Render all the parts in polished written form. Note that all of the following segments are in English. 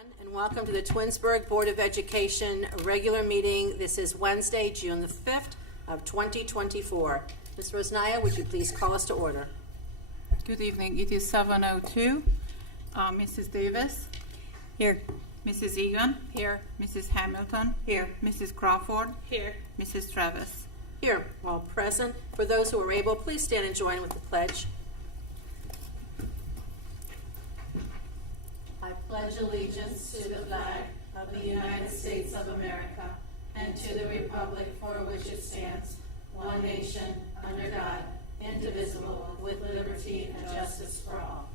everyone, and welcome to the Twinsburg Board of Education regular meeting. This is Wednesday, June the 5th of 2024. Ms. Rosnaya, would you please call us to order? Good evening. It is 7:02. Mrs. Davis? Here. Mrs. Egan? Here. Mrs. Hamilton? Here. Mrs. Crawford? Here. Mrs. Travis? Here, all present. For those who are able, please stand and join with the pledge. I pledge allegiance to the flag of the United States of America and to the republic for which it stands, one nation, under God, indivisible, with liberty and justice for all.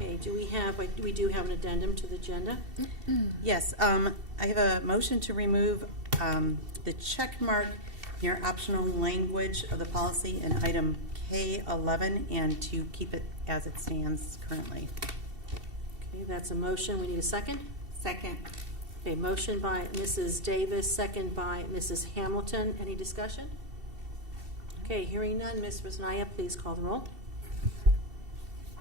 Okay, do we do have an addendum to the agenda? Yes, I have a motion to remove the check mark near optional language of the policy in item K11 and to keep it as it stands currently. Okay, that's a motion. We need a second. Second. Okay, motion by Mrs. Davis, second by Mrs. Hamilton. Any discussion? Okay, hearing none. Ms. Rosnaya, please call the roll.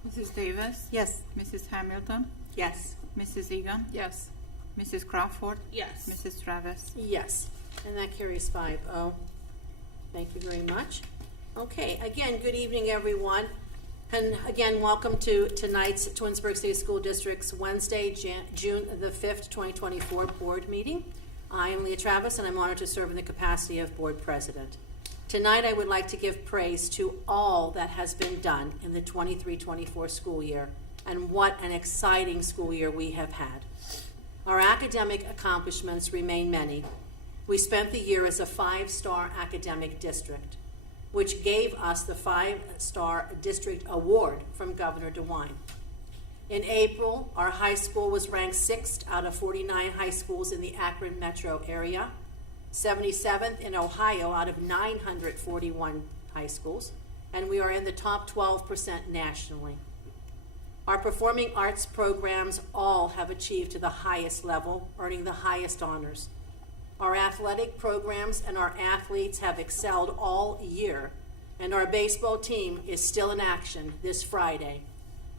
Mrs. Davis? Yes. Mrs. Hamilton? Yes. Mrs. Egan? Yes. Mrs. Crawford? Yes. Mrs. Travis? Yes, and that carries 5-0. Thank you very much. Okay, again, good evening, everyone. And again, welcome to tonight's Twinsburg City School District's Wednesday, June the 5th, 2024 board meeting. I am Leah Travis, and I'm honored to serve in the capacity of board president. Tonight, I would like to give praise to all that has been done in the 23-24 school year, and what an exciting school year we have had. Our academic accomplishments remain many. We spent the year as a 5-star academic district, which gave us the 5-star district award from Governor DeWine. In April, our high school was ranked 6th out of 49 high schools in the Akron metro area, 77th in Ohio out of 941 high schools, and we are in the top 12% nationally. Our performing arts programs all have achieved to the highest level, earning the highest honors. Our athletic programs and our athletes have excelled all year, and our baseball team is still in action this Friday.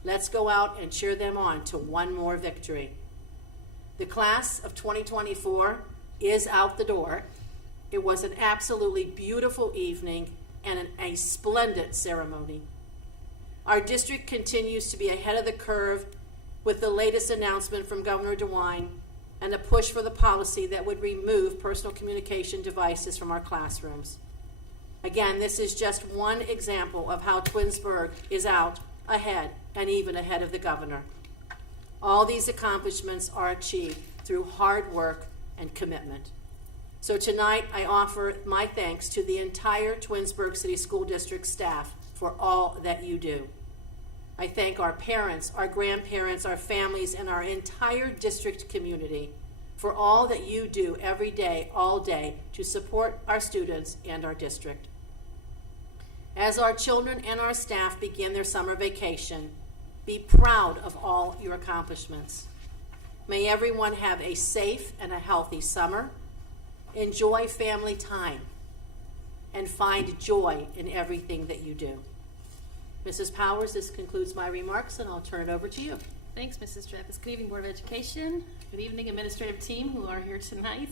Let's go out and cheer them on to one more victory. The class of 2024 is out the door. It was an absolutely beautiful evening and a splendid ceremony. Our district continues to be ahead of the curve with the latest announcement from Governor DeWine and a push for the policy that would remove personal communication devices from our classrooms. Again, this is just one example of how Twinsburg is out ahead and even ahead of the governor. All these accomplishments are achieved through hard work and commitment. So tonight, I offer my thanks to the entire Twinsburg City School District staff for all that you do. I thank our parents, our grandparents, our families, and our entire district community for all that you do every day, all day, to support our students and our district. As our children and our staff begin their summer vacation, be proud of all your accomplishments. May everyone have a safe and a healthy summer. Enjoy family time and find joy in everything that you do. Mrs. Powers, this concludes my remarks, and I'll turn it over to you. Thanks, Mrs. Travis. Good evening, Board of Education. Good evening, administrative team who are here tonight.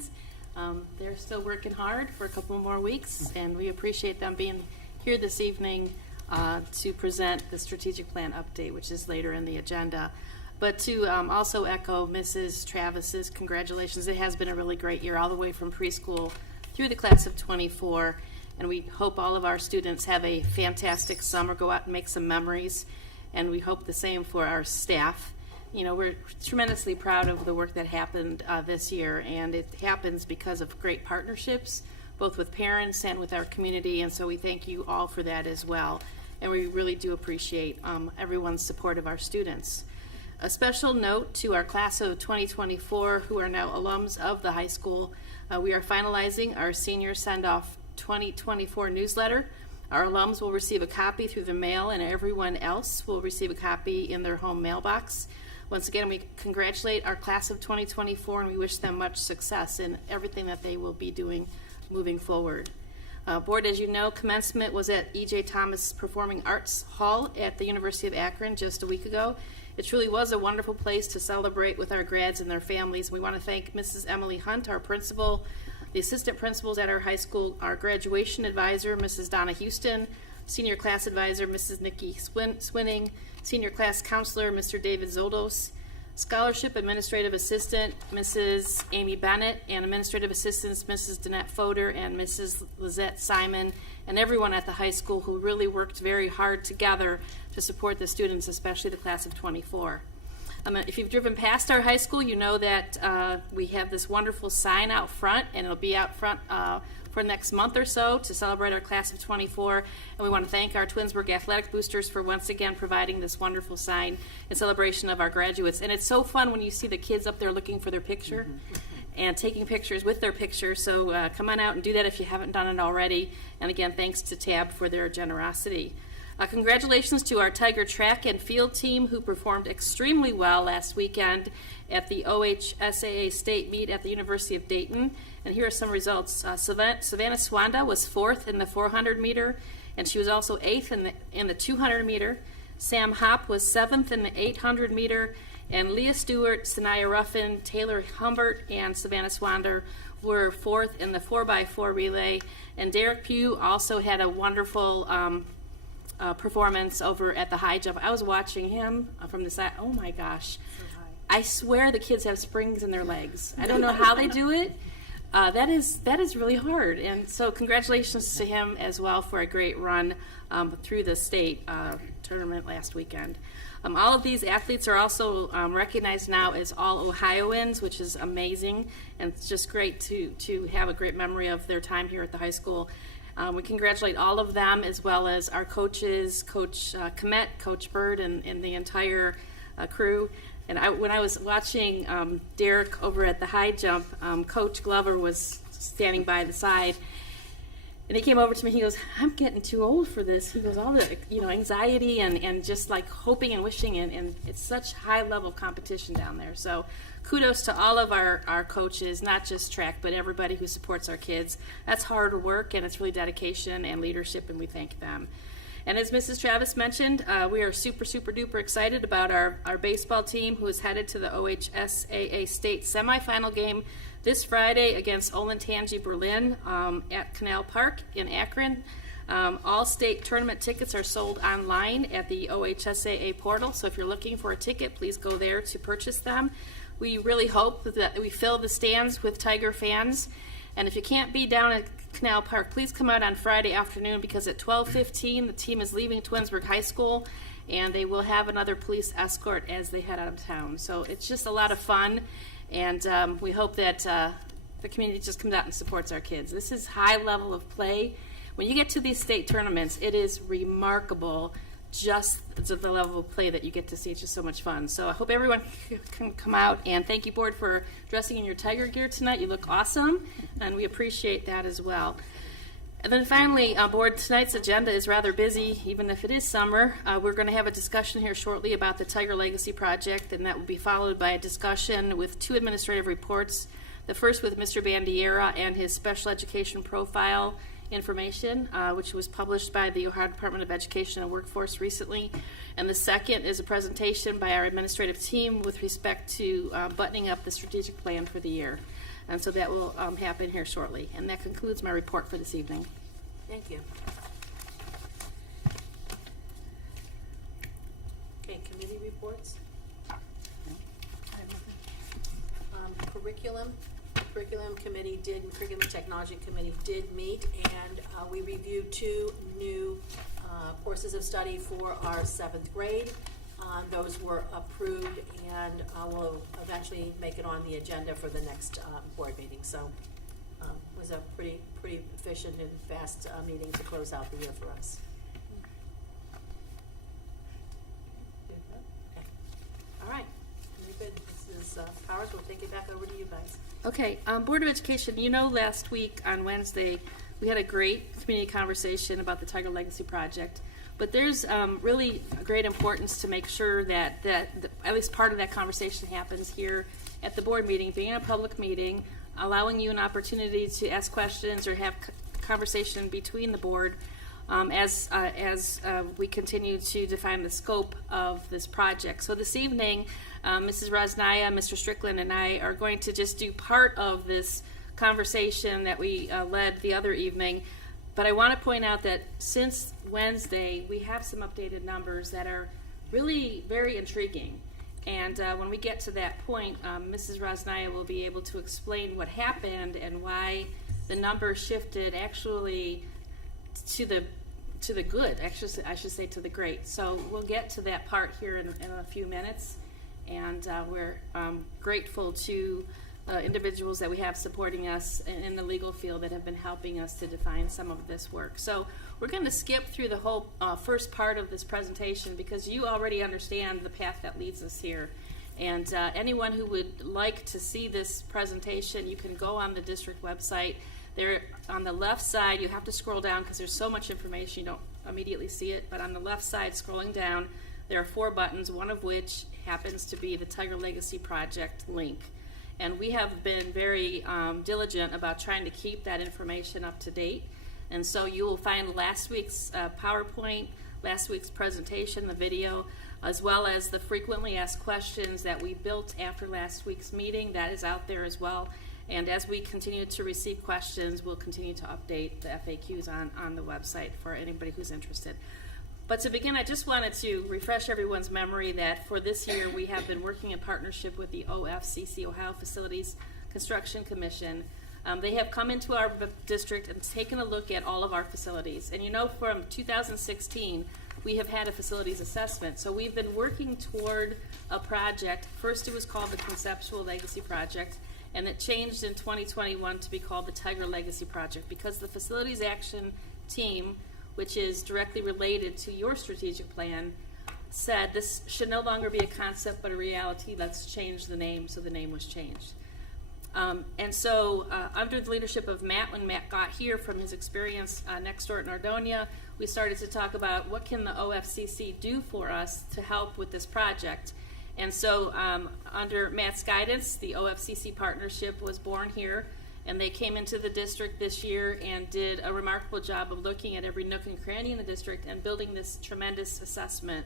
They're still working hard for a couple more weeks, and we appreciate them being here this evening to present the strategic plan update, which is later in the agenda. But to also echo Mrs. Travis's congratulations. It has been a really great year, all the way from preschool through the class of 24. And we hope all of our students have a fantastic summer, go out and make some memories. And we hope the same for our staff. You know, we're tremendously proud of the work that happened this year. And it happens because of great partnerships, both with parents and with our community. And so we thank you all for that as well. And we really do appreciate everyone's support of our students. A special note to our class of 2024 who are now alums of the high school. We are finalizing our senior send-off 2024 newsletter. Our alums will receive a copy through the mail, and everyone else will receive a copy in their home mailbox. Once again, we congratulate our class of 2024, and we wish them much success in everything that they will be doing moving forward. Board, as you know, commencement was at E.J. Thomas Performing Arts Hall at the University of Akron just a week ago. It truly was a wonderful place to celebrate with our grads and their families. We want to thank Mrs. Emily Hunt, our principal, the assistant principals at our high school, our graduation advisor, Mrs. Donna Houston, senior class advisor, Mrs. Nikki Swinning, senior class counselor, Mr. David Zoldos, scholarship administrative assistant, Mrs. Amy Bennett, and administrative assistants, Mrs. Danette Fodor and Mrs. Lizette Simon, and everyone at the high school who really worked very hard together to support the students, especially the class of 24. If you've driven past our high school, you know that we have this wonderful sign out front, and it'll be out front for next month or so to celebrate our class of 24. And we want to thank our Twinsburg athletic boosters for once again providing this wonderful sign in celebration of our graduates. And it's so fun when you see the kids up there looking for their picture and taking pictures with their picture. So come on out and do that if you haven't done it already. And again, thanks to TAB for their generosity. Congratulations to our Tiger track and field team who performed extremely well last weekend at the OHSAA state meet at the University of Dayton. And here are some results. Savannah Swanda was 4th in the 400 meter, and she was also 8th in the 200 meter. Sam Hopp was 7th in the 800 meter, and Leah Stewart, Sanaya Ruffin, Taylor Humbert, and Savannah Swander were 4th in the 4x4 relay. And Derek Pugh also had a wonderful performance over at the high jump. I was watching him from the side. Oh my gosh. I swear the kids have springs in their legs. I don't know how they do it. That is really hard. And so congratulations to him as well for a great run through the state tournament last weekend. All of these athletes are also recognized now as all Ohioans, which is amazing. And it's just great to have a great memory of their time here at the high school. We congratulate all of them as well as our coaches, Coach Komet, Coach Bird, and the entire crew. And when I was watching Derek over at the high jump, Coach Glover was standing by the side, and he came over to me. He goes, "I'm getting too old for this." He goes, "All the anxiety and just like hoping and wishing, and it's such high level competition down there." So kudos to all of our coaches, not just track, but everybody who supports our kids. That's hard work, and it's really dedication and leadership, and we thank them. And as Mrs. Travis mentioned, we are super, super duper excited about our baseball team who is headed to the OHSAA state semifinal game this Friday against Olentangy Berlin at Canal Park in Akron. All state tournament tickets are sold online at the OHSAA portal, so if you're looking for a ticket, please go there to purchase them. We really hope that we fill the stands with Tiger fans. And if you can't be down at Canal Park, please come out on Friday afternoon because at 12:15 the team is leaving Twinsburg High School, and they will have another police escort as they head out of town. So it's just a lot of fun, and we hope that the community just comes out and supports our kids. This is high level of play. When you get to these state tournaments, it is remarkable just the level of play that you get to see. It's just so much fun. So I hope everyone can come out, and thank you, Board, for dressing in your Tiger gear tonight. You look awesome, and we appreciate that as well. And then finally, Board, tonight's agenda is rather busy, even if it is summer. We're going to have a discussion here shortly about the Tiger Legacy Project, and that will be followed by a discussion with 2 administrative reports. The first with Mr. Bandiera and his special education profile information, which was published by the Ohio Department of Education and Workforce recently. And the second is a presentation by our administrative team with respect to buttoning up the strategic plan for the year. And so that will happen here shortly. And that concludes my report for this evening. Thank you. Okay, committee reports. Curriculum committee curriculum technology committee did meet, and we reviewed 2 new courses of study for our 7th grade. Those were approved, and will eventually make it on the agenda for the next board meeting. So it was a pretty efficient and fast meeting to close out the year for us. Okay. All right. Very good. Mrs. Powers, we'll take it back over to you guys. Okay, Board of Education, last week on Wednesday, we had a great community conversation about the Tiger Legacy Project, but there's really a great importance to make sure that at least part of that conversation happens here at the board meeting, being a public meeting, allowing you an opportunity to ask questions or have conversation between the board as we continue to define the scope of this project. So this evening, Mrs. Rosnaya, Mr. Strickland, and I are going to just do part of this conversation that we led the other evening. But I want to point out that since Wednesday, we have some updated numbers that are really very intriguing. And when we get to that point, Mrs. Rosnaya will be able to explain what happened and why the numbers shifted actually to the good. Actually, I should say to the great. So we'll get to that part here in a few minutes. And we're grateful to individuals that we have supporting us in the legal field that have been helping us to define some of this work. So we're going to skip through the whole first part of this presentation because you already understand the path that leads us here. And anyone who would like to see this presentation, you can go on the district website. There on the left side, you have to scroll down because there's so much information you don't immediately see it. But on the left side, scrolling down, there are 4 buttons, one of which happens to be the Tiger Legacy Project link. And we have been very diligent about trying to keep that information up to date. And so you will find last week's PowerPoint, last week's presentation, the video, as well as the frequently asked questions that we built after last week's meeting. That is out there as well. And as we continue to receive questions, we'll continue to update the FAQs on the website for anybody who's interested. But to begin, I just wanted to refresh everyone's memory that for this year, we have been working in partnership with the OFCC, Ohio Facilities Construction Commission. They have come into our district and taken a look at all of our facilities. And you know, from 2016, we have had a facilities assessment. So we've been working toward a project. First, it was called the Conceptual Legacy Project, and it changed in 2021 to be called the Tiger Legacy Project because the Facilities Action Team, which is directly related to your strategic plan, said this should no longer be a concept but a reality. Let's change the name, so the name was changed. And so under the leadership of Matt, when Matt got here from his experience next door at Nordonia, we started to talk about what can the OFCC do for us to help with this project. And so under Matt's guidance, the OFCC partnership was born here. And they came into the district this year and did a remarkable job of looking at every nook and cranny in the district and building this tremendous assessment,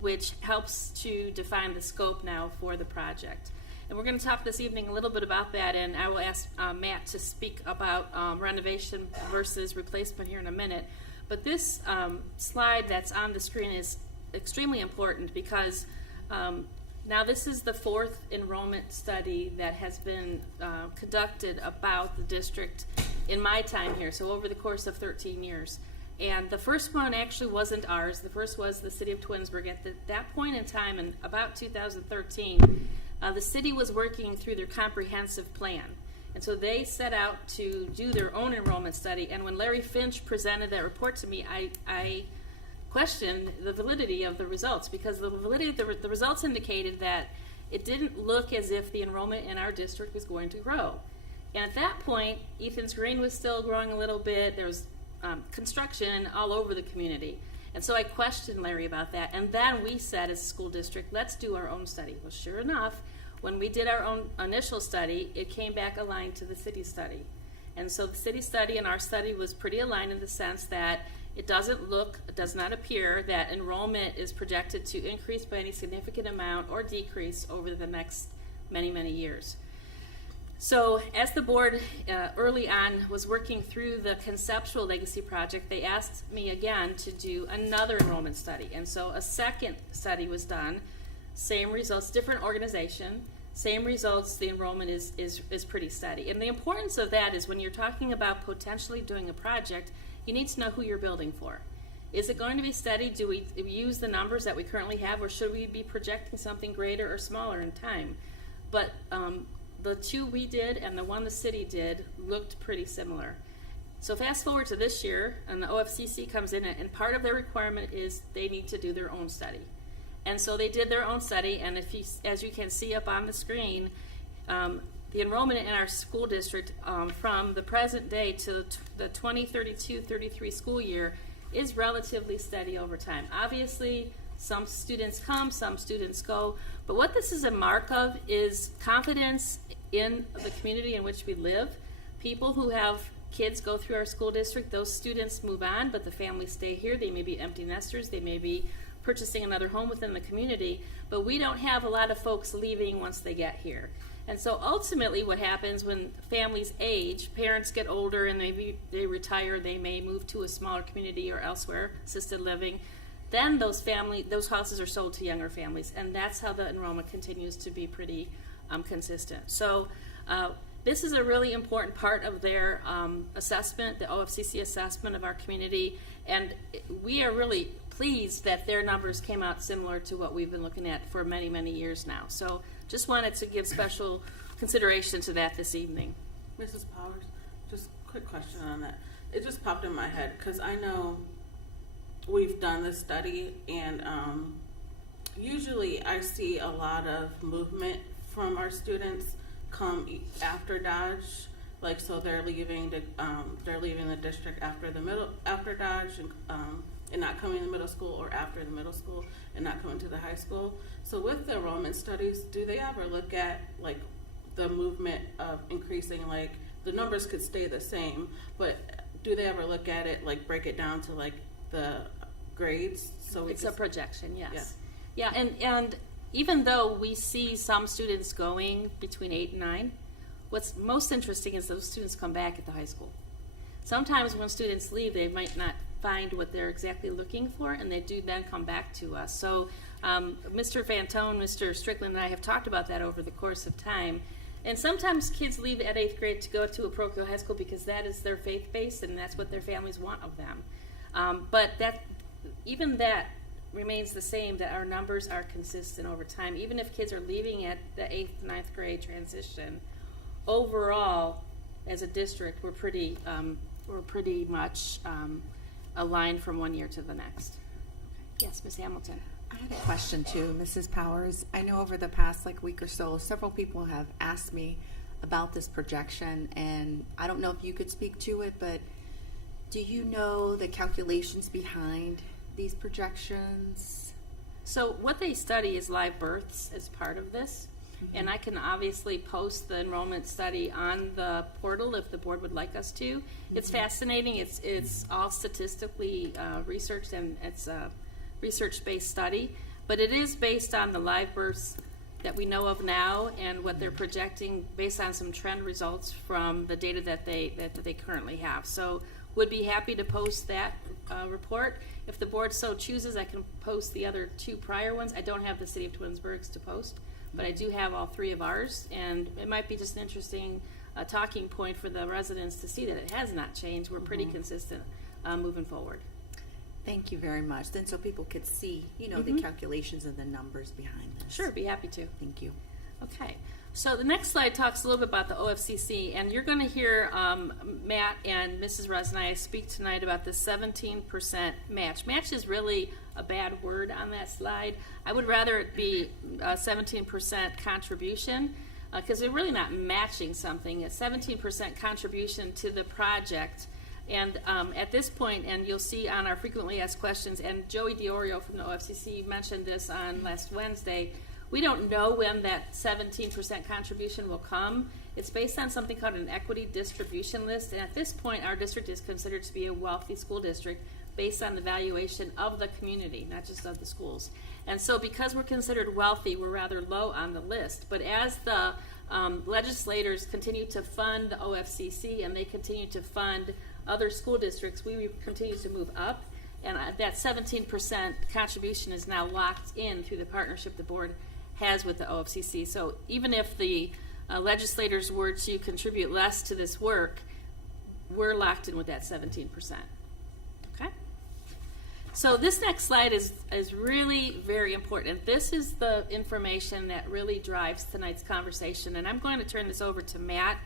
which helps to define the scope now for the project. And we're going to talk this evening a little bit about that, and I will ask Matt to speak about renovation versus replacement here in a minute. But this slide that's on the screen is extremely important because now this is the 4th enrollment study that has been conducted about the district in my time here, so over the course of 13 years. And the first one actually wasn't ours. The first was the city of Twinsburg. At that point in time, in about 2013, the city was working through their comprehensive plan. And so they set out to do their own enrollment study. And when Larry Finch presented that report to me, I questioned the validity of the results because the validity of the results indicated that it didn't look as if the enrollment in our district was going to grow. And at that point, Ethan's Green was still growing a little bit. There was construction all over the community. And so I questioned Larry about that. And then we said as a school district, let's do our own study. Well, sure enough, when we did our own initial study, it came back aligned to the city study. And so the city study and our study was pretty aligned in the sense that it does not appear that enrollment is projected to increase by any significant amount or decrease over the next many, many years. So as the board early on was working through the Conceptual Legacy Project, they asked me again to do another enrollment study. And so a second study was done, same results, different organization, same results, the enrollment is pretty steady. And the importance of that is when you're talking about potentially doing a project, you need to know who you're building for. Is it going to be steady? Do we use the numbers that we currently have, or should we be projecting something greater or smaller in time? But the two we did and the one the city did looked pretty similar. So fast forward to this year, and the OFCC comes in, and part of their requirement is they need to do their own study. And so they did their own study, and as you can see up on the screen, the enrollment in our school district from the present day to the 2032-33 school year is relatively steady over time. Obviously, some students come, some students go, but what this is a mark of is confidence in the community in which we live, people who have kids go through our school district, those students move on, but the families stay here. They may be empty nesters. They may be purchasing another home within the community, but we don't have a lot of folks leaving once they get here. And so ultimately what happens when families age, parents get older and maybe they retire, they may move to a smaller community or elsewhere, assisted living, then those houses are sold to younger families, and that's how the enrollment continues to be pretty consistent. So this is a really important part of their assessment, the OFCC assessment of our community, and we are really pleased that their numbers came out similar to what we've been looking at for many, many years now. So just wanted to give special consideration to that this evening. Mrs. Powers, just a quick question on that. It just popped in my head because I know we've done this study, and usually I see a lot of movement from our students come after Dodge, like so they're leaving the district after Dodge, and not coming to middle school, or after the middle school and not coming to the high school. So with the enrollment studies, do they ever look at like the movement of increasing, like the numbers could stay the same, but do they ever look at it, like break it down to like the grades? So It's a projection, yes. Yeah, and even though we see some students going between 8 and 9, what's most interesting is those students come back at the high school. Sometimes when students leave, they might not find what they're exactly looking for, and they do then come back to us. So Mr. Fantone, Mr. Strickland, and I have talked about that over the course of time. And sometimes kids leave at 8th grade to go to a parochial high school because that is their faith-based, and that's what their families want of them. But even that remains the same, that our numbers are consistent over time. Even if kids are leaving at the 8th, 9th grade transition, overall, as a district, we're pretty much aligned from one year to the next. Okay. Yes, Ms. Hamilton. I had a question too, Mrs. Powers. I know over the past week or so, several people have asked me about this projection, and I don't know if you could speak to it, but do you know the calculations behind these projections? So what they study is live births as part of this, and I can obviously post the enrollment study on the portal if the board would like us to. It's fascinating. It's all statistically researched, and it's a research-based study, but it is based on the live births that we know of now and what they're projecting based on some trend results from the data that they currently have. So would be happy to post that report. If the board so chooses, I can post the other 2 prior ones. I don't have the City of Twinsburg's to post, but I do have all 3 of ours, and it might be just an interesting talking point for the residents to see that it has not changed. We're pretty consistent moving forward. Thank you very much. Then so people could see, the calculations and the numbers behind this. Sure, be happy to. Thank you. Okay, so the next slide talks a little bit about the OFCC, and you're going to hear Matt and Mrs. Resnaya speak tonight about the 17% match. Match is really a bad word on that slide. I would rather it be 17% contribution, because they're really not matching something. A 17% contribution to the project. And at this point, and you'll see on our frequently asked questions, and Joey DiOrio from the OFCC mentioned this on last Wednesday, we don't know when that 17% contribution will come. It's based on something called an equity distribution list, and at this point, our district is considered to be a wealthy school district based on the valuation of the community, not just of the schools. And so because we're considered wealthy, we're rather low on the list. But as the legislators continue to fund the OFCC and they continue to fund other school districts, we continue to move up, and that 17% contribution is now locked in through the partnership the board has with the OFCC. So even if the legislators were to contribute less to this work, we're locked in with that 17%. Okay? So this next slide is really very important. This is the information that really drives tonight's conversation, and I'm going to turn this over to Matt,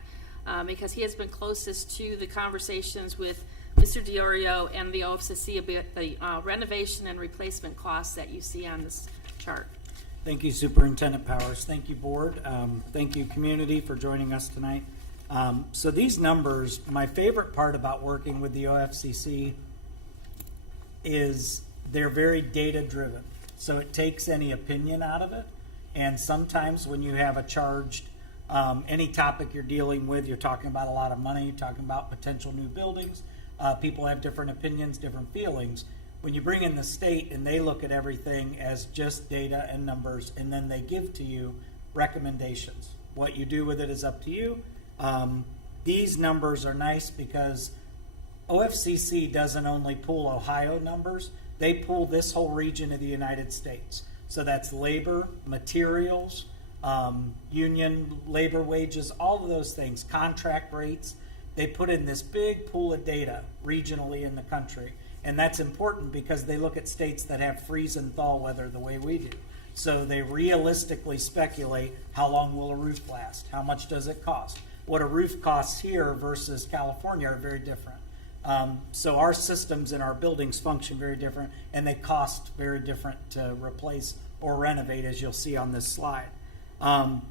because he has been closest to the conversations with Mr. DiOrio and the OFCC about the renovation and replacement costs that you see on this chart. Thank you, Superintendent Powers. Thank you, Board. Thank you, community, for joining us tonight. So these numbers, my favorite part about working with the OFCC is they're very data-driven. So it takes any opinion out of it. And sometimes when you have a charged Any topic you're dealing with, you're talking about a lot of money, you're talking about potential new buildings. People have different opinions, different feelings. When you bring in the state and they look at everything as just data and numbers, and then they give to you recommendations. What you do with it is up to you. These numbers are nice because OFCC doesn't only pull Ohio numbers, they pull this whole region of the United States. So that's labor, materials, union labor wages, all of those things, contract rates. They put in this big pool of data regionally in the country. And that's important because they look at states that have freeze and thaw weather the way we do. So they realistically speculate, how long will a roof last? How much does it cost? What a roof costs here versus California are very different. So our systems and our buildings function very different, and they cost very different to replace or renovate, as you'll see on this slide.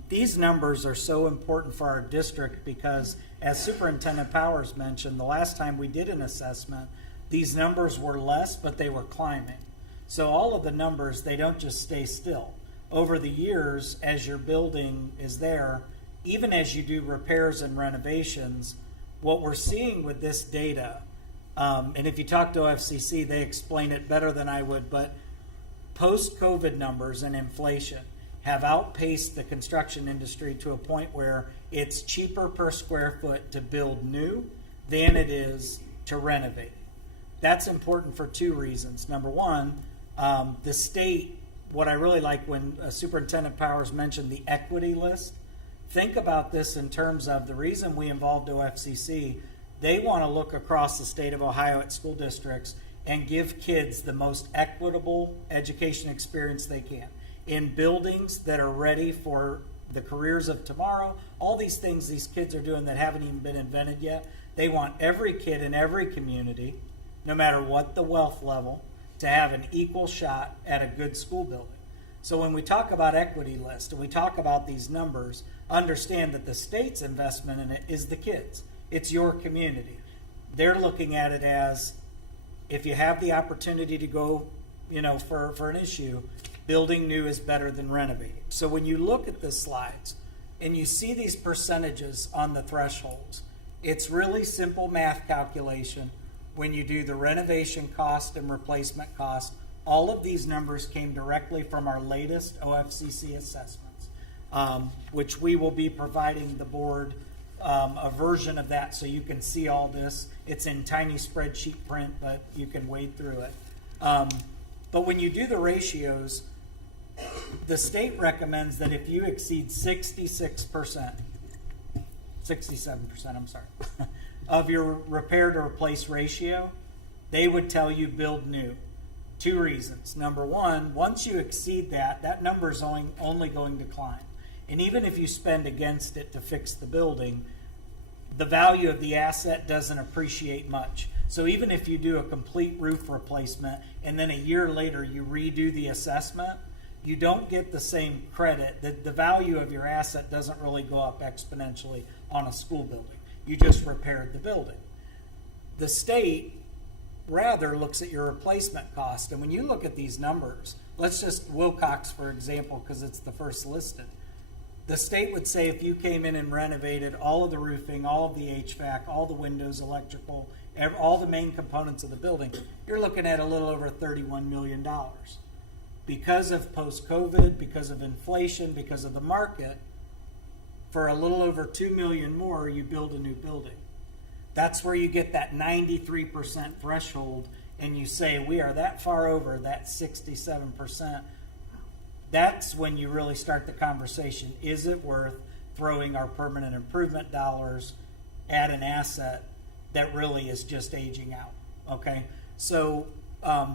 These numbers are so important for our district because, as Superintendent Powers mentioned, the last time we did an assessment, these numbers were less, but they were climbing. So all of the numbers, they don't just stay still. Over the years, as your building is there, even as you do repairs and renovations, what we're seeing with this data, and if you talk to OFCC, they explain it better than I would, but post-COVID numbers and inflation have outpaced the construction industry to a point where it's cheaper per square foot to build new than it is to renovate. That's important for two reasons. Number one, the state, what I really like when Superintendent Powers mentioned the equity list, think about this in terms of the reason we involved OFCC. They want to look across the state of Ohio at school districts and give kids the most equitable education experience they can in buildings that are ready for the careers of tomorrow. All these things these kids are doing that haven't even been invented yet. They want every kid in every community, no matter what the wealth level, to have an equal shot at a good school building. So when we talk about equity list and we talk about these numbers, understand that the state's investment in it is the kids. It's your community. They're looking at it as, if you have the opportunity to go, for an issue, building new is better than renovating. So when you look at the slides and you see these percentages on the thresholds, it's really simple math calculation. When you do the renovation cost and replacement cost, all of these numbers came directly from our latest OFCC assessments, which we will be providing the board a version of that so you can see all this. It's in tiny spreadsheet print, but you can wade through it. But when you do the ratios, the state recommends that if you exceed 67%, I'm sorry, of your repair to replace ratio, they would tell you build new. Two reasons. Number one, once you exceed that, that number is only going to climb. And even if you spend against it to fix the building, the value of the asset doesn't appreciate much. So even if you do a complete roof replacement and then a year later you redo the assessment, you don't get the same credit. The value of your asset doesn't really go up exponentially on a school building. You just repaired the building. The state rather looks at your replacement cost. And when you look at these numbers, let's just Wilcox, for example, because it's the first listed. The state would say if you came in and renovated all of the roofing, all of the HVAC, all the windows, electrical, all the main components of the building, you're looking at a little over $31 million. Because of post-COVID, because of inflation, because of the market, for a little over $2 million more, you build a new building. That's where you get that 93% threshold, and you say, we are that far over that 67%. That's when you really start the conversation. Is it worth throwing our permanent improvement dollars at an asset that really is just aging out? Okay, so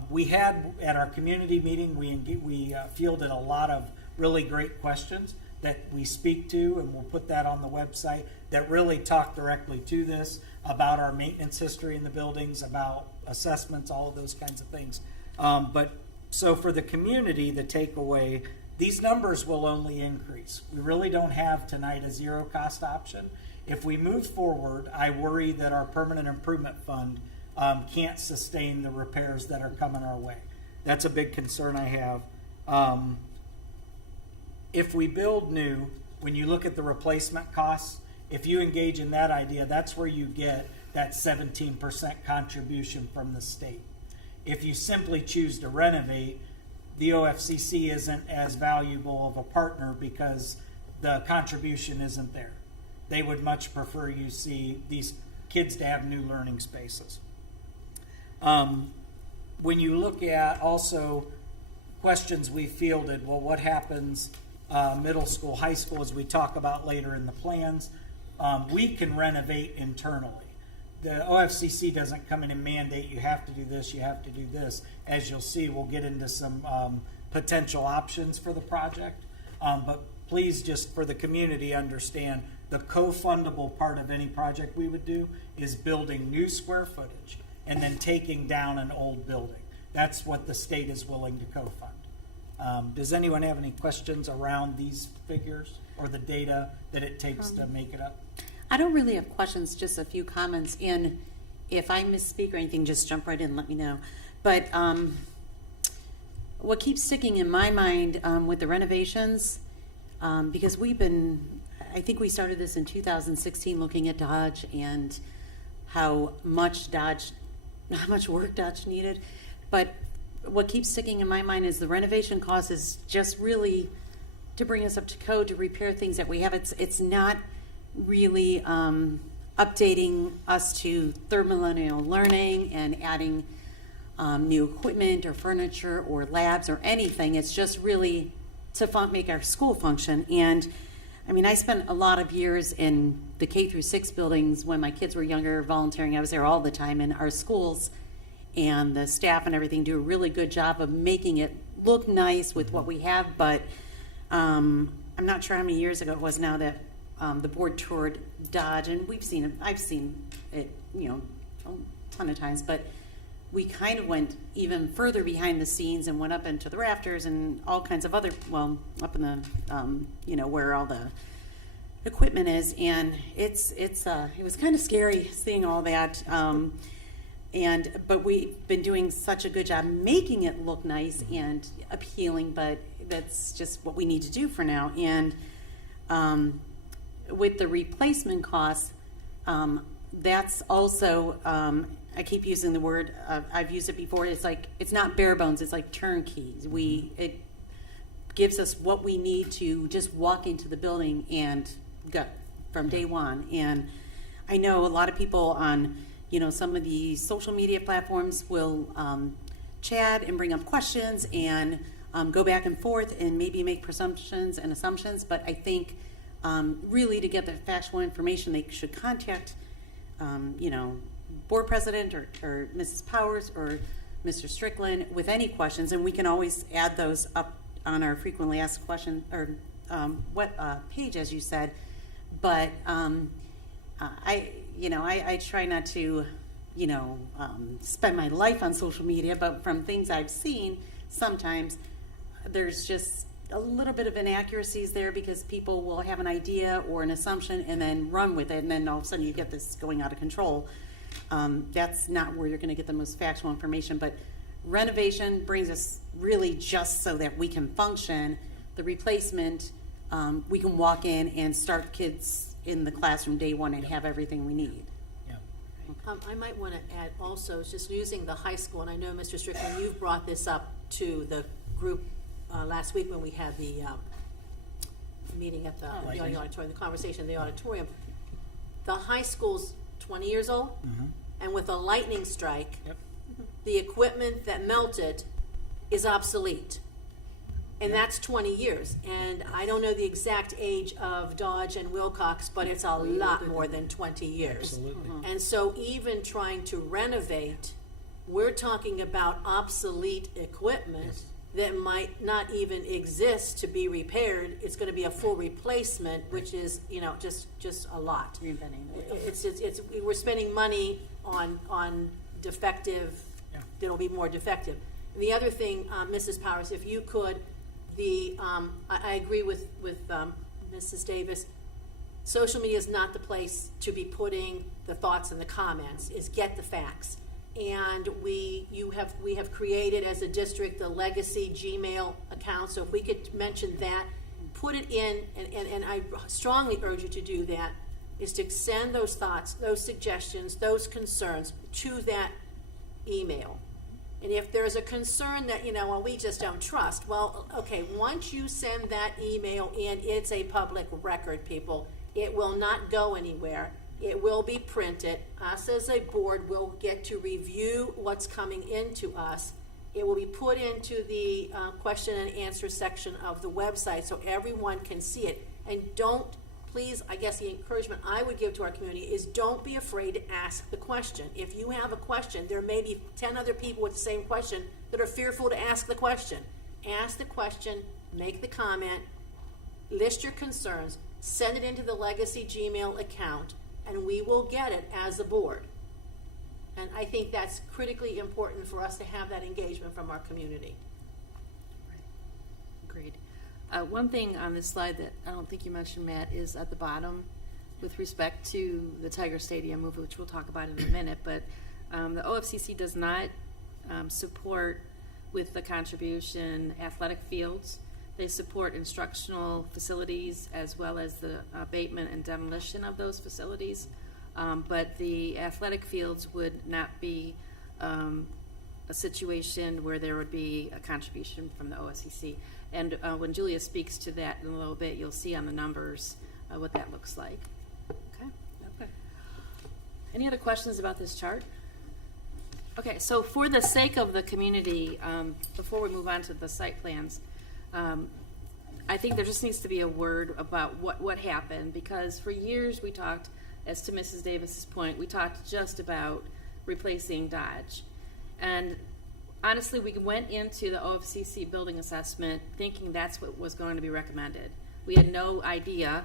we had at our community meeting, we fielded a lot of really great questions that we speak to, and we'll put that on the website, that really talk directly to this, about our maintenance history in the buildings, about assessments, all of those kinds of things. But so for the community, the takeaway, these numbers will only increase. We really don't have tonight a zero cost option. If we move forward, I worry that our permanent improvement fund can't sustain the repairs that are coming our way. That's a big concern I have. If we build new, when you look at the replacement costs, if you engage in that idea, that's where you get that 17% contribution from the state. If you simply choose to renovate, the OFCC isn't as valuable of a partner because the contribution isn't there. They would much prefer you see these kids to have new learning spaces. When you look at also questions we fielded, well, what happens middle school, high school, as we talk about later in the plans, we can renovate internally. The OFCC doesn't come in and mandate you have to do this, you have to do this. As you'll see, we'll get into some potential options for the project. But please, just for the community, understand the co-fundable part of any project we would do is building new square footage and then taking down an old building. That's what the state is willing to co-fund. Does anyone have any questions around these figures or the data that it takes to make it up? I don't really have questions, just a few comments. And if I misspeak or anything, just jump right in and let me know. But what keeps sticking in my mind with the renovations, because I think we started this in 2016 looking at Dodge and how much work Dodge needed. But what keeps sticking in my mind is the renovation cost is just really to bring us up to code, to repair things that we have. It's not really updating us to third millennial learning and adding new equipment or furniture or labs or anything. It's just really to make our school function. And I mean, I spent a lot of years in the K through 6 buildings when my kids were younger, volunteering. I was there all the time, and our schools and the staff and everything do a really good job of making it look nice with what we have. But I'm not sure how many years ago it was now that the board toured Dodge, and I've seen it, a ton of times, but we kind of went even further behind the scenes and went up into the rafters and all kinds of other, up in the, where all the equipment is, and it was kind of scary seeing all that, but we've been doing such a good job making it look nice and appealing, but that's just what we need to do for now. And with the replacement costs, that's also, I keep using the word, I've used it before, it's not bare bones, it's like turnkey. It gives us what we need to just walk into the building and go from day one. And I know a lot of people on, some of the social media platforms will chat and bring up questions and go back and forth and maybe make presumptions and assumptions, but I think really to get the factual information, they should contact, board president or Mrs. Powers or Mr. Strickland with any questions, and we can always add those up on our frequently asked question or page, as you said. But I try not to, spend my life on social media, but from things I've seen, sometimes there's just a little bit of inaccuracies there because people will have an idea or an assumption and then run with it, and then all of a sudden you get this going out of control. That's not where you're going to get the most factual information, but renovation brings us really just so that we can function. The replacement, we can walk in and start kids in the classroom day one and have everything we need. Yeah. I might want to add also, just using the high school, and I know, Mr. Strickland, you've brought this up to the group last week when we had the meeting at the auditorium, the conversation in the auditorium. The high school's 20 years old, and with a lightning strike, the equipment that melted is obsolete. And that's 20 years. And I don't know the exact age of Dodge and Wilcox, but it's a lot more than 20 years. Absolutely. And so even trying to renovate, we're talking about obsolete equipment that might not even exist to be repaired. It's going to be a full replacement, which is, just a lot. Reinventing it. We're spending money on defective, that'll be more defective. And the other thing, Mrs. Powers, if you could, I agree with Mrs. Davis. Social media is not the place to be putting the thoughts and the comments. Is get the facts. And we have created as a district the legacy Gmail account. So if we could mention that, put it in, and I strongly urge you to do that, is to send those thoughts, those suggestions, those concerns to that email. And if there's a concern that, well, we just don't trust, well, okay, once you send that email in, it's a public record, people. It will not go anywhere. It will be printed. Us as a board will get to review what's coming into us. It will be put into the question and answer section of the website so everyone can see it. And don't, please, I guess the encouragement I would give to our community is don't be afraid to ask the question. If you have a question, there may be 10 other people with the same question that are fearful to ask the question. Ask the question, make the comment, list your concerns, send it into the Legacy Gmail account, and we will get it as a board. And I think that's critically important for us to have that engagement from our community. Agreed. One thing on this slide that I don't think you mentioned, Matt, is at the bottom with respect to the Tiger Stadium move, which we'll talk about in a minute, but the OFCC does not support with the contribution athletic fields. They support instructional facilities as well as the abatement and demolition of those facilities. But the athletic fields would not be a situation where there would be a contribution from the OSCC. And when Julia speaks to that in a little bit, you'll see on the numbers what that looks like. Okay. Any other questions about this chart? Okay, so for the sake of the community, before we move on to the site plans, I think there just needs to be a word about what happened, because for years we talked, as to Mrs. Davis's point, we talked just about replacing Dodge. And honestly, we went into the OFCC building assessment thinking that's what was going to be recommended. We had no idea.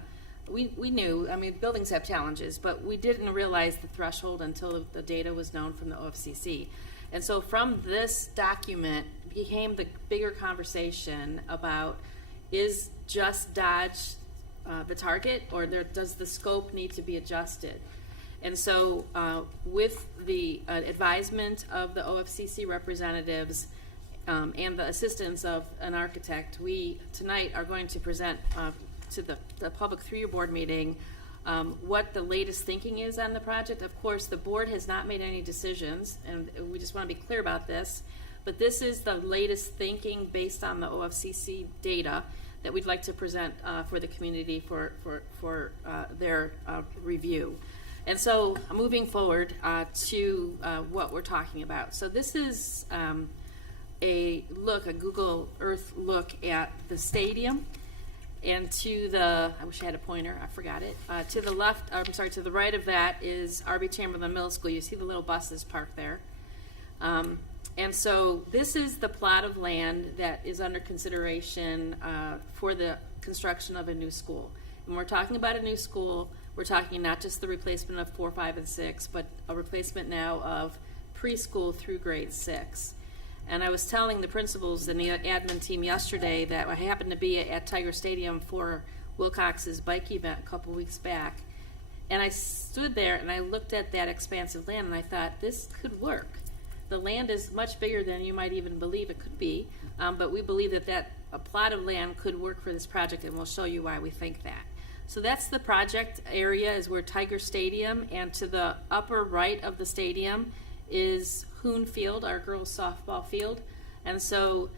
We knew, I mean, buildings have challenges, but we didn't realize the threshold until the data was known from the OFCC. And so from this document became the bigger conversation about, is just Dodge the target, or does the scope need to be adjusted? And so with the advisement of the OFCC representatives and the assistance of an architect, we tonight are going to present to the public through your board meeting what the latest thinking is on the project. Of course, the board has not made any decisions, and we just want to be clear about this, but this is the latest thinking based on the OFCC data that we'd like to present for the community for their review. And so moving forward to what we're talking about. So this is a Google Earth look at the stadium. And to the, I wish I had a pointer, I forgot it. To the left, to the right of that is R.B. Chamberlain Middle School. You see the little buses parked there. And so this is the plot of land that is under consideration for the construction of a new school. When we're talking about a new school, we're talking not just the replacement of 4, 5, and 6, but a replacement now of preschool through grade 6. And I was telling the principals and the admin team yesterday that I happened to be at Tiger Stadium for Wilcox's bike event a couple weeks back. And I stood there and I looked at that expansive land and I thought, this could work. The land is much bigger than you might even believe it could be, but we believe that a plot of land could work for this project, and we'll show you why we think that. So that's the project area, is where Tiger Stadium, and to the upper right of the stadium is Hoon Field, our girls softball field. And so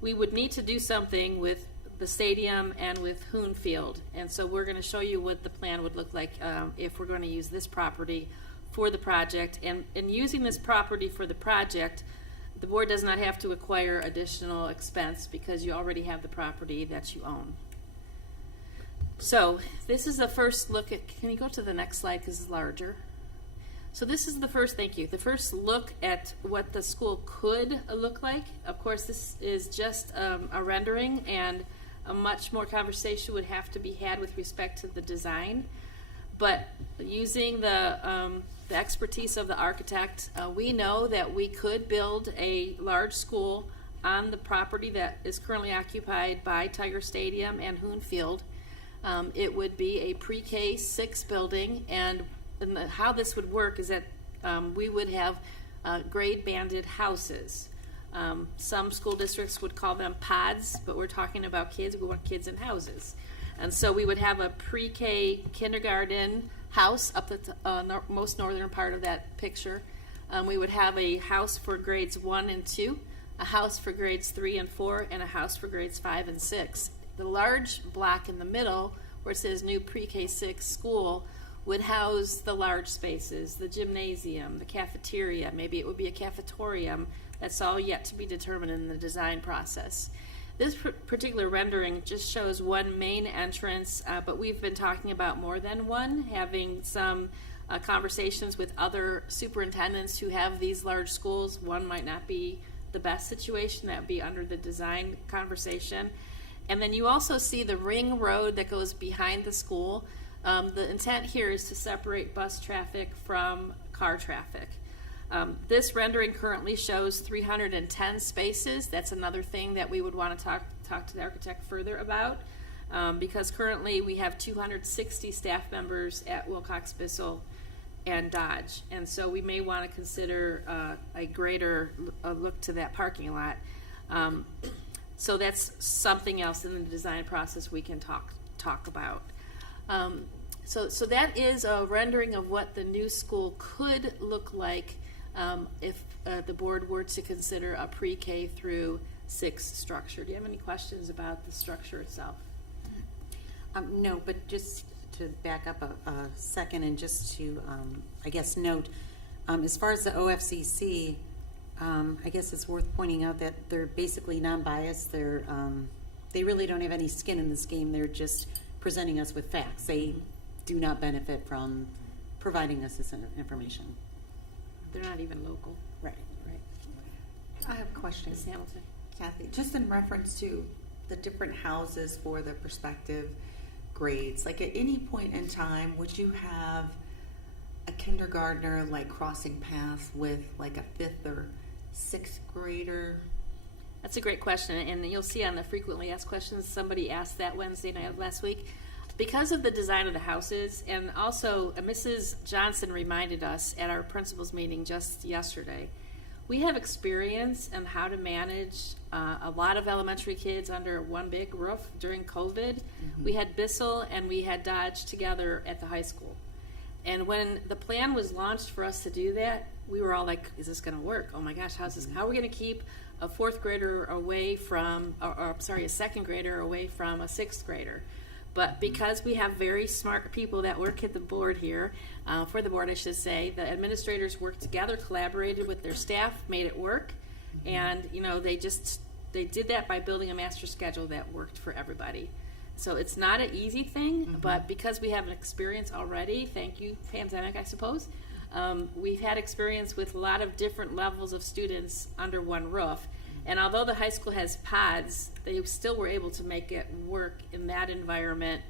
we would need to do something with the stadium and with Hoon Field. And so we're going to show you what the plan would look like if we're going to use this property for the project. And in using this property for the project, the board does not have to acquire additional expense because you already have the property that you own. So this is the first look at, can you go to the next slide because it's larger? So this is the first, thank you, the first look at what the school could look like. Of course, this is just a rendering, and a much more conversation would have to be had with respect to the design. But using the expertise of the architect, we know that we could build a large school on the property that is currently occupied by Tiger Stadium and Hoon Field. It would be a pre-K 6 building, and how this would work is that we would have grade banded houses. Some school districts would call them pods, but we're talking about kids. We want kids in houses. And so we would have a pre-K kindergarten house up at the most northern part of that picture. We would have a house for grades 1 and 2, a house for grades 3 and 4, and a house for grades 5 and 6. The large block in the middle, where it says new pre-K 6 school, would house the large spaces, the gymnasium, the cafeteria, maybe it would be a cafetorium. That's all yet to be determined in the design process. This particular rendering just shows one main entrance, but we've been talking about more than one, having some conversations with other superintendents who have these large schools. One might not be the best situation, that would be under the design conversation. And then you also see the ring road that goes behind the school. The intent here is to separate bus traffic from car traffic. This rendering currently shows 310 spaces. That's another thing that we would want to talk to the architect further about, because currently we have 260 staff members at Wilcox-Bissell and Dodge, and so we may want to consider a greater look to that parking lot. So that's something else in the design process we can talk about. So that is a rendering of what the new school could look like if the board were to consider a pre-K through 6 structure. Do you have any questions about the structure itself? No, but just to back up a second and just to, I guess, note, as far as the OFCC, I guess it's worth pointing out that they're basically non-biased. They really don't have any skin in this game. They're just presenting us with facts. They do not benefit from providing us this information. They're not even local. Right. I have a question, Ms. Hamilton? Kathy, just in reference to the different houses for the prospective grades. Like at any point in time, would you have a kindergartner like crossing paths with like a 5th or 6th grader? That's a great question, and you'll see on the frequently asked questions, somebody asked that Wednesday night of last week. Because of the design of the houses, and also Mrs. Johnson reminded us at our principals meeting just yesterday, we have experience in how to manage a lot of elementary kids under one big roof during COVID. Mm-hmm. We had Bissell and we had Dodge together at the high school. And when the plan was launched for us to do that, we were all like, is this going to work? Oh my gosh, how's this? How are we going to keep a 4th grader away from, a 2nd grader away from a 6th grader? But because we have very smart people that work at the board here, for the board I should say, the administrators worked together, collaborated with their staff, made it work. Mm-hmm. And you know, they did that by building a master schedule that worked for everybody. So it's not an easy thing, mm-hmm. but because we have an experience already, thank you pandemic I suppose, we've had experience with a lot of different levels of students under one roof. And although the high school has pods, they still were able to make it work in that environment.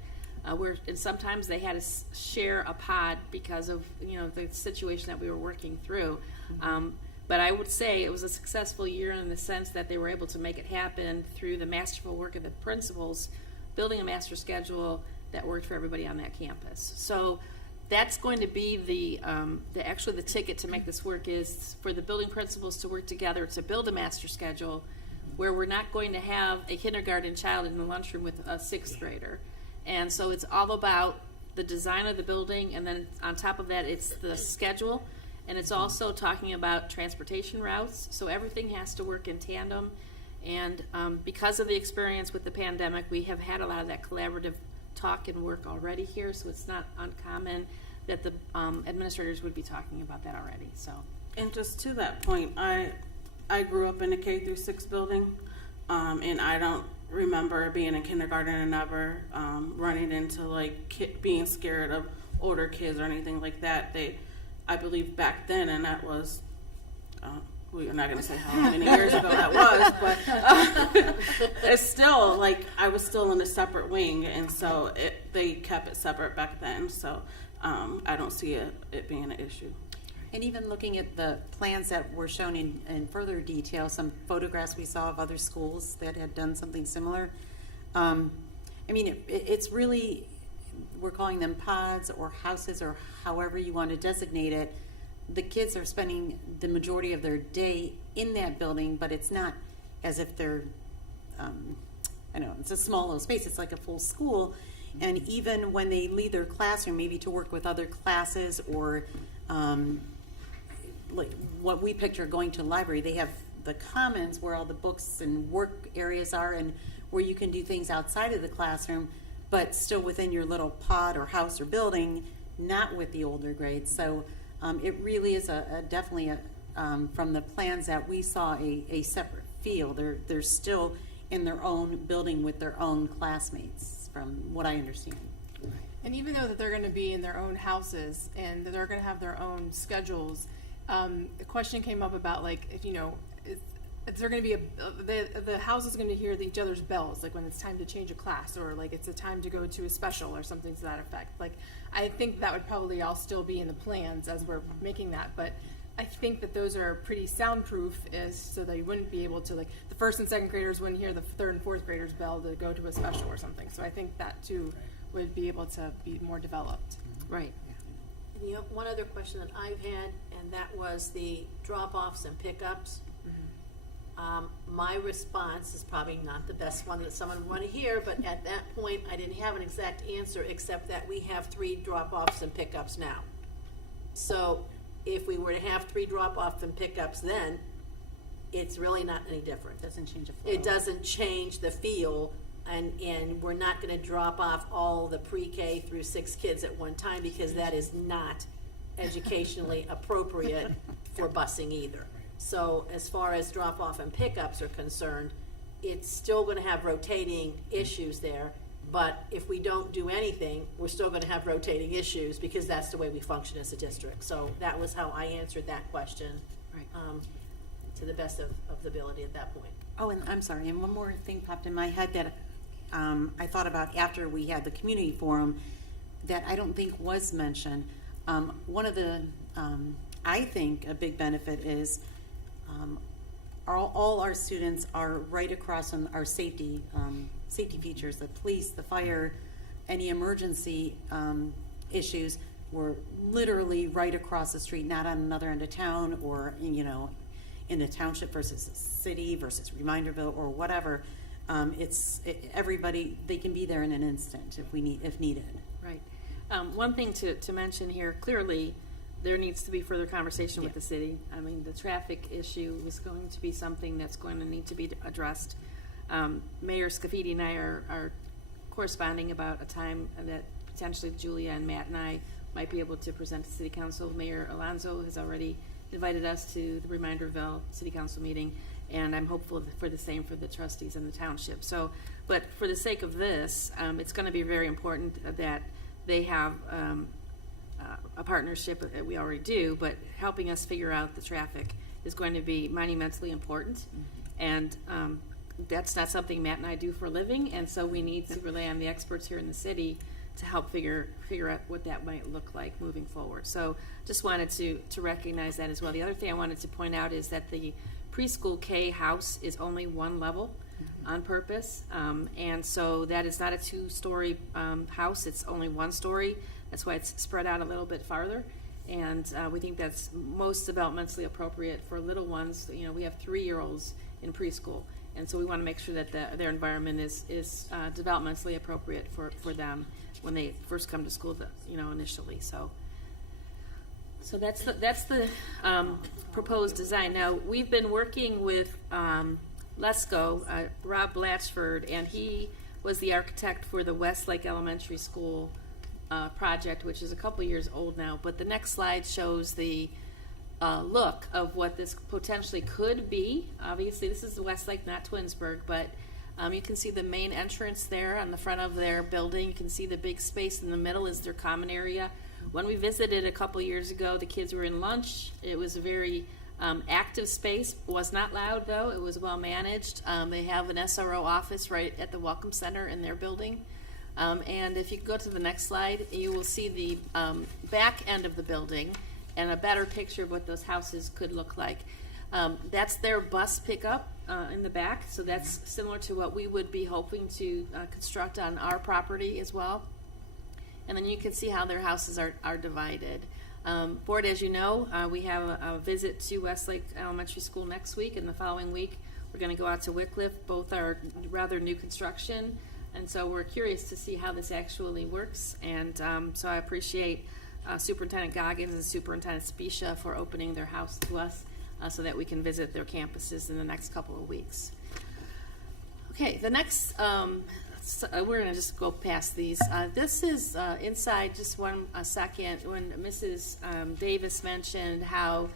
And sometimes they had to share a pod because of the situation that we were working through. Mm-hmm. But I would say it was a successful year in the sense that they were able to make it happen through the masterful work of the principals, building a master schedule that worked for everybody on that campus. So that's going to be the ticket to make this work is for the building principals to work together to build a master schedule where we're not going to have a kindergarten child in the lunchroom with a 6th grader. And so it's all about the design of the building, and then on top of that, it's the schedule, and it's also talking about transportation routes. So everything has to work in tandem. And because of the experience with the pandemic, we have had a lot of that collaborative talk and work already here, so it's not uncommon that the administrators would be talking about that already. So, and just to that point, I grew up in a K through 6 building, and I don't remember being in kindergarten and ever running into like being scared of older kids or anything like that. I believe back then, and that was. We're not going to say how many years ago that was, but it's still like I was still in a separate wing, and so they kept it separate back then. So I don't see it being an issue. And even looking at the plans that were shown in further detail, some photographs we saw of other schools that had done something similar. I mean, it's really, we're calling them pods or houses or however you want to designate it. the kids are spending the majority of their day in that building, but it's not as if they're, I know, it's a small little space. It's like a full school. And even when they leave their classroom, maybe to work with other classes or like what we picture going to the library, they have the commons where all the books and work areas are and where you can do things outside of the classroom, but still within your little pod or house or building, not with the older grades. So it really is definitely from the plans that we saw, a separate feel. They're still in their own building with their own classmates, from what I understand. And even though that they're going to be in their own houses and that they're going to have their own schedules, the question came up about, like, if they're going to be the house is going to hear each other's bells, like when it's time to change a class, or like it's a time to go to a special or something to that effect. Like, I think that would probably all still be in the plans as we're making that, but I think that those are pretty soundproof, so that you wouldn't be able to, like, the first and second graders wouldn't hear the third and fourth graders bell to go to a special or something. So I think that too would be able to be more developed. Right. And one other question that I've had, and that was the drop-offs and pickups. My response is probably not the best one that someone would want to hear, but at that point, I didn't have an exact answer, except that we have 3 drop-offs and pickups now. So if we were to have 3 drop-offs and pickups then, it's really not any different. Doesn't change the flow. It doesn't change the feel, and we're not going to drop off all the pre-K through 6 kids at one time, because that is not educationally appropriate for busing either. So as far as drop-off and pickups are concerned, it's still going to have rotating issues there, but if we don't do anything, we're still going to have rotating issues, because that's the way we function as a district. So that was how I answered that question, Right. to the best of the ability at that point. Oh, and I'm sorry, and one more thing popped in my head that I thought about after we had the community forum that I don't think was mentioned. One of the, I think a big benefit is all our students are right across on our safety features, the police, the fire, any emergency issues. We're literally right across the street, not on another end of town, or in the township versus the city versus Reminderville or whatever. Everybody, they can be there in an instant if needed. Right. One thing to mention here, clearly, there needs to be further conversation with the city. I mean, the traffic issue is going to be something that's going to need to be addressed. Mayor Scafidi and I are corresponding about a time that potentially Julia and Matt and I might be able to present to City Council. Mayor Alonso has already invited us to the Reminderville City Council meeting, and I'm hopeful for the same for the trustees in the township. So, but for the sake of this, it's going to be very important that they have a partnership. We already do, but helping us figure out the traffic is going to be monumentally important. And that's not something Matt and I do for a living, and so we need to rely on the experts here in the city to help figure out what that might look like moving forward. So just wanted to recognize that as well. The other thing I wanted to point out is that the preschool K house is only 1 level on purpose, and so that is not a 2-story house. It's only 1 story. That's why it's spread out a little bit farther, and we think that's most developmentally appropriate for little ones. We have 3-year-olds in preschool, and so we want to make sure that their environment is developmentally appropriate for them when they first come to school, initially. So that's the proposed design. Now, we've been working with LESCO, Rob Blatchford, and he was the architect for the Westlake Elementary School project, which is a couple years old now. But the next slide shows the look of what this potentially could be. Obviously, this is the Westlake, not Twinsburg, but you can see the main entrance there on the front of their building. You can see the big space in the middle is their common area. When we visited a couple years ago, the kids were in lunch. It was a very active space. It was not loud, though. It was well managed. They have an SRO office right at the Welcome Center in their building. And if you go to the next slide, you will see the back end of the building and a better picture of what those houses could look like. That's their bus pickup in the back, so that's similar to what we would be hoping to construct on our property as well. And then you can see how their houses are divided. Board, as you know, we have a visit to Westlake Elementary School next week, and the following week we're going to go out to Wycliffe. Both are rather new construction, and so we're curious to see how this actually works. And so I appreciate Superintendent Goggins and Superintendent Specia for opening their house to us so that we can visit their campuses in the next couple of weeks. Okay, the next, we're going to just go past these. This is inside, just one second, when Mrs. Davis mentioned how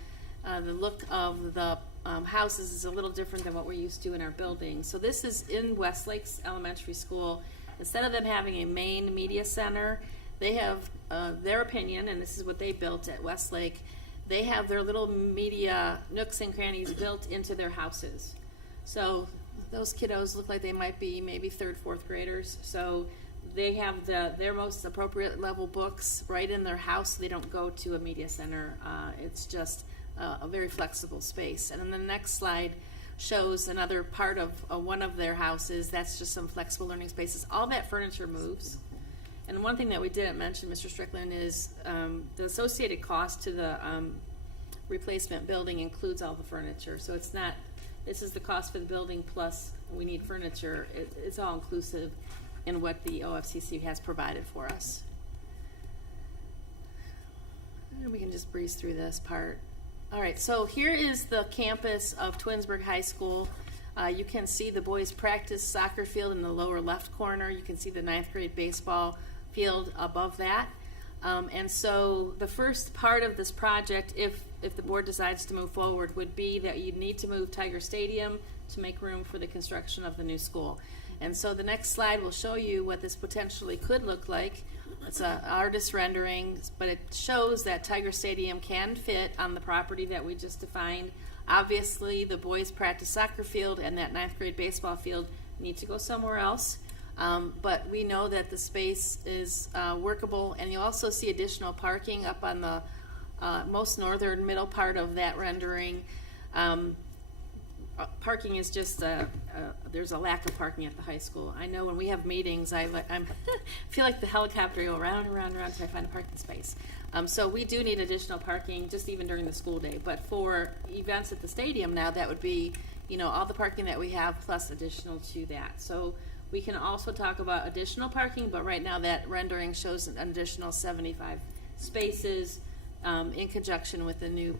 the look of the houses is a little different than what we're used to in our buildings. So this is in Westlake's elementary school. Instead of them having a main media center, they have their opinion, and this is what they built at Westlake. They have their little media nooks and crannies built into their houses. So those kiddos look like they might be maybe 3rd, 4th graders. So they have their most appropriate level books right in their house. They don't go to a media center. It's just a very flexible space. And then the next slide shows another part of one of their houses. That's just some flexible learning spaces. All that furniture moves. And one thing that we didn't mention, Mr. Strickland, is the associated cost to the replacement building includes all the furniture. So it's not, this is the cost for the building plus we need furniture. It's all inclusive in what the OFCC has provided for us. And we can just breeze through this part. All right, so here is the campus of Twinsburg High School. You can see the boys' practice soccer field in the lower left corner. You can see the 9th grade baseball field above that. And so the first part of this project, if the board decides to move forward, would be that you need to move Tiger Stadium to make room for the construction of the new school. And so the next slide will show you what this potentially could look like. It's an artist rendering, but it shows that Tiger Stadium can fit on the property that we just defined. Obviously, the boys' practice soccer field and that 9th grade baseball field need to go somewhere else. But we know that the space is workable, and you also see additional parking up on the most northern middle part of that rendering. Parking is just there's a lack of parking at the high school. I know when we have meetings, I feel like the helicopter go round and round and round until I find a parking space. So we do need additional parking, just even during the school day. But for events at the stadium now, that would be, all the parking that we have plus additional to that. So we can also talk about additional parking, but right now that rendering shows an additional 75 spaces in conjunction with the new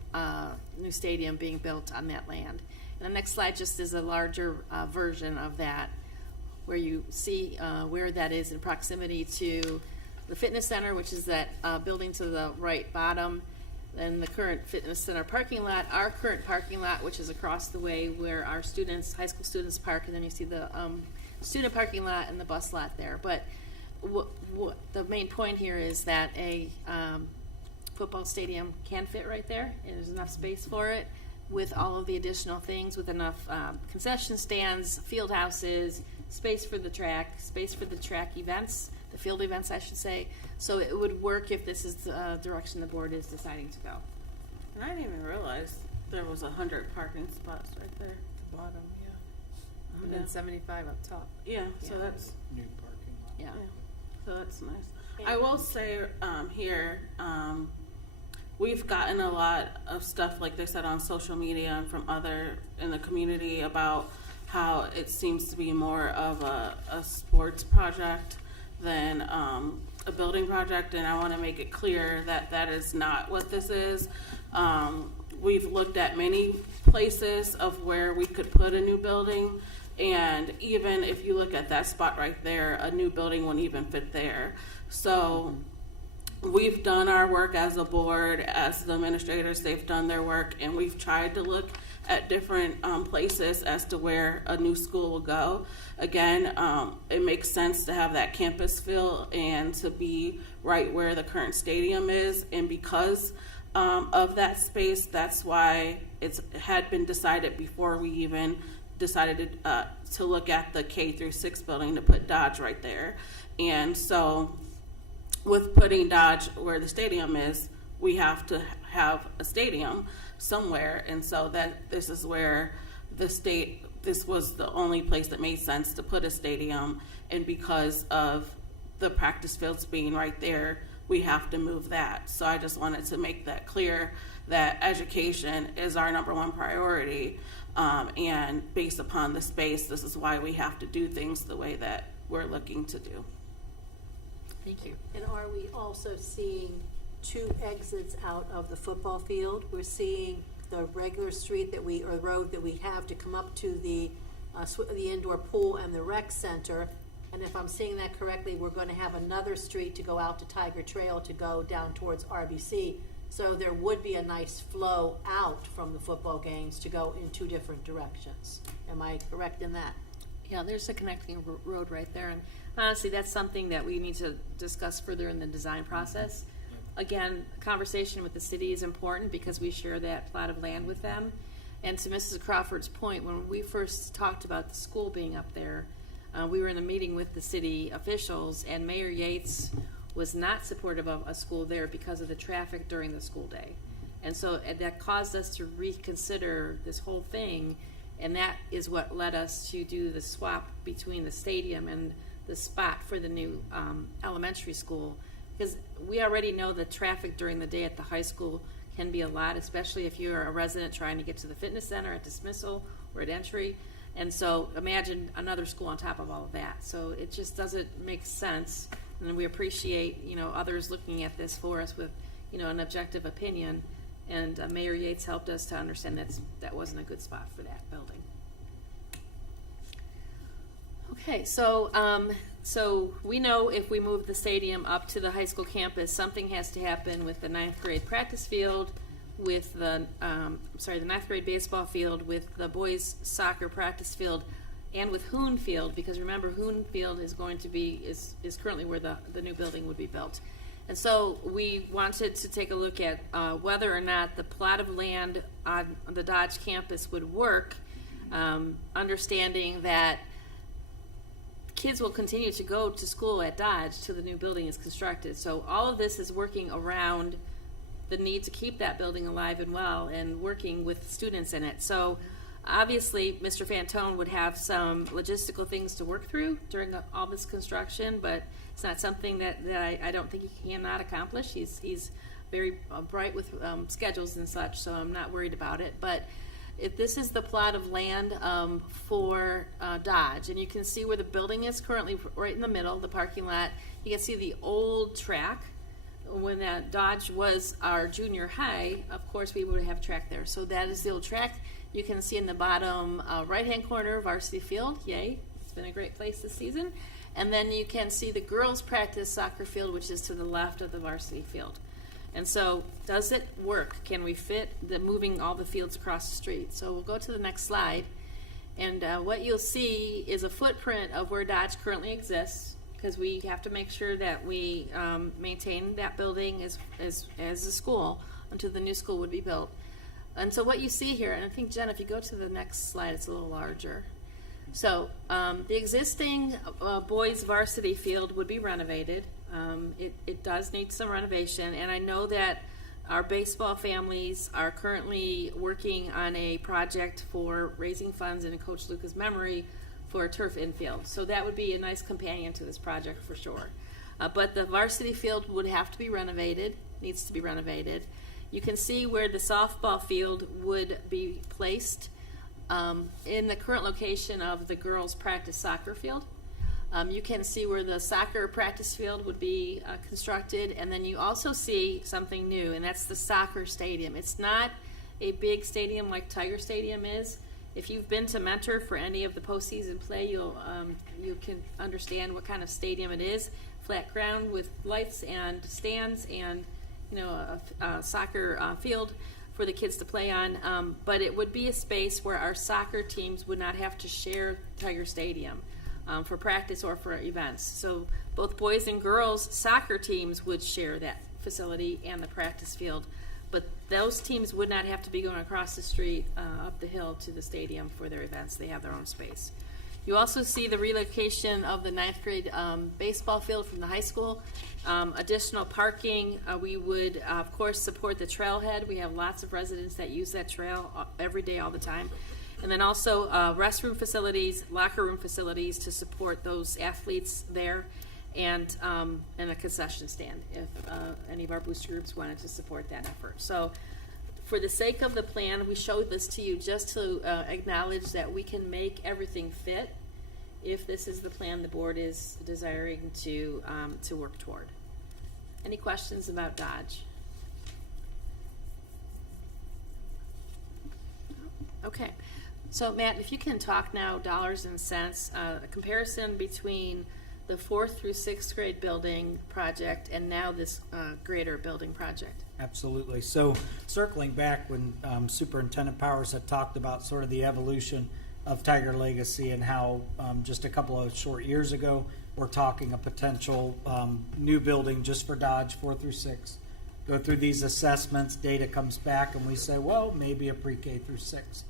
stadium being built on that land. And the next slide just is a larger version of that, where you see where that is in proximity to the fitness center, which is that building to the right bottom, then the current fitness center parking lot, our current parking lot, which is across the way where our students, high school students park, and then you see the student parking lot and the bus lot there. But the main point here is that a football stadium can fit right there, and there's enough space for it with all of the additional things, with enough concession stands, field houses, space for the track events, the field events, I should say. So it would work if this is the direction the board is deciding to go. And I didn't even realize there was 100 parking spots right there. Bottom, yeah. And Yeah. then 75 up top. Yeah, so Yeah. that's New parking lot. Yeah. so that's nice. I will say here, we've gotten a lot of stuff like they said on social media and from other in the community about how it seems to be more of a sports project than a building project, and I want to make it clear that that is not what this is. We've looked at many places of where we could put a new building, and even if you look at that spot right there, a new building wouldn't even fit there. So we've done our work as a board, as the administrators, they've done their work, and we've tried to look at different places as to where a new school will go. Again, it makes sense to have that campus feel and to be right where the current stadium is, and because of that space, that's why it had been decided before we even decided to look at the K-6 building to put Dodge right there. And so with putting Dodge where the stadium is, we have to have a stadium somewhere, and so that this is where this was the only place that made sense to put a stadium, and because of the practice fields being right there, we have to move that. So I just wanted to make that clear that education is our number one priority. And based upon the space, this is why we have to do things the way that we're looking to do. Thank you. And are we also seeing 2 exits out of the football field? We're seeing the regular street that or road that we have to come up to the indoor pool and the rec center. And if I'm seeing that correctly, we're going to have another street to go out to Tiger Trail to go down towards RBC. So there would be a nice flow out from the football games to go in 2 different directions. Am I correct in that? Yeah, there's a connecting road right there, and honestly, that's something that we need to discuss further in the design process. Again, conversation with the city is important because we share that plot of land with them. And to Mrs. Crawford's point, when we first talked about the school being up there, we were in a meeting with the city officials, and Mayor Yates was not supportive of a school there because of the traffic during the school day. And so that caused us to reconsider this whole thing, and that is what led us to do the swap between the stadium and the spot for the new elementary school, because we already know that traffic during the day at the high school can be a lot, especially if you're a resident trying to get to the fitness center at dismissal or at entry. And so imagine another school on top of all of that. So it just doesn't make sense. And we appreciate, others looking at this for us with, an objective opinion. And Mayor Yates helped us to understand that wasn't a good spot for that building. Okay, so we know if we move the stadium up to the high school campus, something has to happen with the 9th grade practice field, with the 9th grade baseball field, with the boys soccer practice field, and with Hoon Field, because remember, Hoon Field is going to be, is currently where the new building would be built. And so we wanted to take a look at whether or not the plot of land on the Dodge campus would work, understanding that kids will continue to go to school at Dodge till the new building is constructed. So all of this is working around the need to keep that building alive and well and working with students in it. So obviously, Mr. Fantone would have some logistical things to work through during all this construction, but it's not something that I don't think he cannot accomplish. He's very bright with schedules and such, so I'm not worried about it. But if this is the plot of land for Dodge, and you can see where the building is currently right in the middle, the parking lot. You can see the old track. When that Dodge was our junior high, of course, we would have track there. So that is the old track. You can see in the bottom right-hand corner, varsity field. Yay, it's been a great place this season. And then you can see the girls' practice soccer field, which is to the left of the varsity field. And so, does it work? Can we fit moving all the fields across the street? So we'll go to the next slide. And what you'll see is a footprint of where Dodge currently exists, because we have to make sure that we maintain that building as a school until the new school would be built. And so what you see here, and I think, Jen, if you go to the next slide, it's a little larger. So the existing boys varsity field would be renovated. It does need some renovation, and I know that our baseball families are currently working on a project for raising funds in Coach Luca's memory for a turf infield. So that would be a nice companion to this project for sure. But the varsity field would have to be renovated, needs to be renovated. You can see where the softball field would be placed in the current location of the girls' practice soccer field. You can see where the soccer practice field would be constructed, and then you also see something new, and that's the soccer stadium. It's not a big stadium like Tiger Stadium is. If you've been to Mentor for any of the postseason play, you can understand what kind of stadium it is. Flat ground with lights and stands and a soccer field for the kids to play on. But it would be a space where our soccer teams would not have to share Tiger Stadium for practice or for events. So both boys and girls soccer teams would share that facility and the practice field. But those teams would not have to be going across the street up the hill to the stadium for their events. They have their own space. You also see the relocation of the 9th grade baseball field from the high school. Additional parking. We would, of course, support the trailhead. We have lots of residents that use that trail every day, all the time. And then also restroom facilities, locker room facilities to support those athletes there. and a concession stand if any of our booster groups wanted to support that effort. So for the sake of the plan, we showed this to you just to acknowledge that we can make everything fit if this is the plan the board is desiring to work toward. Any questions about Dodge? Okay, so Matt, if you can talk now dollars and cents, a comparison between the 4th through 6th grade building project and now this greater building project. Absolutely. So circling back when Superintendent Powers had talked about sort of the evolution of Tiger Legacy and how just a couple of short years ago, we're talking a potential new building just for Dodge 4 through 6. Go through these assessments, data comes back, and we say, well, maybe a pre-K through 6.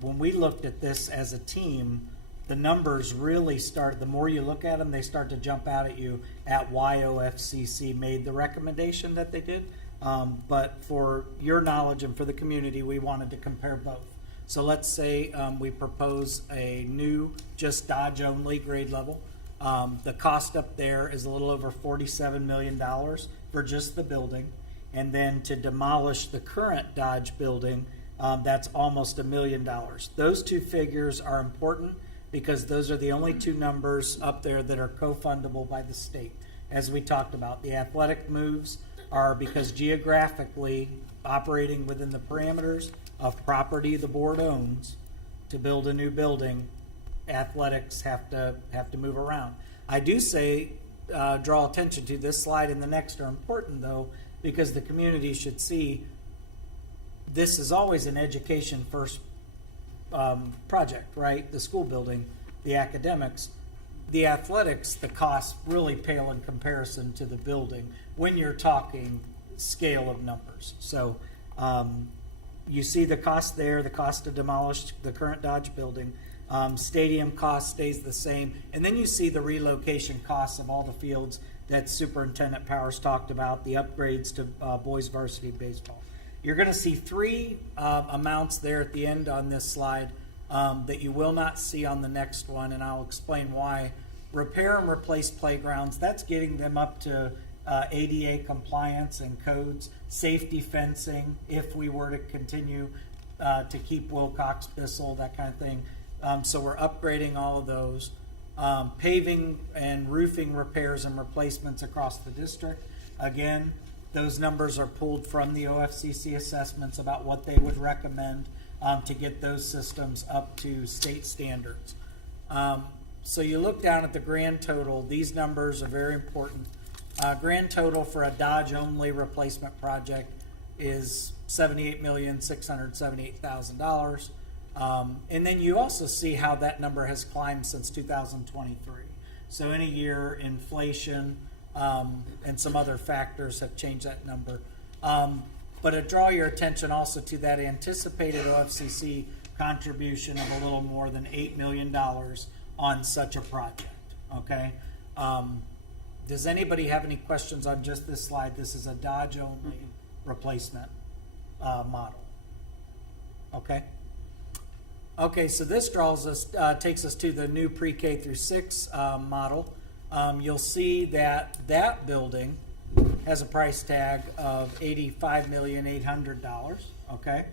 When we looked at this as a team, the numbers really start, the more you look at them, they start to jump out at you at why OFCC made the recommendation that they did. But for your knowledge and for the community, we wanted to compare both. So let's say we propose a new, just Dodge only grade level. The cost up there is a little over $47 million for just the building. And then to demolish the current Dodge building, that's almost $1 million. Those two figures are important because those are the only two numbers up there that are co-fundable by the state. As we talked about, the athletic moves are because geographically operating within the parameters of property the board owns to build a new building, athletics have to move around. I do say draw attention to this slide and the next are important though, because the community should see this is always an education first project, right? The school building, the academics, the athletics, the costs really pale in comparison to the building when you're talking scale of numbers. So you see the cost there, the cost to demolish the current Dodge building. Stadium cost stays the same. And then you see the relocation costs of all the fields that Superintendent Powers talked about, the upgrades to boys varsity baseball. You're going to see three amounts there at the end on this slide that you will not see on the next one, and I'll explain why. Repair and replace playgrounds, that's getting them up to ADA compliance and codes. Safety fencing, if we were to continue to keep Wilcox, Bissell, that kind of thing. So we're upgrading all of those. Paving and roofing repairs and replacements across the district. Again, those numbers are pulled from the OFCC assessments about what they would recommend to get those systems up to state standards. So you look down at the grand total. These numbers are very important. Grand total for a Dodge only replacement project is $78,678,000. And then you also see how that number has climbed since 2023. So in a year, inflation and some other factors have changed that number. But to draw your attention also to that anticipated OFCC contribution of a little more than $8 million on such a project, okay? Does anybody have any questions on just this slide? This is a Dodge only replacement model, okay? Okay, so this draws us, takes us to the new pre-K through 6 model. You'll see that that building has a price tag of $85,800,000, okay?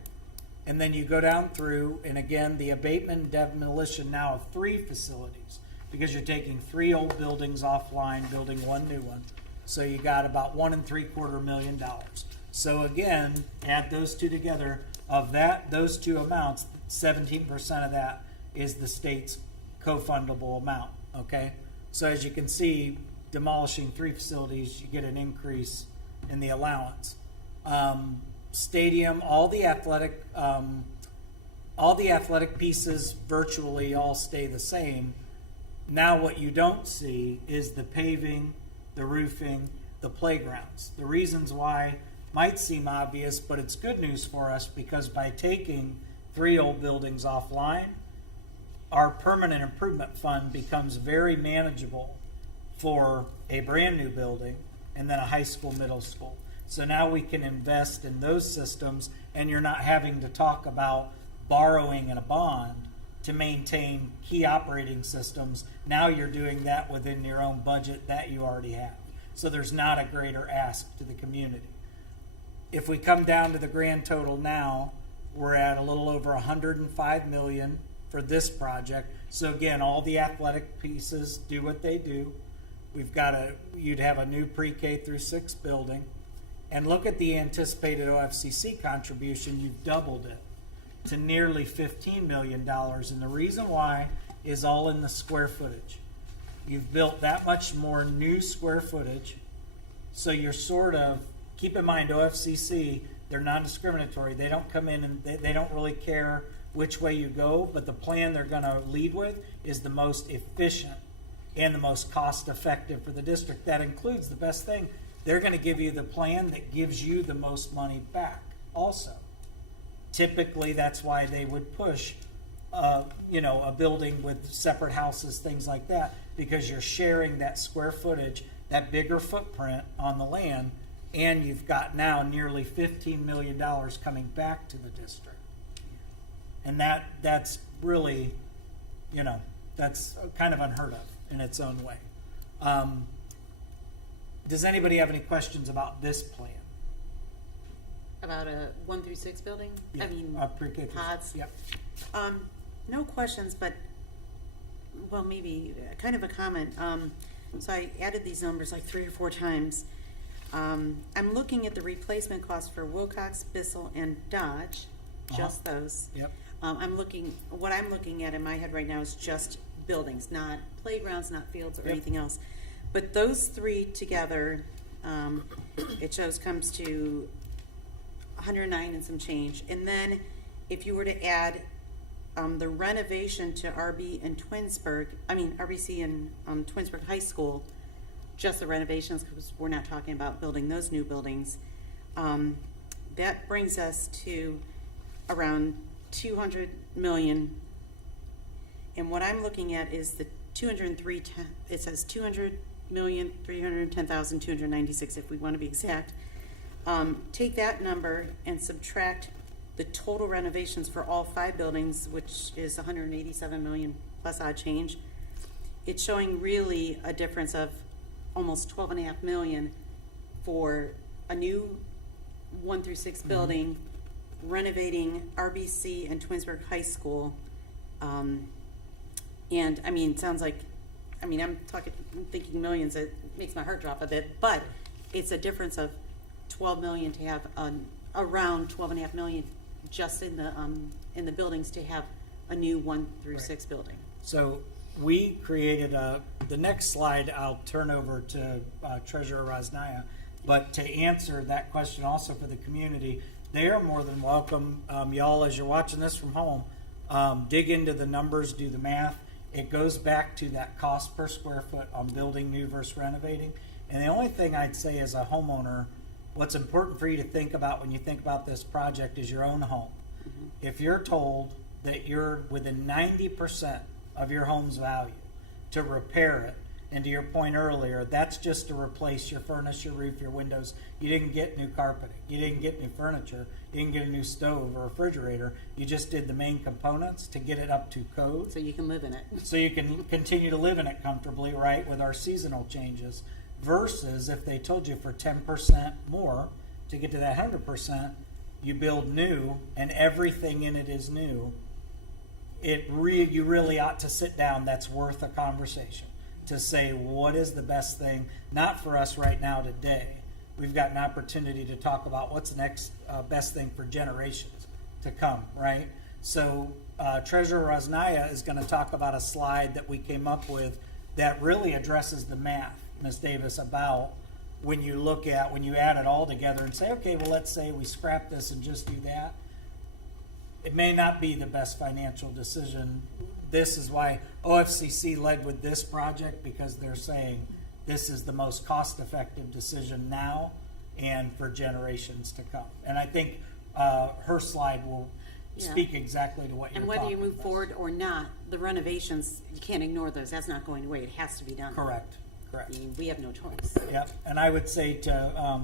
And then you go down through, and again, the abatement and demolition now of 3 facilities, because you're taking 3 old buildings offline, building 1 new one. So you got about $1.75 million. So again, add those two together. Of that, those two amounts, 17% of that is the state's co-fundable amount, okay? So as you can see, demolishing 3 facilities, you get an increase in the allowance. Stadium, all the athletic pieces virtually all stay the same. Now what you don't see is the paving, the roofing, the playgrounds. The reasons why might seem obvious, but it's good news for us because by taking 3 old buildings offline, our permanent improvement fund becomes very manageable for a brand new building and then a high school, middle school. So now we can invest in those systems and you're not having to talk about borrowing in a bond to maintain key operating systems. Now you're doing that within your own budget that you already have. So there's not a greater ask to the community. If we come down to the grand total now, we're at a little over 105 million for this project. So again, all the athletic pieces do what they do. You'd have a new pre-K through 6 building. And look at the anticipated OFCC contribution, you've doubled it to nearly $15 million. And the reason why is all in the square footage. You've built that much more new square footage. So you're sort of, keep in mind OFCC, they're non-discriminatory. They don't come in and they don't really care which way you go, but the plan they're going to lead with is the most efficient and the most cost effective for the district. That includes the best thing. They're going to give you the plan that gives you the most money back also. Typically, that's why they would push, a building with separate houses, things like that, because you're sharing that square footage, that bigger footprint on the land, and you've got now nearly $15 million coming back to the district. And that's really, that's kind of unheard of in its own way. Does anybody have any questions about this plan? About a 1 through 6 building? Yeah, I mean, pre-K through- pods? Yep. No questions, but, well, maybe kind of a comment. So I added these numbers like 3 or 4 times. I'm looking at the replacement cost for Wilcox, Bissell, and Dodge, just those. Yep. What I'm looking at in my head right now is just buildings, not playgrounds, not fields or Yep. anything else. But those 3 together, it shows comes to 109 and some change. And then if you were to add the renovation to RBC and Twinsburg High School, just the renovations, because we're not talking about building those new buildings, that brings us to around 200 million. And what I'm looking at is the 203, it says 200,310,296 if we want to be exact. Take that number and subtract the total renovations for all 5 buildings, which is 187 million plus odd change. It's showing really a difference of almost 12.5 million for a new 1 through 6 building, renovating RBC and Twinsburg High School. And I mean, it sounds like, I'm thinking millions, it makes my heart drop a bit, but it's a difference of 12 million to have around 12.5 million just in the buildings to have a new 1 through 6 building. So we created the next slide I'll turn over to Treasurer Rosnaya, but to answer that question also for the community, they are more than welcome. Y'all, as you're watching this from home, dig into the numbers, do the math. It goes back to that cost per square foot on building new versus renovating. And the only thing I'd say as a homeowner, what's important for you to think about when you think about this project is your own home. If you're told that you're within 90% of your home's value to repair it, and to your point earlier, that's just to replace your furnace, your roof, your windows. You didn't get new carpeting. You didn't get new furniture. You didn't get a new stove or refrigerator. You just did the main components to get it up to code. So you can live in it. So you can continue to live in it comfortably, right, with our seasonal changes. Versus if they told you for 10% more to get to that 100%, you build new and everything in it is new. You really ought to sit down. That's worth a conversation to say what is the best thing, not for us right now today. We've got an opportunity to talk about what's the next best thing for generations to come, right? So Treasurer Rosnaya is going to talk about a slide that we came up with that really addresses the math, Ms. Davis, about when you add it all together and say, okay, well, let's say we scrap this and just do that. It may not be the best financial decision. This is why OFCC led with this project, because they're saying this is the most cost-effective decision now and for generations to come. And I think her slide will speak exactly to what you're talking about. And whether you move forward or not, the renovations, you can't ignore those. That's not going away. It has to be done. Correct. I mean, we have no choice. Yep. And I would say to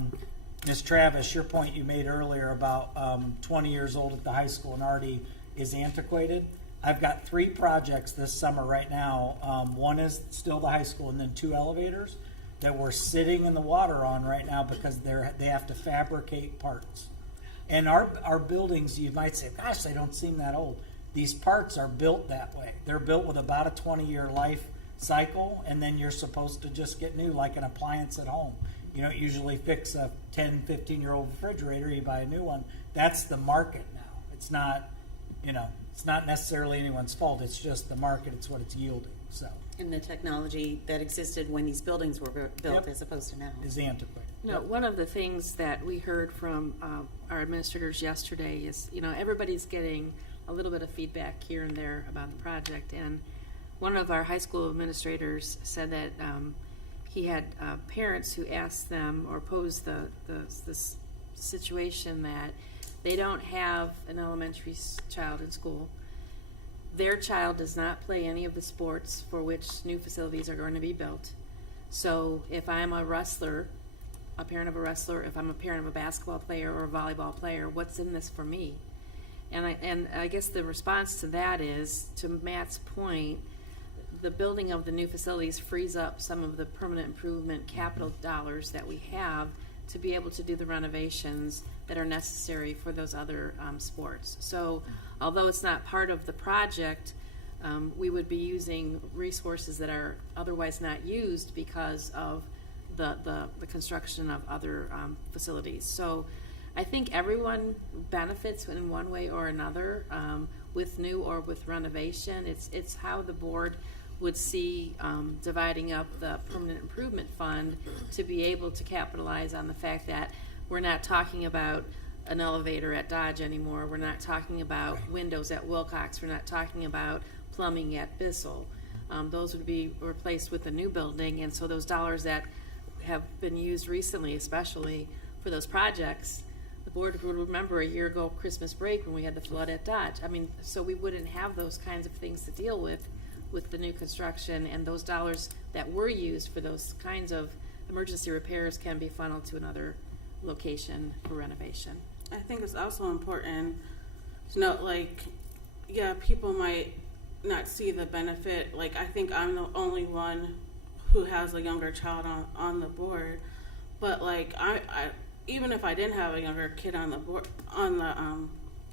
Ms. Travis, your point you made earlier about 20 years old at the high school and already is antiquated, I've got 3 projects this summer right now. One is still the high school, and then 2 elevators that we're sitting in the water on right now because they have to fabricate parts. And our buildings, you might say, gosh, they don't seem that old. These parts are built that way. They're built with about a 20-year life cycle, and then you're supposed to just get new, like an appliance at home. You don't usually fix a 10, 15-year-old refrigerator, you buy a new one. That's the market now. It's not, it's not necessarily anyone's fault. It's just the market. It's what it's yielding. So And the technology that existed when these buildings were built Yep. as opposed to now. is antiquated. No, one of the things that we heard from our administrators yesterday is, everybody's getting a little bit of feedback here and there about the project. And one of our high school administrators said that he had parents who asked them or posed this situation that they don't have an elementary child in school. Their child does not play any of the sports for which new facilities are going to be built. So if I'm a wrestler, a parent of a wrestler, if I'm a parent of a basketball player or a volleyball player, what's in this for me? And I guess the response to that is, to Matt's point, the building of the new facilities frees up some of the permanent improvement capital dollars that we have to be able to do the renovations that are necessary for those other sports. So although it's not part of the project, we would be using resources that are otherwise not used because of the construction of other facilities. So I think everyone benefits in one way or another with new or with renovation. It's how the board would see dividing up the permanent improvement fund to be able to capitalize on the fact that we're not talking about an elevator at Dodge anymore. We're not talking about windows at Wilcox. We're not talking about plumbing at Bissell. Those would be replaced with a new building, and so those dollars that have been used recently, especially for those projects, the board would remember a year ago Christmas break when we had the flood at Dodge. I mean, so we wouldn't have those kinds of things to deal with the new construction, and those dollars that were used for those kinds of emergency repairs can be funneled to another location for renovation. I think it's also important to note, people might not see the benefit. I think I'm the only one who has a younger child on the board, but I even if I didn't have a younger kid on the board,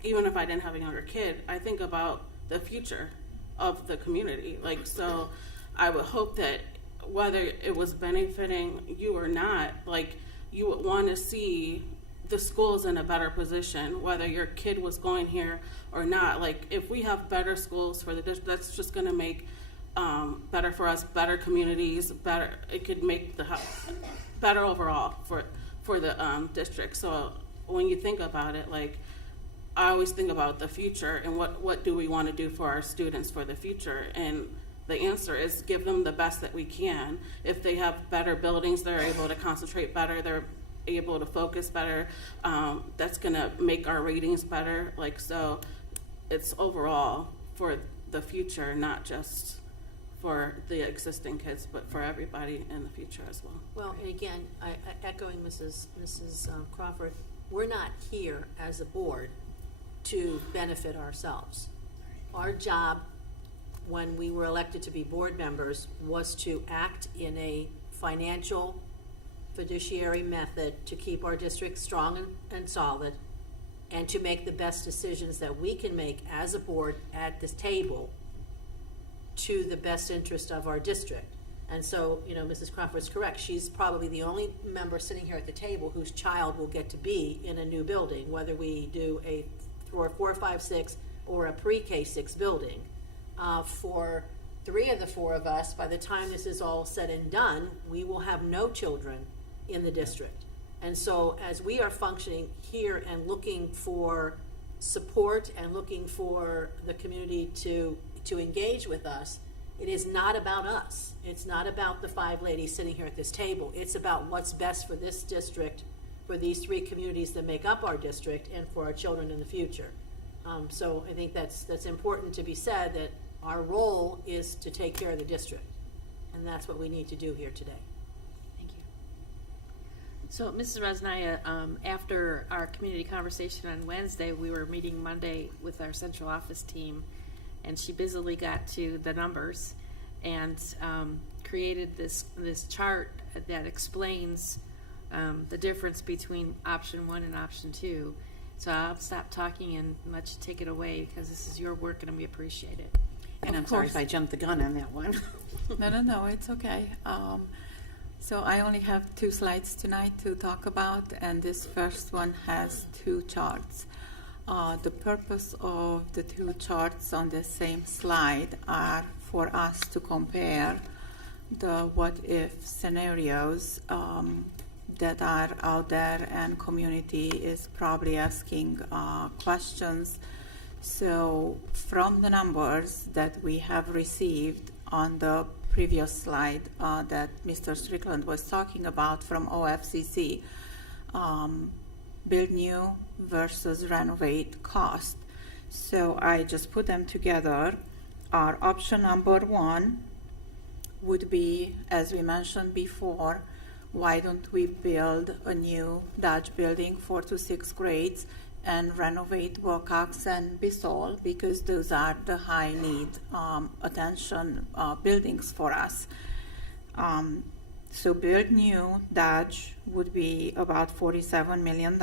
even if I didn't have a younger kid, I think about the future of the community. So I would hope that whether it was benefiting you or not, you would want to see the schools in a better position, whether your kid was going here or not. If we have better schools for the district, that's just going to make better for us, better communities, better. It could make the better overall for the district. So when you think about it, I always think about the future and what do we want to do for our students for the future, and the answer is give them the best that we can. If they have better buildings, they're able to concentrate better, they're able to focus better, that's going to make our ratings better. So it's overall for the future, not just for the existing kids, but for everybody in the future as well. Well, and again, echoing Mrs. Crawford, we're not here as a board to benefit ourselves. Our job when we were elected to be board members was to act in a financial fiduciary method to keep our district strong and solid, and to make the best decisions that we can make as a board at this table to the best interest of our district. And so, Mrs. Crawford's correct. She's probably the only member sitting here at the table whose child will get to be in a new building, whether we do a 4, 5, 6 or a pre-K 6 building. For 3 of the 4 of us, by the time this is all said and done, we will have no children in the district. And so as we are functioning here and looking for support and looking for the community to engage with us, it is not about us. It's not about the 5 ladies sitting here at this table. It's about what's best for this district, for these 3 communities that make up our district, and for our children in the future. So I think that's important to be said, that our role is to take care of the district, and that's what we need to do here today. Thank you. So, Mrs. Resnaya, after our community conversation on Wednesday, we were meeting Monday with our central office team, and she busily got to the numbers and created this chart that explains the difference between option 1 and option 2. So I'll stop talking and let you take it away, because this is your work and we appreciate it. And I'm sorry if I jumped the gun on that one. No, it's okay. So I only have 2 slides tonight to talk about, and this first one has 2 charts. The purpose of the 2 charts on the same slide are for us to compare the what-if scenarios that are out there, and community is probably asking questions. So from the numbers that we have received on the previous slide that Mr. Strickland was talking about from OFCC, build new versus renovate cost. So I just put them together. Our option number 1 would be, as we mentioned before, why don't we build a new Dodge building 4 to 6 grades and renovate Wilcox and Bissell, because those are the high need attention buildings for us. So build new Dodge would be about $47 million.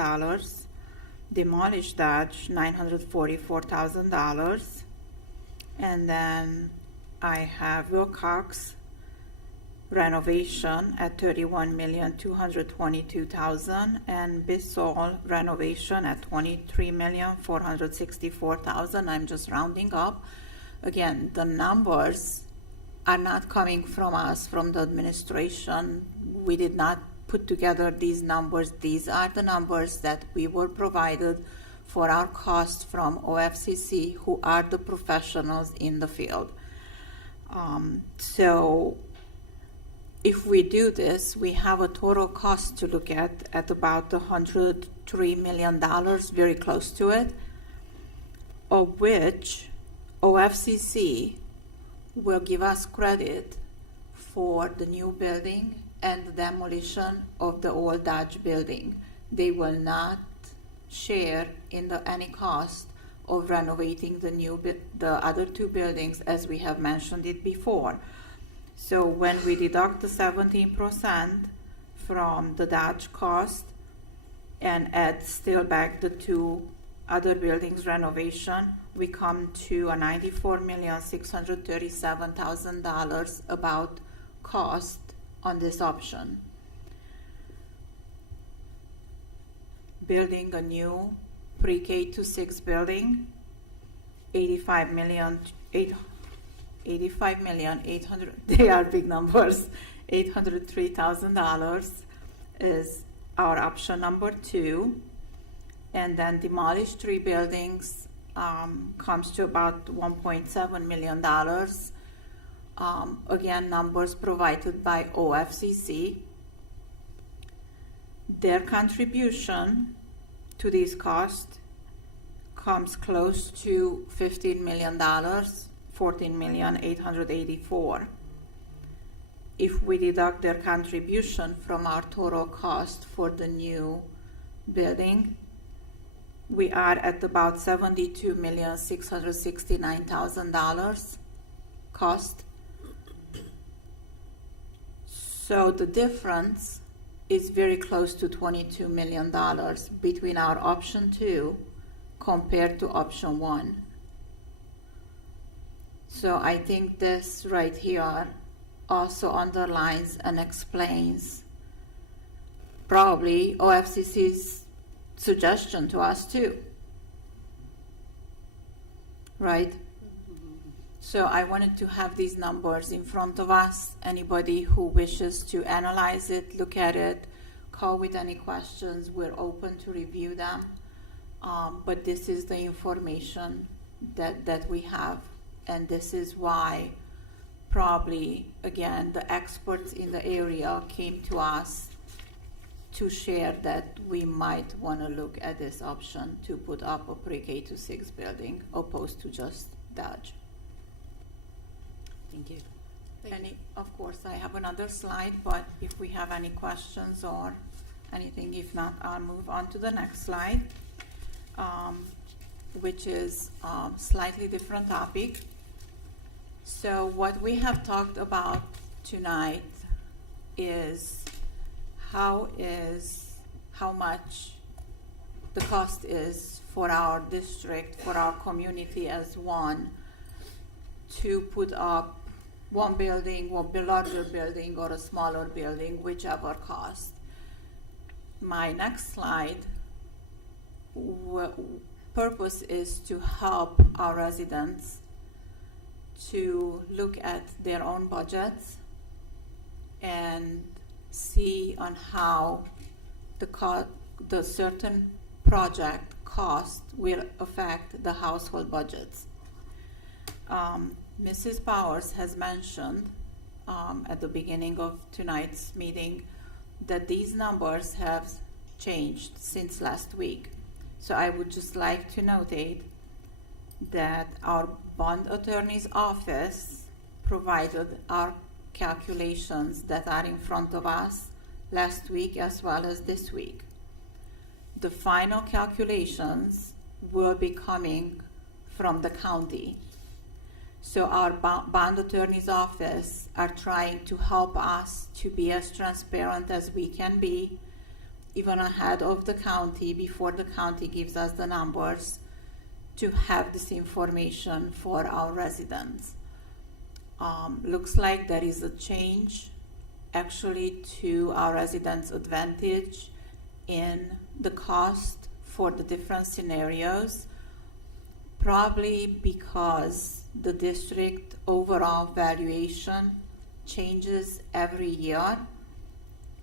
Demolish Dodge, $944,000. And then I have Wilcox renovation at $31,222,000 and Bissell renovation at $23,464,000. I'm just rounding up. Again, the numbers are not coming from us, from the administration. We did not put together these numbers. These are the numbers that we were provided for our costs from OFCC, who are the professionals in the field. So if we do this, we have a total cost to look at about $103 million, very close to it, of which OFCC will give us credit for the new building and the demolition of the old Dodge building. They will not share in any cost of renovating the other 2 buildings, as we have mentioned it before. So when we deduct the 17% from the Dodge cost and add still back the 2 other buildings renovation, we come to a $94,637,000 about cost on this option. Building a new pre-K to 6 building, $85 million, they are big numbers, $803,000 is our option number 2. And then demolish 3 buildings comes to about $1.7 million. Again, numbers provided by OFCC. Their contribution to these costs comes close to $15 million, $14,884,000. If we deduct their contribution from our total cost for the new building, we are at about $72,669,000 cost. So the difference is very close to $22 million between our option 2 compared to option 1. So I think this right here also underlines and explains probably OFCC's suggestion to us too, right? So I wanted to have these numbers in front of us. Anybody who wishes to analyze it, look at it, call with any questions, we're open to review them. But this is the information that we have, and this is why probably, again, the experts in the area came to us to share that we might want to look at this option to put up a pre-K to 6 building opposed to just Dodge. Thank you. Of course, I have another slide, but if we have any questions or anything, if not, I'll move on to the next slide. which is slightly different topic. So what we have talked about tonight is how much the cost is for our district, for our community as one, to put up one building or a larger building or a smaller building, whichever cost. My next slide purpose is to help our residents to look at their own budgets and see on how the certain project cost will affect the household budgets. Mrs. Powers has mentioned at the beginning of tonight's meeting that these numbers have changed since last week. So I would just like to notate that our bond attorney's office provided our calculations that are in front of us last week as well as this week. The final calculations will be coming from the county. So our bond attorney's office are trying to help us to be as transparent as we can be, even ahead of the county, before the county gives us the numbers, to have this information for our residents. Looks like there is a change actually to our residents' advantage in the cost for the different scenarios, probably because the district overall valuation changes every year,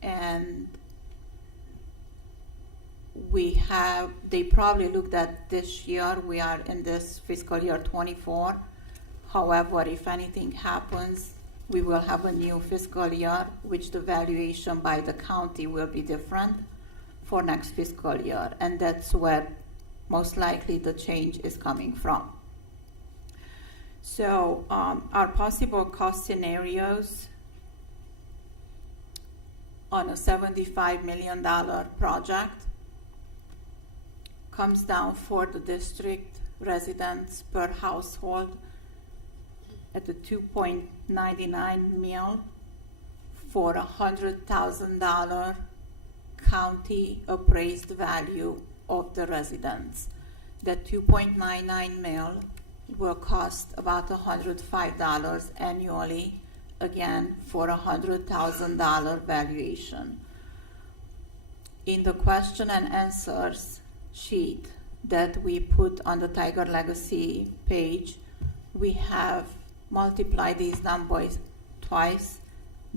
and they probably looked at this year. We are in this fiscal year 24. However, if anything happens, we will have a new fiscal year, which the valuation by the county will be different for next fiscal year, and that's where most likely the change is coming from. So our possible cost scenarios on a $75 million project comes down for the district residents per household at the $2.99 mil for $100,000 county appraised value of the residents. That $2.99 mil will cost about $105 annually, again for $100,000 valuation. In the question and answers sheet that we put on the Tiger Legacy page, we have multiplied these numbers twice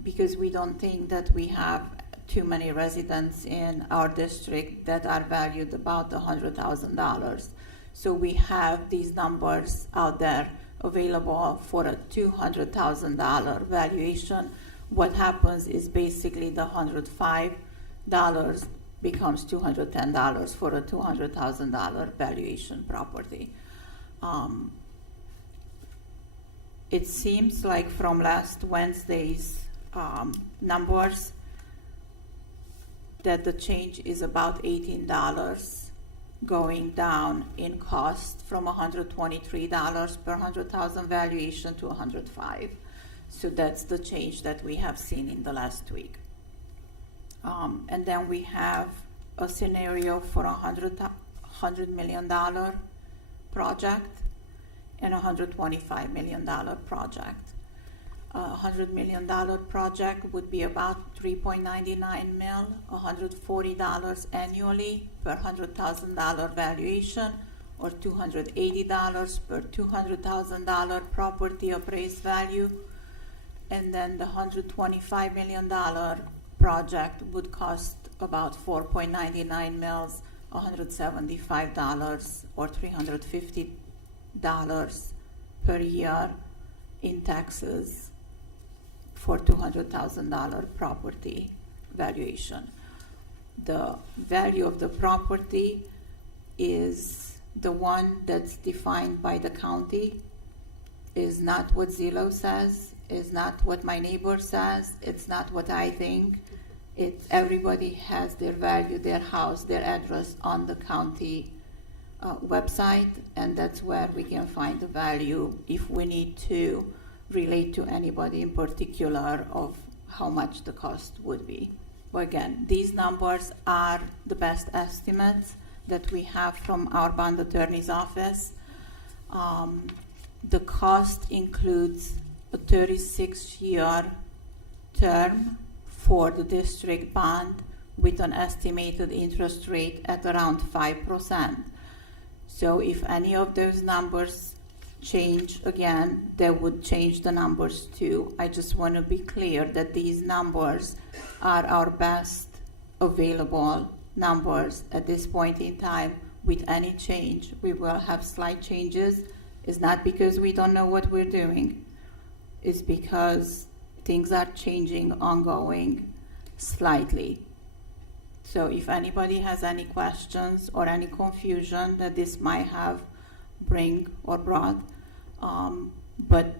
because we don't think that we have too many residents in our district that are valued about $100,000. So we have these numbers out there available for a $200,000 valuation. What happens is basically the $105 becomes $210 for a $200,000 valuation property. It seems like from last Wednesday's numbers that the change is about $18 going down in cost from $123 per 100,000 valuation to $105. So that's the change that we have seen in the last week. And then we have a scenario for $100 million project and $125 million project. $100 million project would be about $3.99 mil, $140 annually per $100,000 valuation, or $280 per $200,000 property appraised value. And then the $125 million project would cost about $4.99 mils, $175 or $350 per year in taxes for $200,000 property valuation. The value of the property is the one that's defined by the county, is not what Zillow says, is not what my neighbor says, it's not what I think. Everybody has their value, their house, their address on the county website, and that's where we can find the value if we need to relate to anybody in particular of how much the cost would be. But again, these numbers are the best estimates that we have from our bond attorney's office. The cost includes a 36-year term for the district bond with an estimated interest rate at around 5%. So if any of those numbers change again, they would change the numbers too. I just want to be clear that these numbers are our best available numbers at this point in time. With any change, we will have slight changes. It's not because we don't know what we're doing. It's because things are changing ongoing slightly. So if anybody has any questions or any confusion that this might have brought, but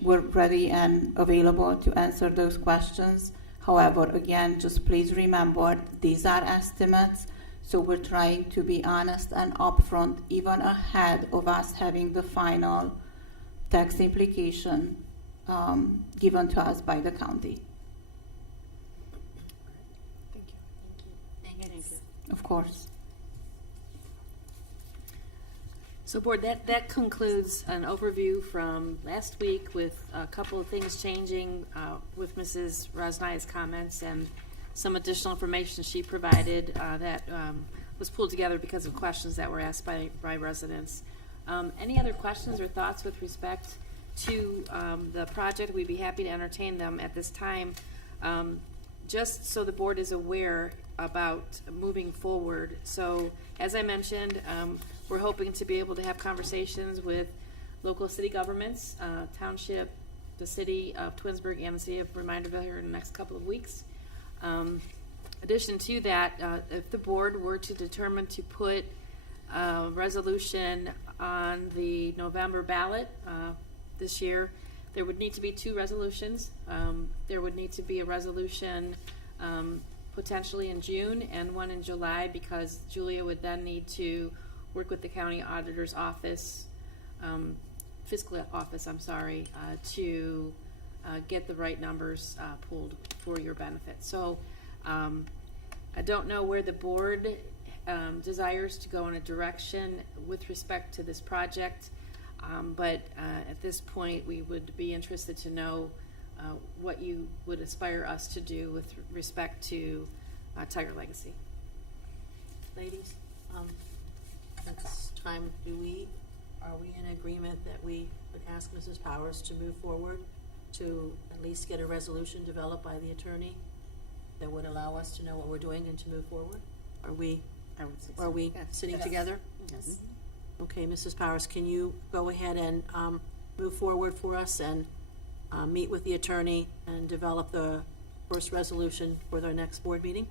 we're ready and available to answer those questions. However, again, just please remember, these are estimates, so we're trying to be honest and upfront, even ahead of us having the final tax implication given to us by the county. Thank you. Of course. So board, that concludes an overview from last week with a couple of things changing with Mrs. Rosnaya's comments and some additional information she provided that was pulled together because of questions that were asked by residents. Any other questions or thoughts with respect to the project? We'd be happy to entertain them at this time. Just so the board is aware about moving forward. So as I mentioned, we're hoping to be able to have conversations with local city governments, township, the city of Twinsburg, and the city of Reminderville here in the next couple of weeks. Addition to that, if the board were to determine to put a resolution on the November ballot this year, there would need to be two resolutions. There would need to be a resolution potentially in June and one in July, because Julia would then need to work with the county auditor's office, fiscal office, to get the right numbers pulled for your benefit. So I don't know where the board desires to go in a direction with respect to this project, but at this point we would be interested to know what you would aspire us to do with respect to Tiger Legacy. Ladies, it's time. Are we in agreement that we would ask Mrs. Powers to move forward to at least get a resolution developed by the attorney that would allow us to know what we're doing and to move forward? Are we sitting together? Yes. Okay, Mrs. Powers, can you go ahead and move forward for us and meet with the attorney and develop the first resolution for their next board meeting?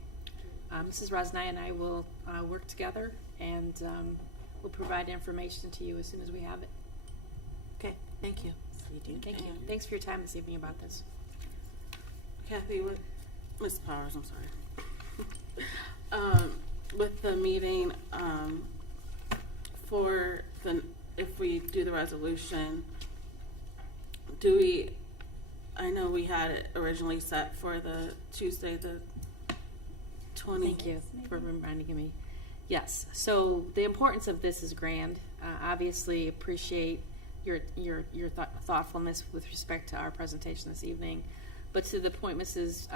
Mrs. Rosnaya and I will work together, and we'll provide information to you as soon as we have it. Okay, thank you. Thank you. Thanks for your time this evening about this. Kathy, with Ms. Powers, I'm sorry. With the meeting, if we do the resolution, I know we had it originally set for the Tuesday, the 20th. Thank you for reminding me. Yes. So the importance of this is grand. Obviously, appreciate your thoughtfulness with respect to our presentation this evening. But to the point Mrs.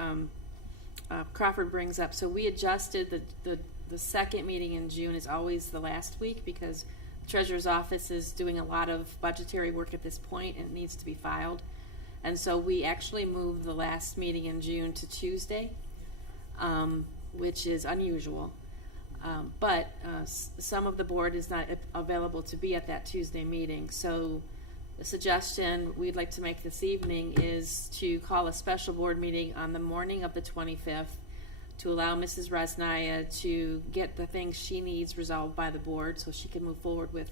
Crawford brings up, so we adjusted the second meeting in June is always the last week because the Treasurer's Office is doing a lot of budgetary work at this point and it needs to be filed. And so we actually moved the last meeting in June to Tuesday, which is unusual. But some of the board is not available to be at that Tuesday meeting. So the suggestion we'd like to make this evening is to call a special board meeting on the morning of the 25th to allow Mrs. Rosnaya to get the things she needs resolved by the board so she can move forward with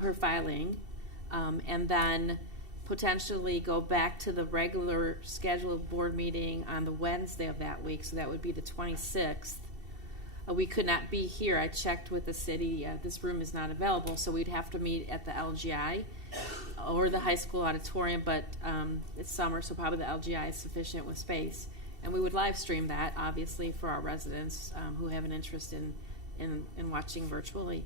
her filing, and then potentially go back to the regular scheduled board meeting on the Wednesday of that week, so that would be the 26th, we could not be here. I checked with the city. This room is not available, so we'd have to meet at the LGI or the high school auditorium, but it's summer, so probably the LGI is sufficient with space. And we would live stream that, obviously, for our residents who have an interest in watching virtually.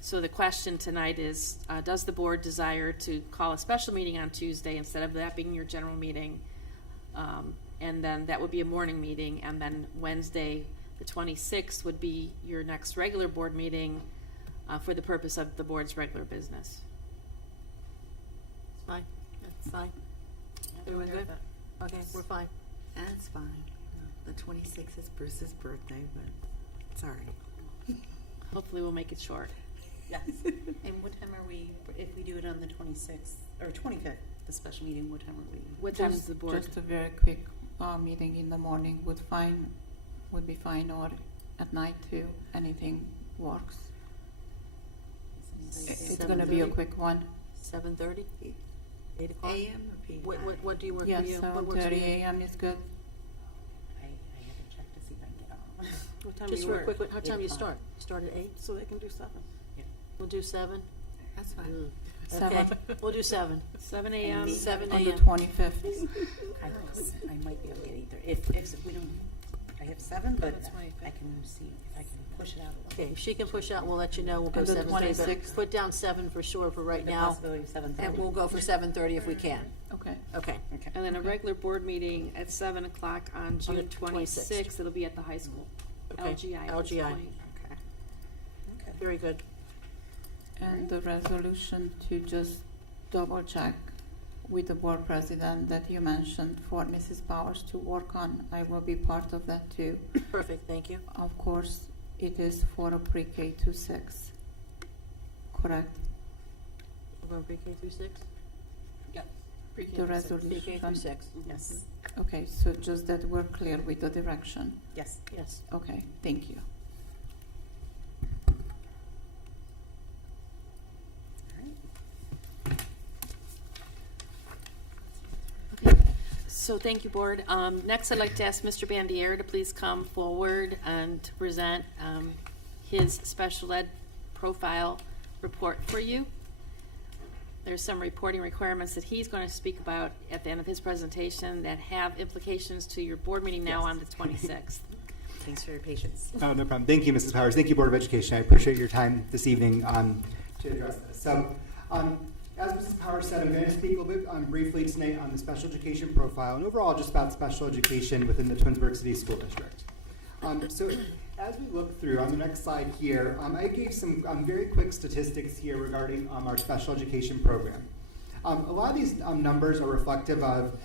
So the question tonight is, does the board desire to call a special meeting on Tuesday instead of that being your general meeting? And then that would be a morning meeting, and then Wednesday, the 26th, would be your next regular board meeting for the purpose of the board's regular business. It's fine. That's fine. Everyone good? Okay, we're fine. That's fine. The 26th is Bruce's birthday, but it's all right. Hopefully we'll make it short. Yes. And what time are we, if we do it on the 26th, or 25th, the special meeting, what time are we? What time is the board? Just a very quick meeting in the morning would be fine, or at night too. Anything works. It's going to be a 7:30? quick one. 7:30? 8 o'clock? AM or PM? What do you work Yes, for you? What works for 7:30 you? a.m. is good. I haven't checked to see if I can get on. What time Just do you real work? quick, how time do you 8 o'clock. start? Start at 8? So they can do 7. We'll do 7? That's fine. Okay, 7 we'll do 7. 7 a.m. 7 on the a.m. 25th. I might be able to get either. If we don't, I have 7, but I can see if I can push it out a little. Okay, if she can push out, we'll let you know. We'll go And the 7:30, but 26th. put down 7 for sure for right The now. possibility of 7:30. And we'll go for 7:30 if we can. Okay. Okay. Okay. And then a regular board meeting at 7 o'clock on On the June 26th. 26th. It'll be at the high school. Okay, LGI. at this LGI. point. Okay. Okay. Very good. And the resolution to just double check with the board president that you mentioned for Mrs. Powers to work on. I will be part of that too. Perfect, thank you. Of course, it is for a pre-K to 6. Correct? We're going pre-K through 6? The resolution. Pre-K through 6. Yes. Okay, so just that we're clear with the direction. Yes. Yes. Okay, thank you. So thank you, board. Next, I'd like to ask Mr. Bandiera to please come forward and to present his special ed profile report for you. There's some reporting requirements that he's going to speak about at the end of his presentation that have implications to your board meeting now on the 26th. Thanks for your patience. Oh, no problem. Thank you, Mrs. Powers. Thank you, Board of Education. I appreciate your time this evening to address this. So, as Mrs. Powers said, I'm going to speak a little bit briefly tonight on the special education profile and overall just about special education within the Twinsburg City School District. So, as we look through, on the next slide here, I gave some very quick statistics here regarding our special education program. A lot of these numbers are reflective of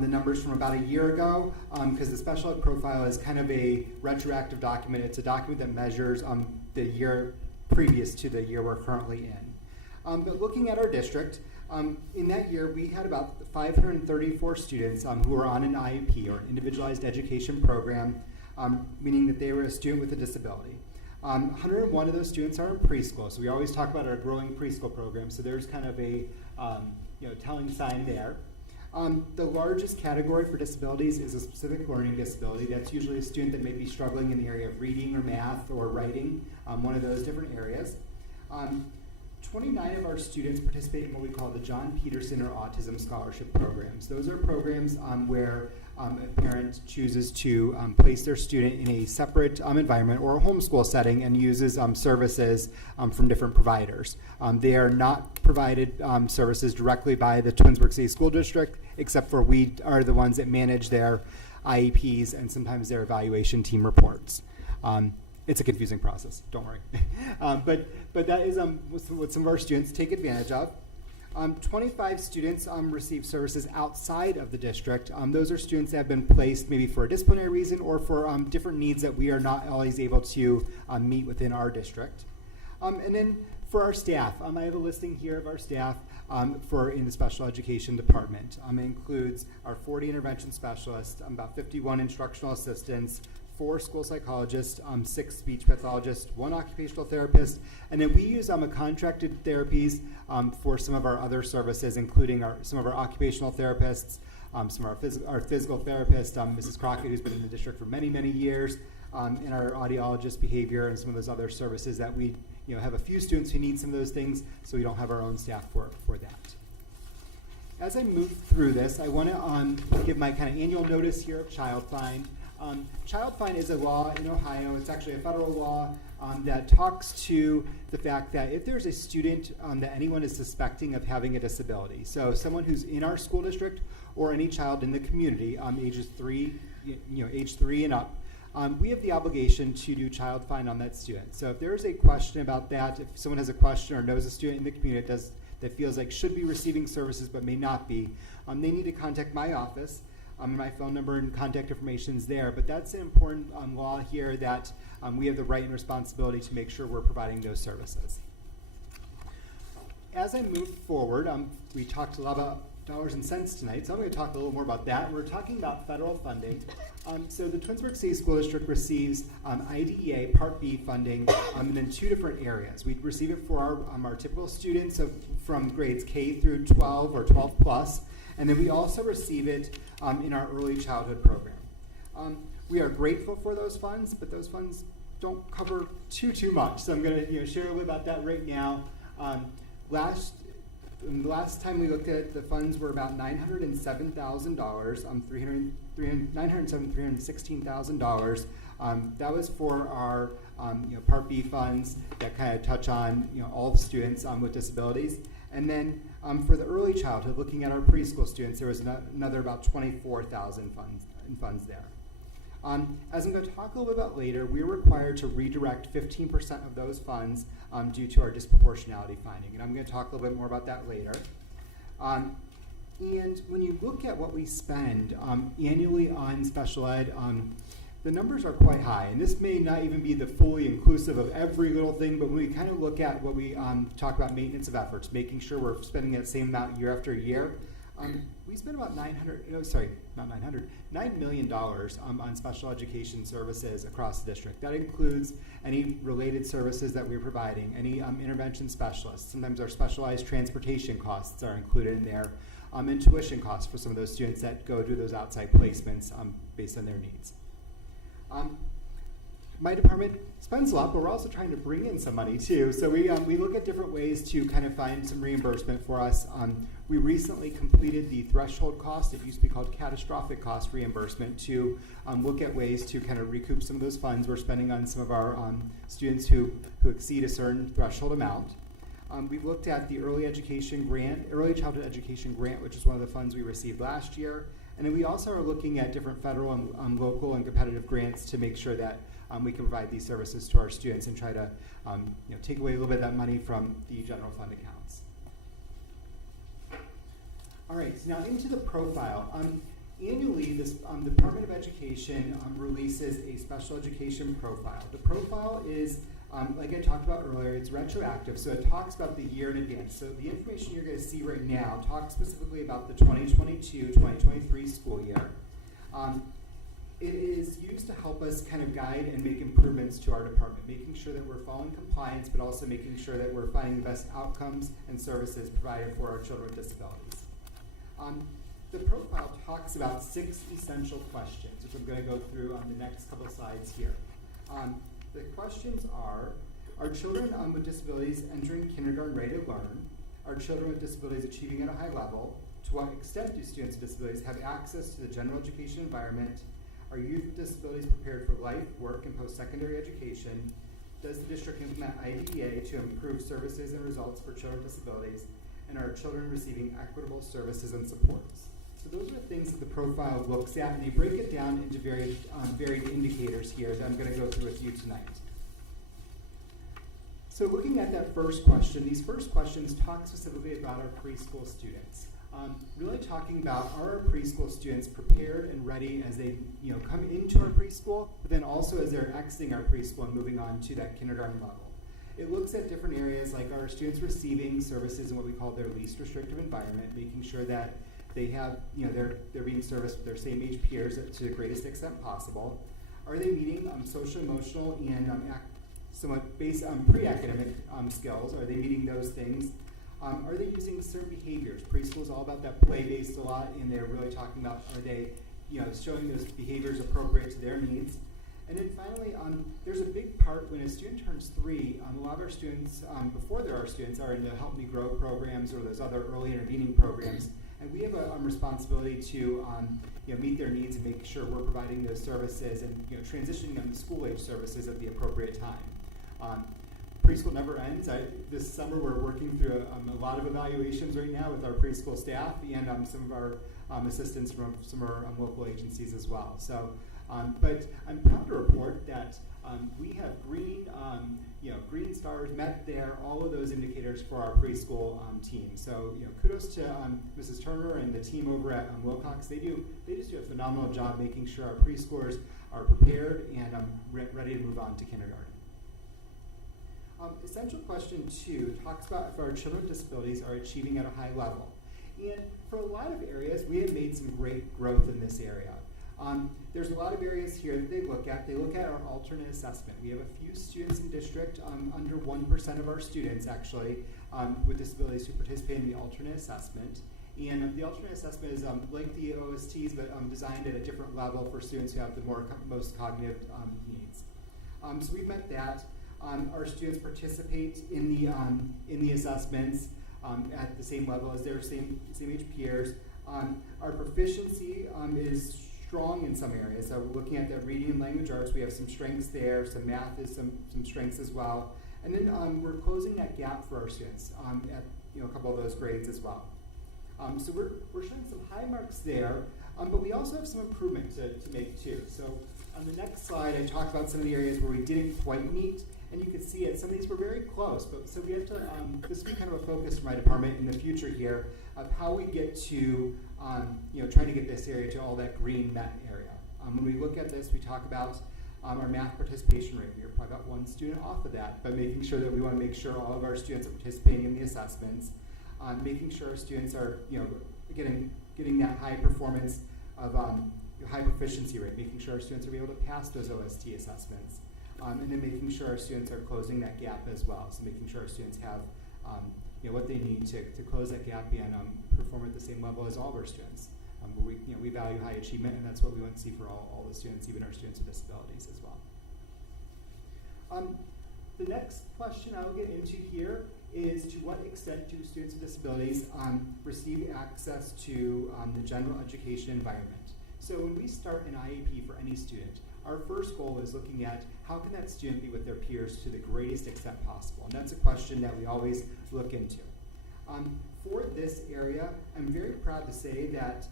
the numbers from about a year ago, because the special ed profile is kind of a retroactive document. It's a document that measures the year previous to the year we're currently in. But looking at our district, in that year we had about 534 students who were on an IEP, or individualized education program, meaning that they were a student with a disability. 101 of those students are in preschool, so we always talk about our growing preschool program, so there's kind of a telling sign there. The largest category for disabilities is a specific learning disability. That's usually a student that may be struggling in the area of reading or math or writing, one of those different areas. 29 of our students participate in what we call the John Peterson or Autism Scholarship Programs. Those are programs where a parent chooses to place their student in a separate environment or a homeschool setting and uses services from different providers. They are not provided services directly by the Twinsburg City School District, except for we are the ones that manage their IEPs and sometimes their evaluation team reports. It's a confusing process, don't worry. But that is what some of our students take advantage of. 25 students receive services outside of the district. Those are students that have been placed maybe for a disciplinary reason or for different needs that we are not always able to meet within our district. And then for our staff, I have a listing here of our staff in the special education department. It includes our 40 intervention specialists, about 51 instructional assistants, 4 school psychologists, 6 speech pathologists, 1 occupational therapist, and then we use a contracted therapies for some of our other services, including some of our occupational therapists, some of our physical therapist, Mrs. Crockett, who's been in the district for many, many years, and our audiologist behavior and some of those other services that we have a few students who need some of those things, so we don't have our own staff for that. As I move through this, I want to give my kind of annual notice here of child find. Child find is a law in Ohio. It's actually a federal law that talks to the fact that if there's a student that anyone is suspecting of having a disability, so someone who's in our school district or any child in the community, age 3 and up, we have the obligation to do child find on that student. So if there's a question about that, if someone has a question or knows a student in the community that feels like should be receiving services but may not be, they need to contact my office. My phone number and contact information is there, but that's an important law here that we have the right and responsibility to make sure we're providing those services. As I move forward, we talked a lot about dollars and cents tonight, so I'm going to talk a little more about that. We're talking about federal funding. So the Twinsburg City School District receives IDEA Part B funding in 2 different areas. We receive it for our typical students from grades K through 12 or 12 plus, and then we also receive it in our early childhood program. We are grateful for those funds, but those funds don't cover too much. So I'm going to share a little bit about that right now. Last time we looked at it, the funds were about $907,000, $316,000. That was for our Part B funds that kind of touch on all the students with disabilities. And then for the early childhood, looking at our preschool students, there was another about $24,000 funds there. As I'm going to talk a little bit about later, we're required to redirect 15% of those funds due to our disproportionality finding. And I'm going to talk a little bit more about that later. And when you look at what we spend annually on special ed, the numbers are quite high. And this may not even be the fully inclusive of every little thing, but when we kind of look at what we talk about maintenance of efforts, making sure we're spending that same amount year after year, we spend about $9 million on special education services across the district. That includes any related services that we're providing, any intervention specialists. Sometimes our specialized transportation costs are included in there, and tuition costs for some of those students that go do those outside placements based on their needs. My department spends a lot, but we're also trying to bring in some money too. So we look at different ways to kind of find some reimbursement for us. We recently completed the threshold cost. It used to be called catastrophic cost reimbursement to look at ways to kind of recoup some of those funds we're spending on some of our students who exceed a certain threshold amount. We've looked at the early childhood education grant, which is one of the funds we received last year. And then we also are looking at different federal and local and competitive grants to make sure that we can provide these services to our students and try to take away a little bit of that money from the general fund accounts. All right, so now into the profile. Annually, this Department of Education releases a special education profile. The profile is, like I talked about earlier, it's retroactive, so it talks about the year in advance. So the information you're going to see right now talks specifically about the 2022-2023 school year. It is used to help us kind of guide and make improvements to our department, making sure that we're following compliance, but also making sure that we're finding the best outcomes and services provided for our children with disabilities. The profile talks about 6 essential questions, which I'm going to go through on the next couple of slides here. The questions are children with disabilities entering kindergarten ready to learn? Are children with disabilities achieving at a high level? To what extent do students with disabilities have access to the general education environment? Are youth with disabilities prepared for life, work, and post-secondary education? Does the district implement IDEA to improve services and results for children with disabilities? And are children receiving equitable services and supports? So those are the things that the profile looks at, and they break it down into varied indicators here that I'm going to go through with you tonight. So looking at that first question, these first questions talk specifically about our preschool students. Really talking about, are our preschool students prepared and ready as they come into our preschool, but then also as they're exiting our preschool and moving on to that kindergarten level. It looks at different areas like our students receiving services in what we call their least restrictive environment, making sure that they have, they're being serviced with their same age peers to the greatest extent possible. Are they meeting social, emotional, and somewhat base pre-academic skills? Are they meeting those things? Are they using certain behaviors? Preschool is all about that play-based a lot, and they're really talking about, are they, showing those behaviors appropriate to their needs? And then finally, there's a big part when a student turns 3. A lot of our students, before there are students, are in the Help Me Grow programs or those other early intervening programs. And we have a responsibility to meet their needs and make sure we're providing those services and transitioning them to school-age services at the appropriate time. Preschool never ends. This summer we're working through a lot of evaluations right now with our preschool staff and some of our assistants from some of our local agencies as well. So, but I'm proud to report that we have green stars met there, all of those indicators for our preschool team. So, kudos to Mrs. Turner and the team over at Wilcox. They just do a phenomenal job making sure our preschoolers are prepared and ready to move on to kindergarten. Essential question 2 talks about if our children with disabilities are achieving at a high level. And for a lot of areas, we have made some great growth in this area. There's a lot of areas here that they look at. They look at our alternate assessment. We have a few students in district, under 1% of our students actually, with disabilities who participate in the alternate assessment. And the alternate assessment is like the OSTs, but designed at a different level for students who have the most cognitive needs. So we've met that. Our students participate in the assessments at the same level as their same age peers. Our proficiency is strong in some areas. So we're looking at the reading and language arts. We have some strengths there. Some math is some strengths as well. And then we're closing that gap for our students at a couple of those grades as well. So we're showing some high marks there, but we also have some improvement to make too. So on the next slide, I talked about some of the areas where we didn't quite meet. And you can see it. Some of these were very close, but so we have to. This will be kind of a focus for my department in the future here of how we get to, trying to get this area to all that green met area. When we look at this, we talk about our math participation rate. We are probably about 1 student off of that, but making sure that we want to make sure all of our students are participating in the assessments, making sure our students are, getting that high performance of high proficiency rate, making sure our students are able to pass those OST assessments. And then making sure our students are closing that gap as well. So making sure our students have what they need to close that gap and perform at the same level as all of our students. We value high achievement, and that's what we want to see for all the students, even our students with disabilities as well. The next question I will get into here is to what extent do students with disabilities receive access to the general education environment? So when we start an IEP for any student, our first goal is looking at how can that student be with their peers to the greatest extent possible. And that's a question that we always look into. For this area, I'm very proud to say that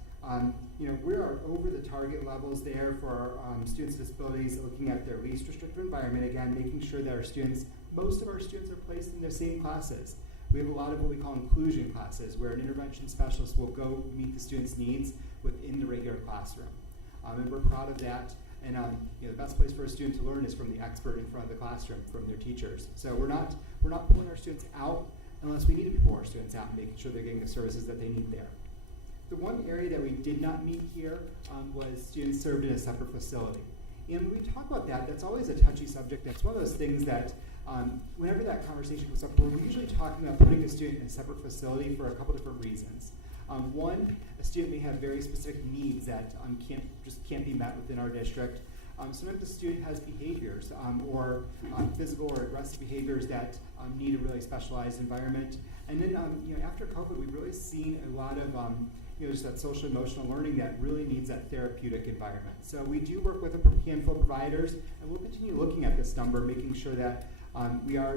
we are over the target levels there for our students with disabilities, looking at their least restrictive environment, again, making sure that most of our students are placed in the same classes. We have a lot of what we call inclusion classes, where an intervention specialist will go meet the student's needs within the regular classroom. And we're proud of that. And the best place for a student to learn is from the expert in front of the classroom, from their teachers. So we're not pulling our students out unless we need to pull our students out and making sure they're getting the services that they need there. The one area that we did not meet here was students served in a separate facility. And when we talk about that, that's always a touchy subject. That's one of those things that whenever that conversation comes up, we're usually talking about putting a student in a separate facility for a couple different reasons. One, a student may have very specific needs that can't be met within our district. Sometimes the student has behaviors or physical or aggressive behaviors that need a really specialized environment. And then after COVID, we've really seen a lot of just that social emotional learning that really needs that therapeutic environment. So we do work with a handful of providers, and we'll continue looking at this number, making sure that we are,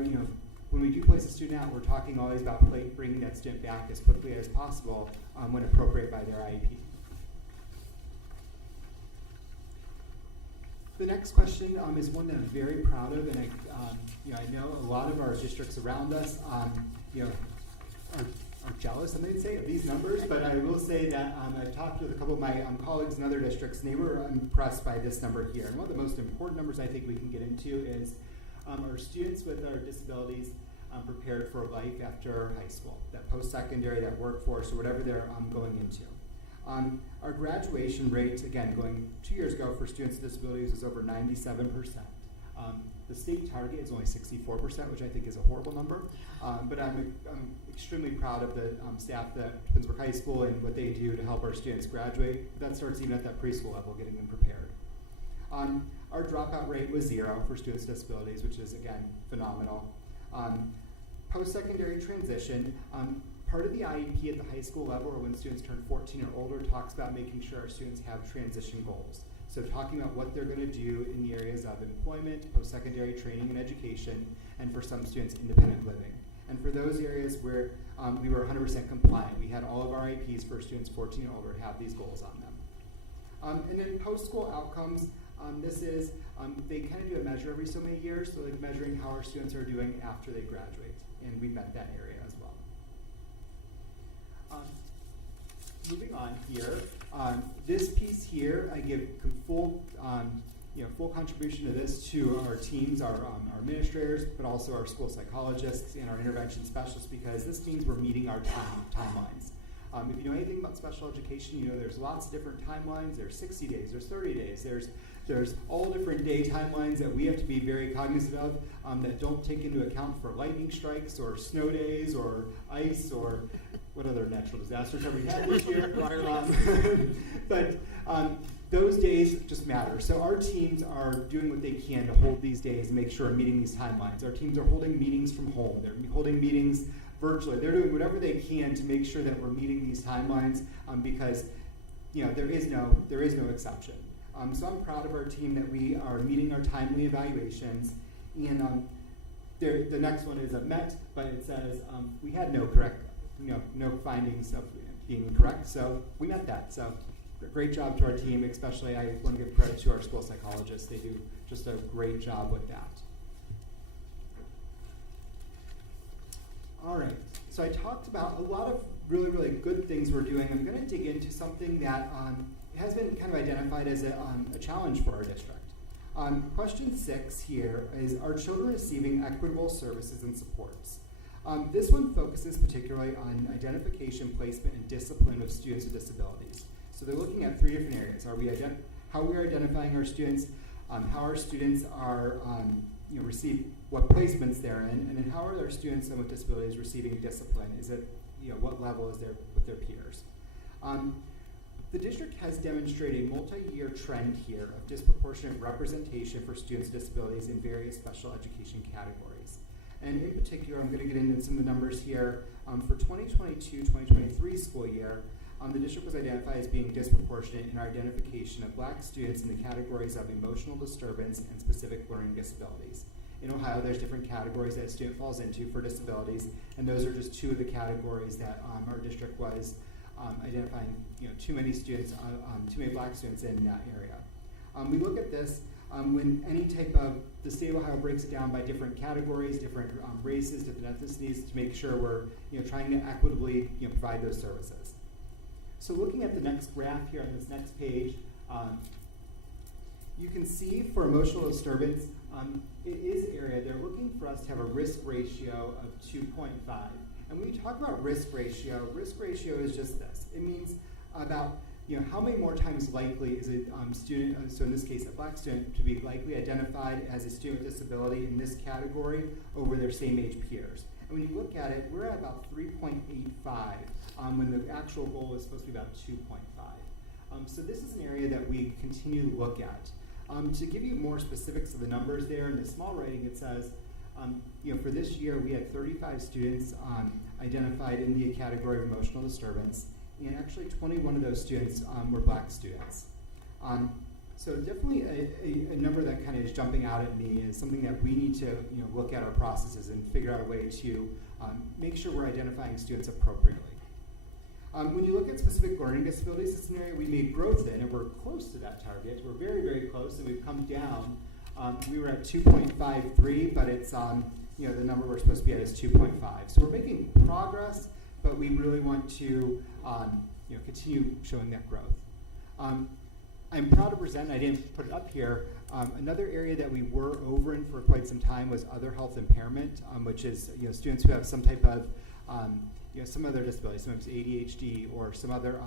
when we do place a student out, we're talking always about bringing that student back as quickly as possible when appropriate by their IEP. The next question is one that I'm very proud of, and I know a lot of our districts around us, are jealous, I might say, of these numbers. But I will say that I've talked with a couple of my colleagues in other districts, and they were impressed by this number here. And one of the most important numbers I think we can get into is are students with our disabilities prepared for life after high school, that post-secondary, that workforce, or whatever they're going into. Our graduation rate, again, going 2 years ago for students with disabilities was over 97%. The state target is only 64%, which I think is a horrible number. But I'm extremely proud of the staff at Twinsburg High School and what they do to help our students graduate. That starts even at that preschool level, getting them prepared. Our dropout rate was 0 for students with disabilities, which is, again, phenomenal. Post-secondary transition, part of the IEP at the high school level, or when students turn 14 or older, talks about making sure our students have transition goals. So talking about what they're going to do in the areas of employment, post-secondary training and education, and for some students, independent living. And for those areas where we were 100% compliant, we had all of our IEPs for students 14 or older have these goals on them. And then post-school outcomes, this is, they kind of do a measure every so many years, so like measuring how our students are doing after they graduate, and we met that area as well. Moving on here, this piece here, I give full, full contribution to this to our teams, our administrators, but also our school psychologists and our intervention specialists, because this means we're meeting our timelines. If you know anything about special education, you know there's lots of different timelines. There's 60 days, there's 30 days, there's all different day timelines that we have to be very cognizant of that don't take into account for lightning strikes or snow days or ice or what other natural disasters have we had this year? But those days just matter. So our teams are doing what they can to hold these days and make sure we're meeting these timelines. Our teams are holding meetings from home. They're holding meetings virtually. They're doing whatever they can to make sure that we're meeting these timelines because there is no exception. So I'm proud of our team that we are meeting our timely evaluations. And the next one is a met, but it says we had no findings of being incorrect. So we met that. So great job to our team, especially I want to give credit to our school psychologists. They do just a great job with that. All right, so I talked about a lot of really, really good things we're doing. I'm going to dig into something that has been kind of identified as a challenge for our district. Question 6 here is, are children receiving equitable services and supports? This one focuses particularly on identification, placement, and discipline of students with disabilities. So they're looking at 3 different areas. How we are identifying our students, how our students are receive what placements they're in, and then how are their students with disabilities receiving discipline? Is it, what level is there with their peers? The district has demonstrated a multi-year trend here of disproportionate representation for students with disabilities in various special education categories. And in particular, I'm going to get into some of the numbers here. For 2022-2023 school year, the district was identified as being disproportionate in our identification of Black students in the categories of emotional disturbance and specific learning disabilities. In Ohio, there's different categories that a student falls into for disabilities, and those are just 2 of the categories that our district was identifying, too many students, too many Black students in that area. We look at this when any type of, the state of Ohio breaks it down by different categories, different races, different ethnicities to make sure we're trying to equitably provide those services. So looking at the next graph here on this next page, you can see for emotional disturbance, it is area, they're looking for us to have a risk ratio of 2.5. And when we talk about risk ratio is just this. It means about how many more times likely is a student, so in this case a Black student, to be likely identified as a student with disability in this category over their same age peers. And when you look at it, we're at about 3.85 when the actual goal is supposed to be about 2.5. So this is an area that we continue to look at. To give you more specifics of the numbers there, in the small writing it says, for this year we had 35 students identified in the category of emotional disturbance, and actually 21 of those students were Black students. So definitely a number that kind of is jumping out at me is something that we need to look at our processes and figure out a way to make sure we're identifying students appropriately. When you look at specific learning disabilities, it's an area we made growth in, and we're close to that target. We're very, very close, and we've come down. We were at 2.53, but it's the number we're supposed to be at is 2.5. So we're making progress, but we really want to continue showing that growth. I'm proud to present, I didn't put it up here, another area that we were over in for quite some time was other health impairment, which is students who have some type of some other disability, sometimes ADHD or some other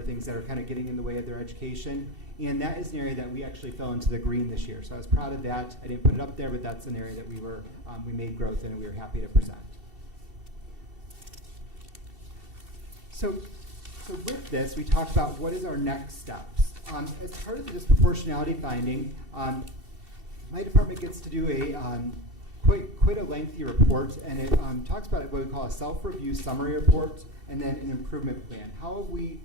things that are kind of getting in the way of their education. And that is an area that we actually fell into the green this year. So I was proud of that. I didn't put it up there, but that's an area that we made growth in and we were happy to present. So with this, we talked about what is our next steps. As part of the disproportionality finding, my department gets to do quite a lengthy report, and it talks about what we call a self-review summary report and then an improvement plan. How have we,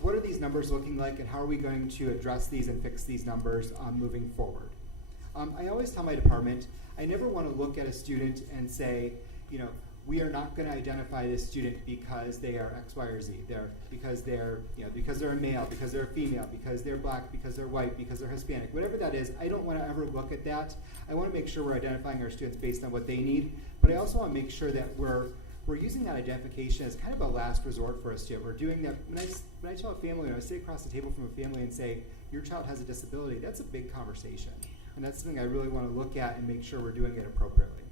what are these numbers looking like, and how are we going to address these and fix these numbers moving forward? I always tell my department, I never want to look at a student and say, we are not going to identify this student because they are X, Y, or Z. Because they're a male, because they're a female, because they're black, because they're white, because they're Hispanic. Whatever that is, I don't want to ever look at that. I want to make sure we're identifying our students based on what they need, but I also want to make sure that we're using that identification as kind of a last resort for a student. We're doing that when I tell a family, when I sit across the table from a family and say, your child has a disability, that's a big conversation. And that's something I really want to look at and make sure we're doing it appropriately.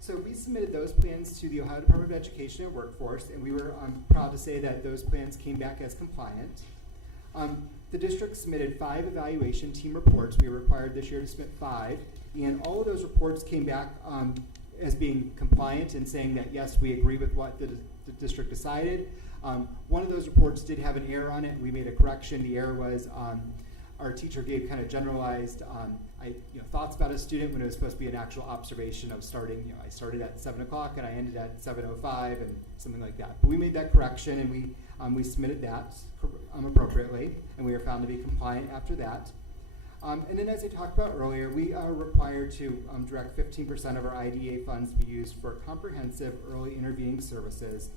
So we submitted those plans to the Ohio Department of Education and Workforce, and we were proud to say that those plans came back as compliant. The district submitted 5 evaluation team reports. We were required this year to submit 5, and all of those reports came back as being compliant and saying that, yes, we agree with what the district decided. One of those reports did have an error on it. We made a correction. The error was our teacher gave kind of generalized thoughts about a student when it was supposed to be an actual observation of starting. I started at 7 o'clock and I ended at 7:05 and something like that. But we made that correction and we submitted that appropriately, and we were found to be compliant after that. And then, as I talked about earlier, we are required to direct 15% of our IDA funds to be used for comprehensive early intervening services.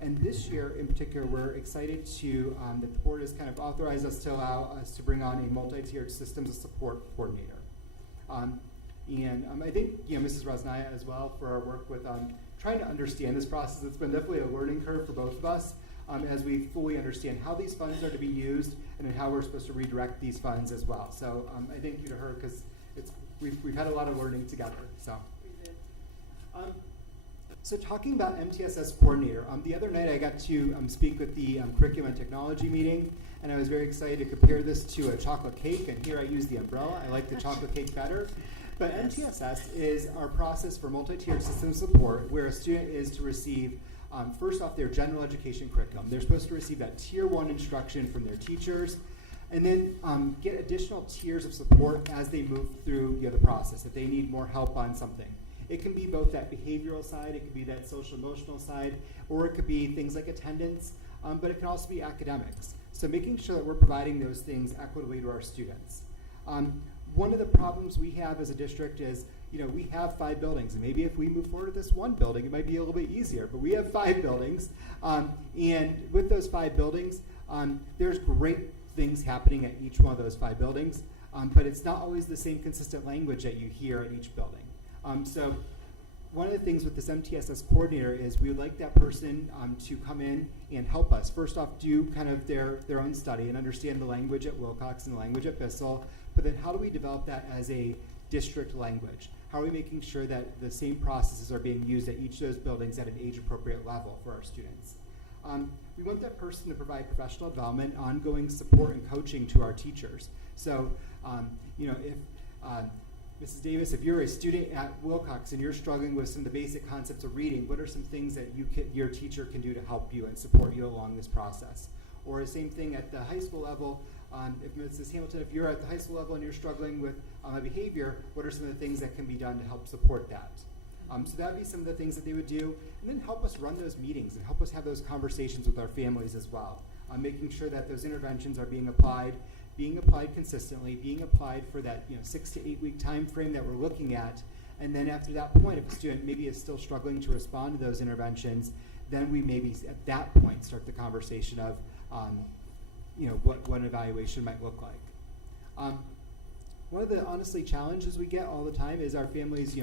And this year, in particular, we're excited to that the board has kind of authorized us to allow us to bring on a multi-tiered systems of support coordinator. I think Mrs. Rosnaya as well for our work with trying to understand this process. It's been definitely a learning curve for both of us as we fully understand how these funds are to be used and then how we're supposed to redirect these funds as well. So I thank you to her because we've had a lot of learning together. So. So talking about MTSS coordinator, the other night I got to speak with the curriculum and technology meeting, and I was very excited to compare this to a chocolate cake, and here I use the umbrella. I like the chocolate cake better. But MTSS is our process for multi-tiered system support, where a student is to receive, first off, their general education curriculum. They're supposed to receive that tier 1 instruction from their teachers, and then get additional tiers of support as they move through the process, if they need more help on something. It can be both that behavioral side, it could be that social emotional side, or it could be things like attendance, but it can also be academics. So making sure that we're providing those things equitably to our students. One of the problems we have as a district is, we have 5 buildings, and maybe if we move forward with this one building, it might be a little bit easier, but we have 5 buildings, and with those 5 buildings, there's great things happening at each one of those 5 buildings, but it's not always the same consistent language that you hear at each building. So one of the things with this MTSS coordinator is we would like that person to come in and help us. First off, do kind of their own study and understand the language at Wilcox and the language at Bissell, but then how do we develop that as a district language? How are we making sure that the same processes are being used at each of those buildings at an age-appropriate level for our students? We want that person to provide professional development, ongoing support, and coaching to our teachers. So, if Mrs. Davis, if you're a student at Wilcox and you're struggling with some of the basic concepts of reading, what are some things that your teacher can do to help you and support you along this process? Or the same thing at the high school level, if Mrs. Hamilton, if you're at the high school level and you're struggling with a behavior, what are some of the things that can be done to help support that? So that would be some of the things that they would do, and then help us run those meetings and help us have those conversations with our families as well, making sure that those interventions are being applied consistently, being applied for that 6 to 8 week time frame that we're looking at, and then after that point, if a student maybe is still struggling to respond to those interventions, then we maybe at that point start the conversation of what an evaluation might look like. One of the honestly challenges we get all the time is our families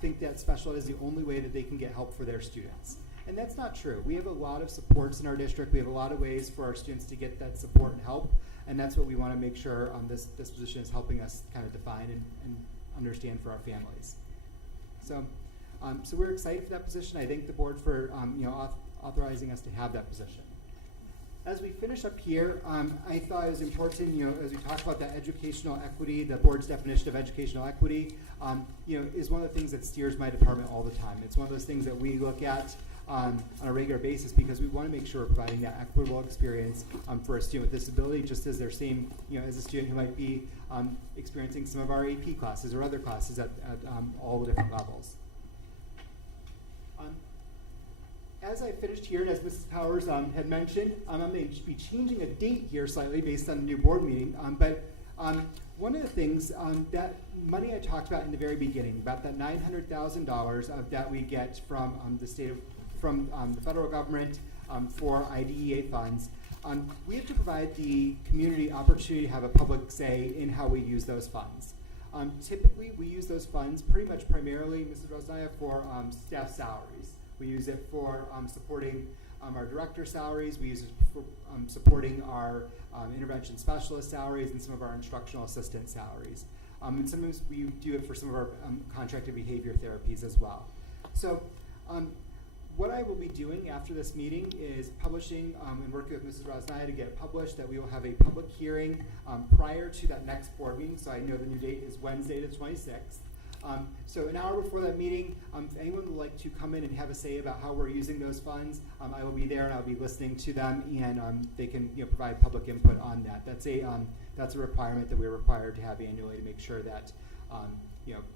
think that special ed is the only way that they can get help for their students. And that's not true. We have a lot of supports in our district. We have a lot of ways for our students to get that support and help. And that's what we want to make sure this position is helping us kind of define and understand for our families. So we're excited for that position. I thank the board for authorizing us to have that position. As we finish up here, I thought it was important, as we talk about that educational equity, the board's definition of educational equity, is one of the things that steers my department all the time. It's one of those things that we look at on a regular basis because we want to make sure we're providing that equitable experience for a student with disability, just as their same, as a student who might be experiencing some of our AP classes or other classes at all the different levels. As I finished here, and as Mrs. Powers had mentioned, I'm going to be changing a date here slightly based on the new board meeting. But one of the things, that money I talked about in the very beginning, about that $900,000 that we get from the federal government for IDEA funds, we have to provide the community opportunity to have a public say in how we use those funds. Typically, we use those funds primarily, Mrs. Rosnaya, for staff salaries. We use it for supporting our director salaries. We use it for supporting our intervention specialist salaries and some of our instructional assistant salaries. And sometimes we do it for some of our contracted behavior therapies as well. So what I will be doing after this meeting is publishing and working with Mrs. Rosnaya to get it published, that we will have a public hearing prior to that next board meeting. So I know the new date is Wednesday the 26th. So an hour before that meeting, if anyone would like to come in and have a say about how we're using those funds, I will be there and I'll be listening to them, and they can provide public input on that. That's a requirement that we're required to have annually to make sure that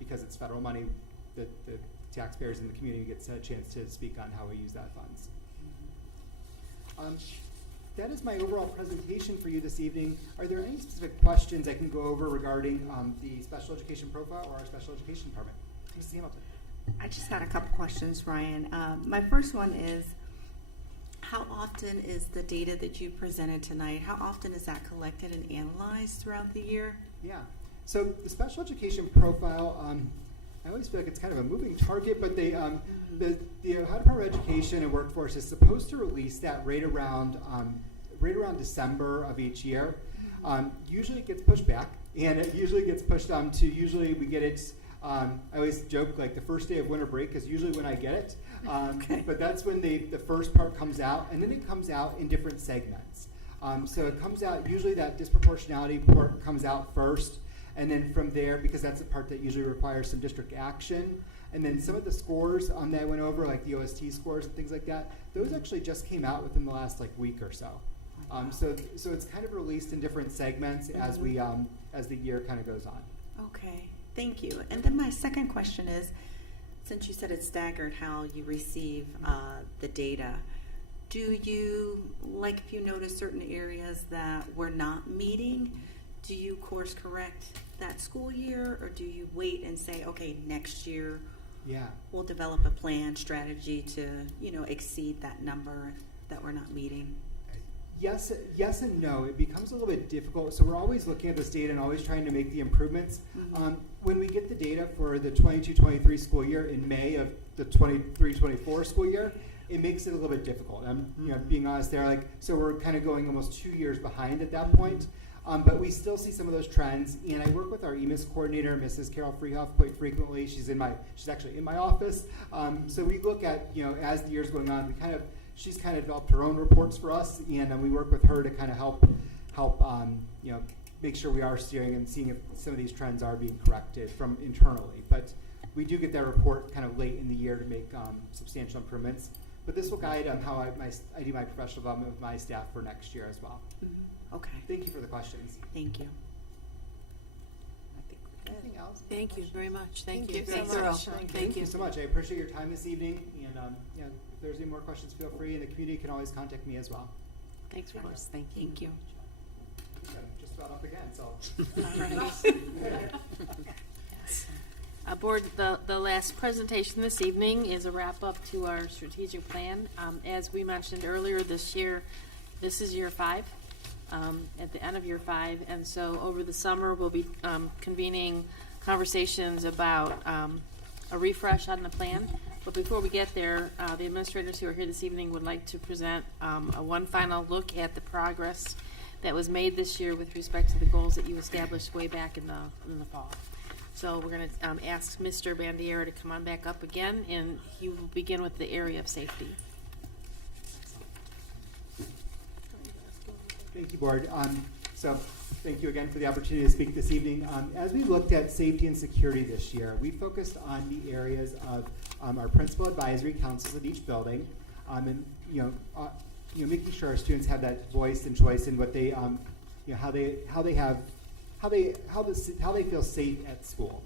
because it's federal money, the taxpayers in the community gets a chance to speak on how we use that funds. That is my overall presentation for you this evening. Are there any specific questions I can go over regarding the special education profile or our special education department? Mrs. Hamilton. I just had a couple questions, Ryan. My first one is, how often is the data that you presented tonight, how often is that collected and analyzed throughout the year? Yeah. So the special education profile, I always feel like it's kind of a moving target, but the Ohio Department of Education and Workforce is supposed to release that right around December of each year. Usually it gets pushed back, and it usually gets pushed to, usually we get it, I always joke, like the first day of winter break is usually when I get it. Okay. But that's when the first part comes out, and then it comes out in different segments. So it comes out, usually that disproportionality part comes out first, and then from there, because that's the part that usually requires some district action, and then some of the scores that I went over, like the OST scores and things like that, those actually just came out within the last week or so. So it's kind of released in different segments as we as the year kind of goes on. Okay, thank you. And then my second question is, since you said it's staggered how you receive the data, do you, if you notice certain areas that we're not meeting, do you course correct that school year, or do you wait and say, okay, next year we'll develop a plan, strategy to exceed that number that we're not meeting? Yes and no. It becomes a little bit difficult. So we're always looking at this data and always trying to make the improvements. Mm-hmm. When we get the data for the 22-23 school year in May of the 23-24 school year, it makes it a little bit difficult. I'm being honest there. So we're kind of going almost 2 years behind at that point. But we still see some of those trends, and I work with our EMIS coordinator, Mrs. Carol Freehoff, quite frequently. She's actually in my office. So we look at as the year's going on, she's kind of developed her own reports for us, and we work with her to kind of help make sure we are steering and seeing if some of these trends are being corrected from internally. But we do get that report kind of late in the year to make substantial improvements. But this will guide how I do my professional development with my staff for next year as well. Okay. Thank you for the questions. Thank you. Anything else? Thank you very much. Thank you. so Thorough. much. Thank you. So much. I appreciate your time this evening, and if there's any more questions, feel free, and the community can always contact me as well. Thanks, of course. Thank you. Thank you. I'm just about up again, so. Board, the last presentation this evening is a wrap-up to our strategic plan. As we mentioned earlier this year, this is year 5, at the end of year 5, and so over the summer we'll be convening conversations about a refresh on the plan. But before we get there, the administrators who are here this evening would like to present one final look at the progress that was made this year with respect to the goals that you established way back in the fall. So we're going to ask Mr. Bandiera to come on back up again, and he will begin with the area of safety. Thank you, Board. So thank you again for the opportunity to speak this evening. As we looked at safety and security this year, we focused on the areas of our principal advisory councils at each building, and making sure our students have that voice and choice in what they, how they feel safe at school.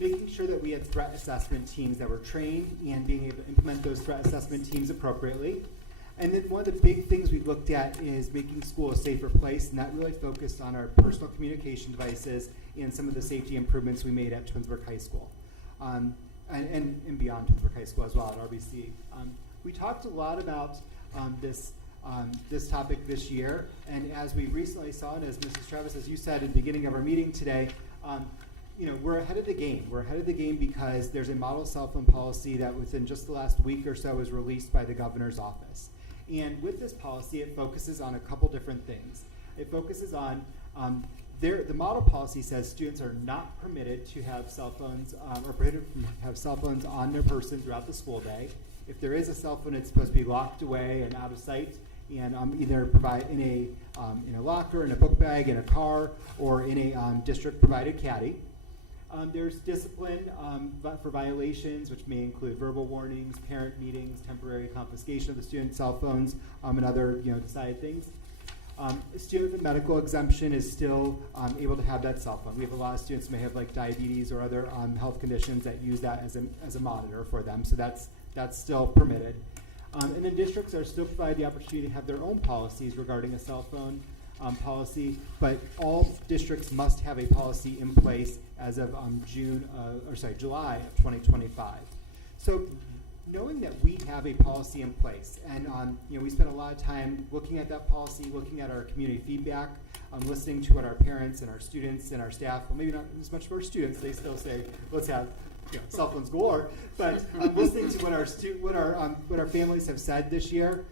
Making sure that we had threat assessment teams that were trained and being able to implement those threat assessment teams appropriately. And then one of the big things we looked at is making school a safer place, and that really focused on our personal communication devices and some of the safety improvements we made at Twinsburg High School, and beyond Twinsburg High School as well at RBC. We talked a lot about this topic this year, and as we recently saw, and as Mrs. Travis, as you said at the beginning of our meeting today, we're ahead of the game. We're ahead of the game because there's a model cell phone policy that within just the last week or so was released by the governor's office. And with this policy, it focuses on a couple different things. It focuses on the model policy says students are not permitted to have cell phones or prohibited from have cell phones on their person throughout the school day. If there is a cell phone, it's supposed to be locked away and out of sight, and either provide in a locker, in a book bag, in a car, or in a district provided caddy. There's discipline for violations, which may include verbal warnings, parent meetings, temporary confiscation of the student's cell phones, and other decided things. A student with a medical exemption is still able to have that cell phone. We have a lot of students who may have like diabetes or other health conditions that use that as a monitor for them, so that's still permitted. And then districts are still provided the opportunity to have their own policies regarding a cell phone policy, but all districts must have a policy in place as of July of 2025. So knowing that we have a policy in place, and we spent a lot of time looking at that policy, looking at our community feedback, listening to what our parents and our students and our staff, well, maybe not as much for our students, they still say, let's have cell phones galore, but listening to what our families have said this year.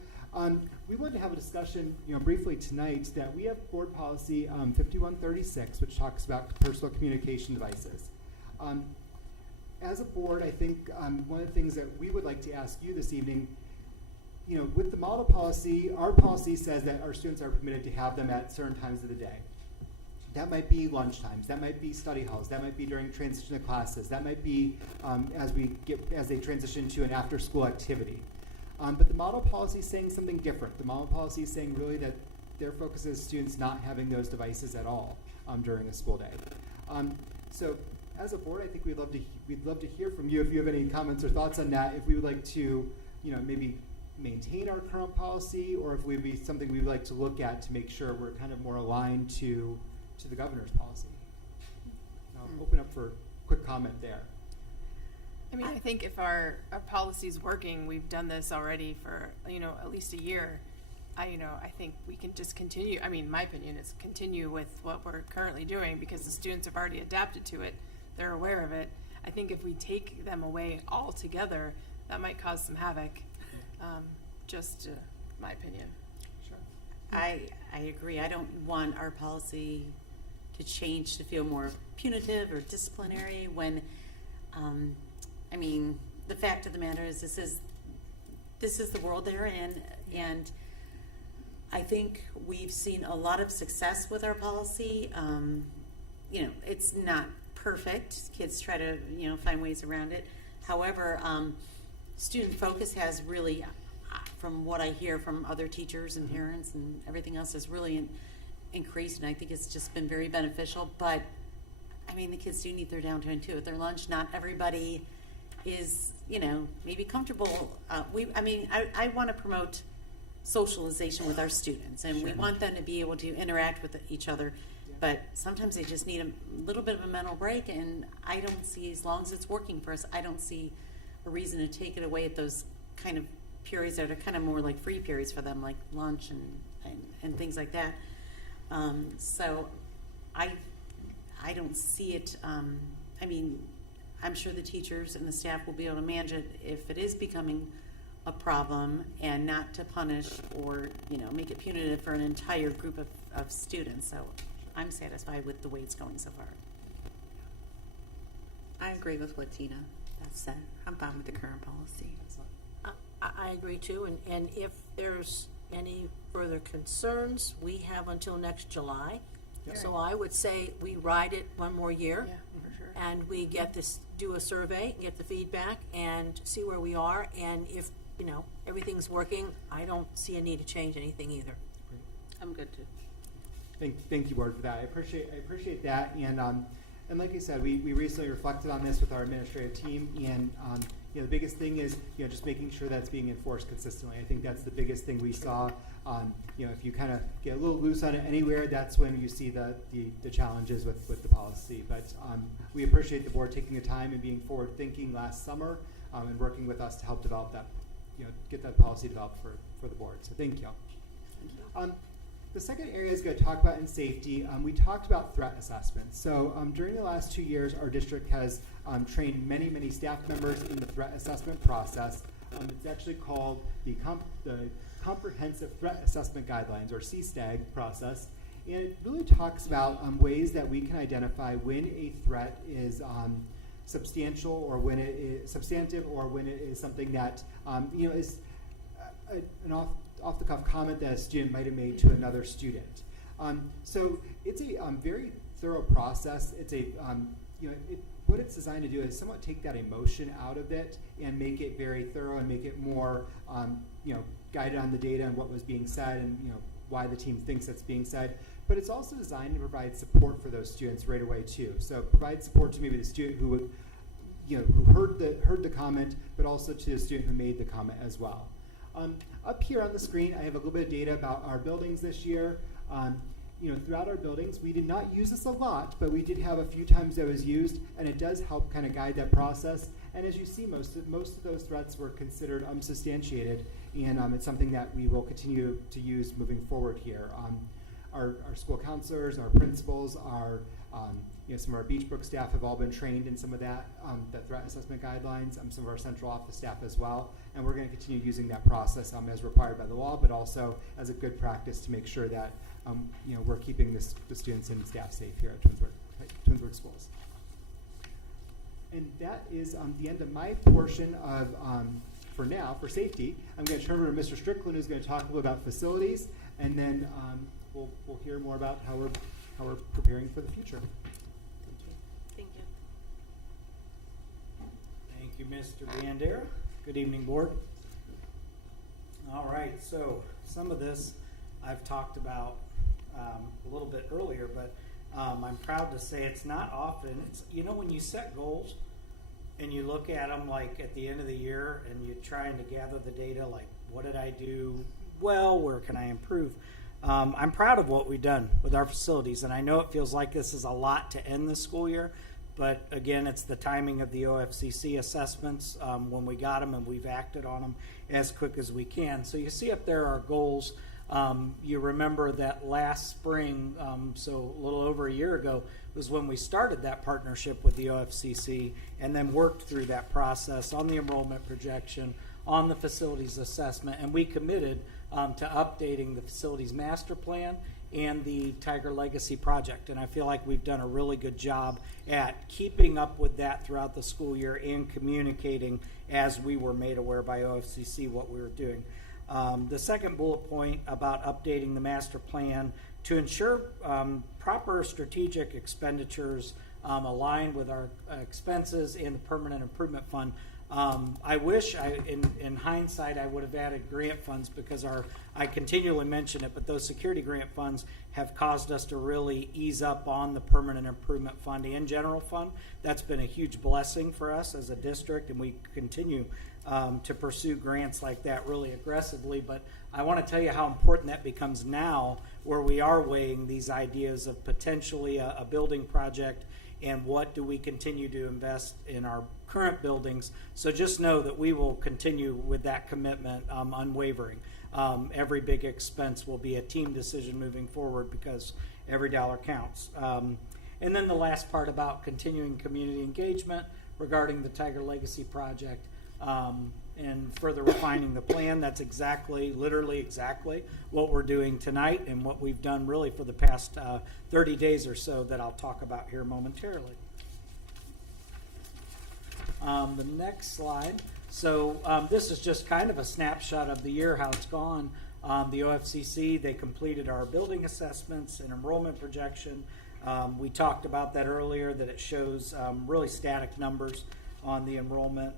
We wanted to have a discussion, briefly tonight, that we have board policy 5136, which talks about personal communication devices. As a board, I think one of the things that we would like to ask you this evening, with the model policy, our policy says that our students are permitted to have them at certain times of the day. That might be lunch times, that might be study halls, that might be during transition to classes, that might be as they transition to an after-school activity. But the model policy is saying something different. The model policy is saying really that their focus is students not having those devices at all during a school day. So as a board, I think we'd love to hear from you if you have any comments or thoughts on that. If we would like to, maybe maintain our current policy, or if we'd be something we'd like to look at to make sure we're kind of more aligned to the governor's policy. I'll open up for quick comment there. I mean, I think if our policy is working, we've done this already for, at least a year. I think we can just continue. I mean, my opinion is continue with what we're currently doing because the students have already adapted to it. They're aware of it. I think if we take them away altogether, that might cause some havoc. Just my opinion. Sure. I agree. I don't want our policy to change to feel more punitive or disciplinary when, the fact of the matter is this is the world they're in, and I think we've seen a lot of success with our policy. It's not perfect. Kids try to, find ways around it. However, student focus has really, from what I hear from other teachers and parents and everything else, has really increased, and I think it's just been very beneficial. But the kids do need their downtime too. At their lunch, not everybody is, maybe comfortable. I want to promote socialization with our students, and we want them to be able to interact with each other. But sometimes they just need a little bit of a mental break, and I don't see, as long as it's working for us, I don't see a reason to take it away at those kind of periods that are kind of more like free periods for them, like lunch and things like that. So I don't see it. I'm sure the teachers and the staff will be able to manage it if it is becoming a problem, and not to punish or make it punitive for an entire group of students. So I'm satisfied with the way it's going so far. I agree with what Tina has said. I'm fine with the current policy. I agree too, and if there's any further concerns, we have until next July. Yep. So I would say we ride it one more year. Yeah, for sure. And we get this, do a survey, get the feedback, and see where we are. And if, everything's working, I don't see a need to change anything either. I'm good too. Thank you, board, for that. I appreciate that. And like I said, we recently reflected on this with our administrative team, and the biggest thing is just making sure that's being enforced consistently. I think that's the biggest thing we saw. If you kind of get a little loose on it anywhere, that's when you see the challenges with the policy. But we appreciate the board taking the time and being forward thinking last summer and working with us to help develop that, get that policy developed for the board. So thank you. The second area is going to talk about in safety. We talked about threat assessments. So during the last 2 years, our district has trained many staff members in the threat assessment process. It's actually called the Comprehensive Threat Assessment Guidelines, or CSTAG process. And it really talks about ways that we can identify when a threat is substantial, or when it is substantive, or when it is something that is an off-the-cuff comment that a student might have made to another student. So it's a very thorough process. It's what it's designed to do is somewhat take that emotion out of it and make it very thorough and make it more guided on the data and what was being said and why the team thinks it's being said. But it's also designed to provide support for those students right away too. So provide support to maybe the student who would, who heard the comment, but also to the student who made the comment as well. Up here on the screen, I have a little bit of data about our buildings this year. Throughout our buildings, we did not use this a lot, but we did have a few times that was used, and it does help kind of guide that process. And as you see, most of those threats were considered unsubstantiated, and it's something that we will continue to use moving forward here. Our school counselors, our principals, some of our Beachbrook staff have all been trained in some of that, the threat assessment guidelines, some of our central office staff as well. And we're going to continue using that process as required by the law, but also as a good practice to make sure that we're keeping the students and staff safe here at Twinsburg Schools. And that is the end of my portion of, for now, for safety. I'm going to turn over to Mr. Strickland, who's going to talk a little about facilities, and then we'll hear more about how we're preparing for the future. Thank you. Thank you, Mr. Bandera. Good evening, board. All right, so some of this I've talked about a little bit earlier, but I'm proud to say it's not often. It's when you set goals and you look at them like at the end of the year and you're trying to gather the data, like what did I do well, where can I improve? I'm proud of what we've done with our facilities, and I know it feels like this is a lot to end the school year, but again, it's the timing of the OFCC assessments when we got them, and we've acted on them as quick as we can. So you see up there our goals. You remember that last spring, so a little over a year ago, was when we started that partnership with the OFCC and then worked through that process on the enrollment projection, on the facilities assessment, and we committed to updating the facilities master plan and the Tiger Legacy project. And I feel like we've done a really good job at keeping up with that throughout the school year and communicating as we were made aware by OFCC what we were doing. The second bullet point about updating the master plan to ensure proper strategic expenditures align with our expenses and the permanent improvement fund. I wish, in hindsight, I would have added grant funds because I continually mention it, but those security grant funds have caused us to really ease up on the permanent improvement fund and general fund. That's been a huge blessing for us as a district, and we continue to pursue grants like that really aggressively. But I want to tell you how important that becomes now, where we are weighing these ideas of potentially a building project and what do we continue to invest in our current buildings. So just know that we will continue with that commitment unwavering. Every big expense will be a team decision moving forward because every dollar counts. And then the last part about continuing community engagement regarding the Tiger Legacy project and further refining the plan. That's literally exactly what we're doing tonight and what we've done really for the past 30 days or so that I'll talk about here momentarily. The next slide. So this is just kind of a snapshot of the year, how it's gone. The OFCC, they completed our building assessments and enrollment projection. We talked about that earlier, that it shows really static numbers on the enrollment.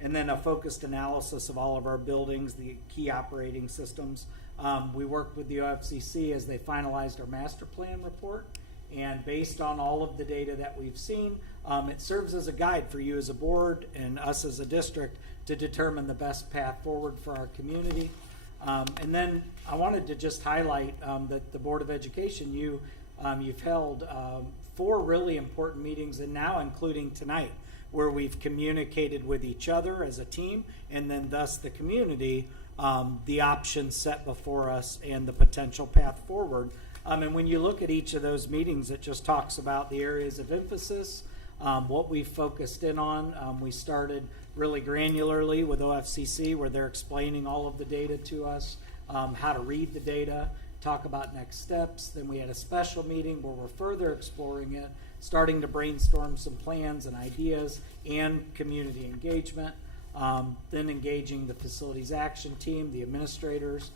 And then a focused analysis of all of our buildings, the key operating systems. We worked with the OFCC as they finalized our master plan report. And based on all of the data that we've seen, it serves as a guide for you as a board and us as a district to determine the best path forward for our community. And then I wanted to just highlight that the Board of Education, you've held 4 really important meetings, and now including tonight, where we've communicated with each other as a team, and then thus the community, the options set before us and the potential path forward. And when you look at each of those meetings, it just talks about the areas of emphasis, what we focused in on. We started really granularly with OFCC, where they're explaining all of the data to us, how to read the data, talk about next steps. Then we had a special meeting where we're further exploring it, starting to brainstorm some plans and ideas and community engagement. Then engaging the facilities action team, the administrators.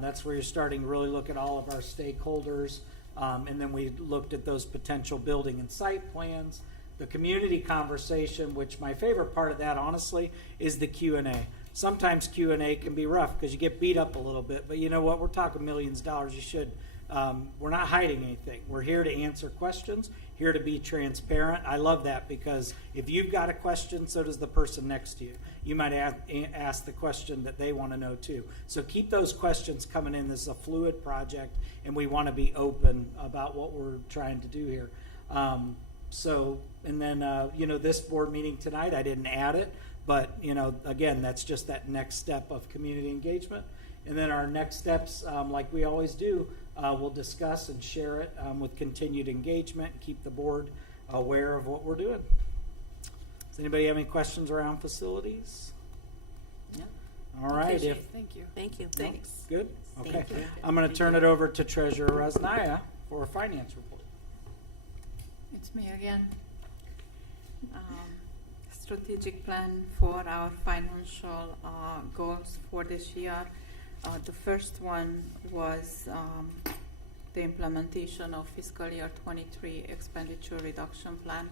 That's where you're starting to really look at all of our stakeholders. And then we looked at those potential building and site plans. The community conversation, which my favorite part of that, honestly, is the Q&A. Sometimes Q&A can be rough because you get beat up a little bit. But you know what? We're talking millions of dollars. You should. We're not hiding anything. We're here to answer questions, here to be transparent. I love that, because if you've got a question, so does the person next to you. You might ask the question that they want to know too. So keep those questions coming in. This is a fluid project, and we want to be open about what we're trying to do here. And then this board meeting tonight, I didn't add it, but again, that's just that next step of community engagement. And then our next steps, like we always do, we'll discuss and share it with continued engagement and keep the board aware of what we're doing. Does anybody have any questions around facilities? No. All right. Thank you. Thank you. Thanks. Good? Okay. Thank you. I'm going to turn it over to Treasurer Rasnaya for a finance report. It's me again. Strategic plan for our financial goals for this year. The first one was the implementation of fiscal year 23 expenditure reduction plan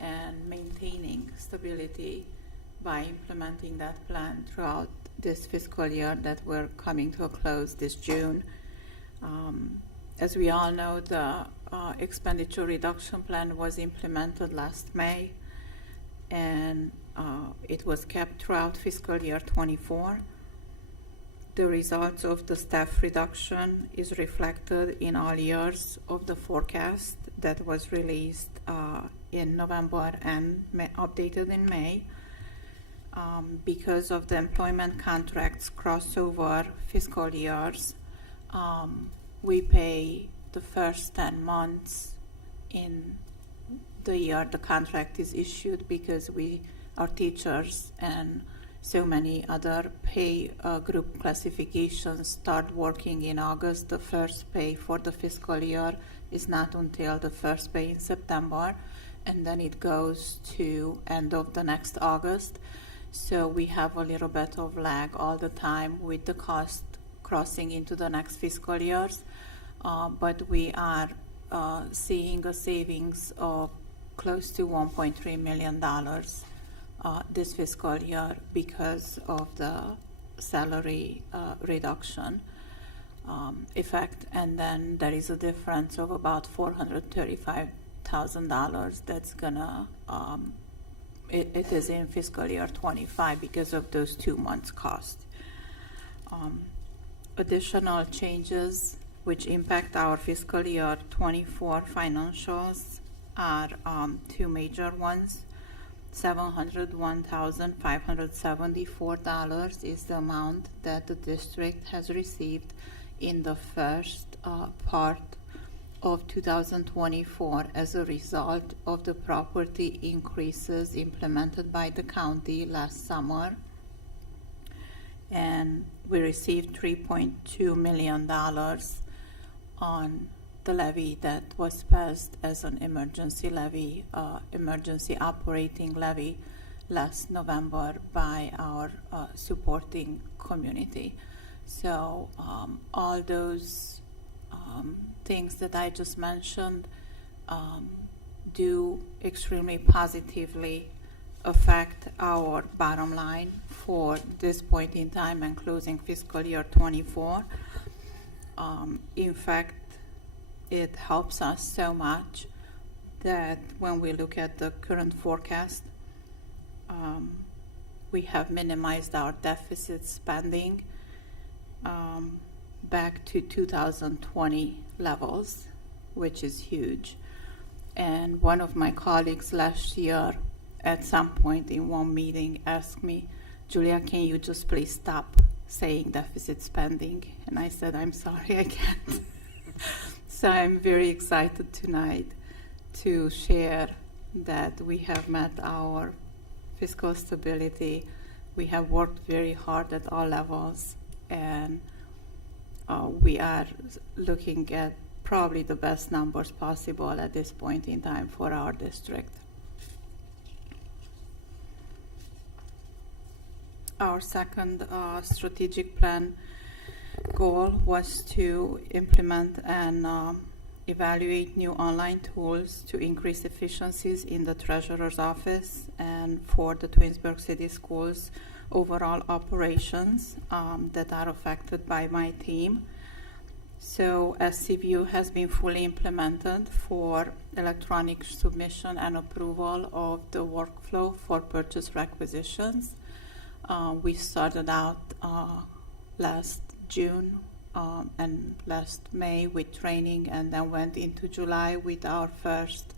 and maintaining stability by implementing that plan throughout this fiscal year that we're coming to a close this June. As we all know, the expenditure reduction plan was implemented last May, and it was kept throughout fiscal year 24. The results of the staff reduction is reflected in all years of the forecast that was released in November and updated in May. Because of the employment contracts crossover fiscal years, we pay the first 10 months in the year the contract is issued, because our teachers and so many other pay group classifications start working in August. The first pay for the fiscal year is not until the first pay in September, and then it goes to end of the next August. So we have a little bit of lag all the time with the cost crossing into the next fiscal years. But we are seeing a savings of close to $1.3 million this fiscal year because of the salary reduction effect. And then there is a difference of about $435,000 that's gonna, it is in fiscal year 25 because of those 2 months cost. Additional changes which impact our fiscal year 24 financials are 2 major ones. $701,574 is the amount that the district has received in the first part of 2024 as a result of the property increases implemented by the county last summer. And we received $3.2 million on the levy that was passed as an emergency levy, emergency operating levy last November by our supporting community. So all those things that I just mentioned do extremely positively affect our bottom line for this point in time and closing fiscal year 24. In fact, it helps us so much that when we look at the current forecast, we have minimized our deficit spending back to 2020 levels, which is huge. And one of my colleagues last year at some point in one meeting asked me, Julia, can you just please stop saying deficit spending? And I said, I'm sorry, I can't. So I'm very excited tonight to share that we have met our fiscal stability. We have worked very hard at all levels, and we are looking at probably the best numbers possible at this point in time for our district. Our second strategic plan goal was to implement and evaluate new online tools to increase efficiencies in the treasurer's office and for the Twinsburg City Schools overall operations that are affected by my team. So SCView has been fully implemented for electronic submission and approval of the workflow for purchase requisitions. We started out last June and last May with training, and then went into July with our first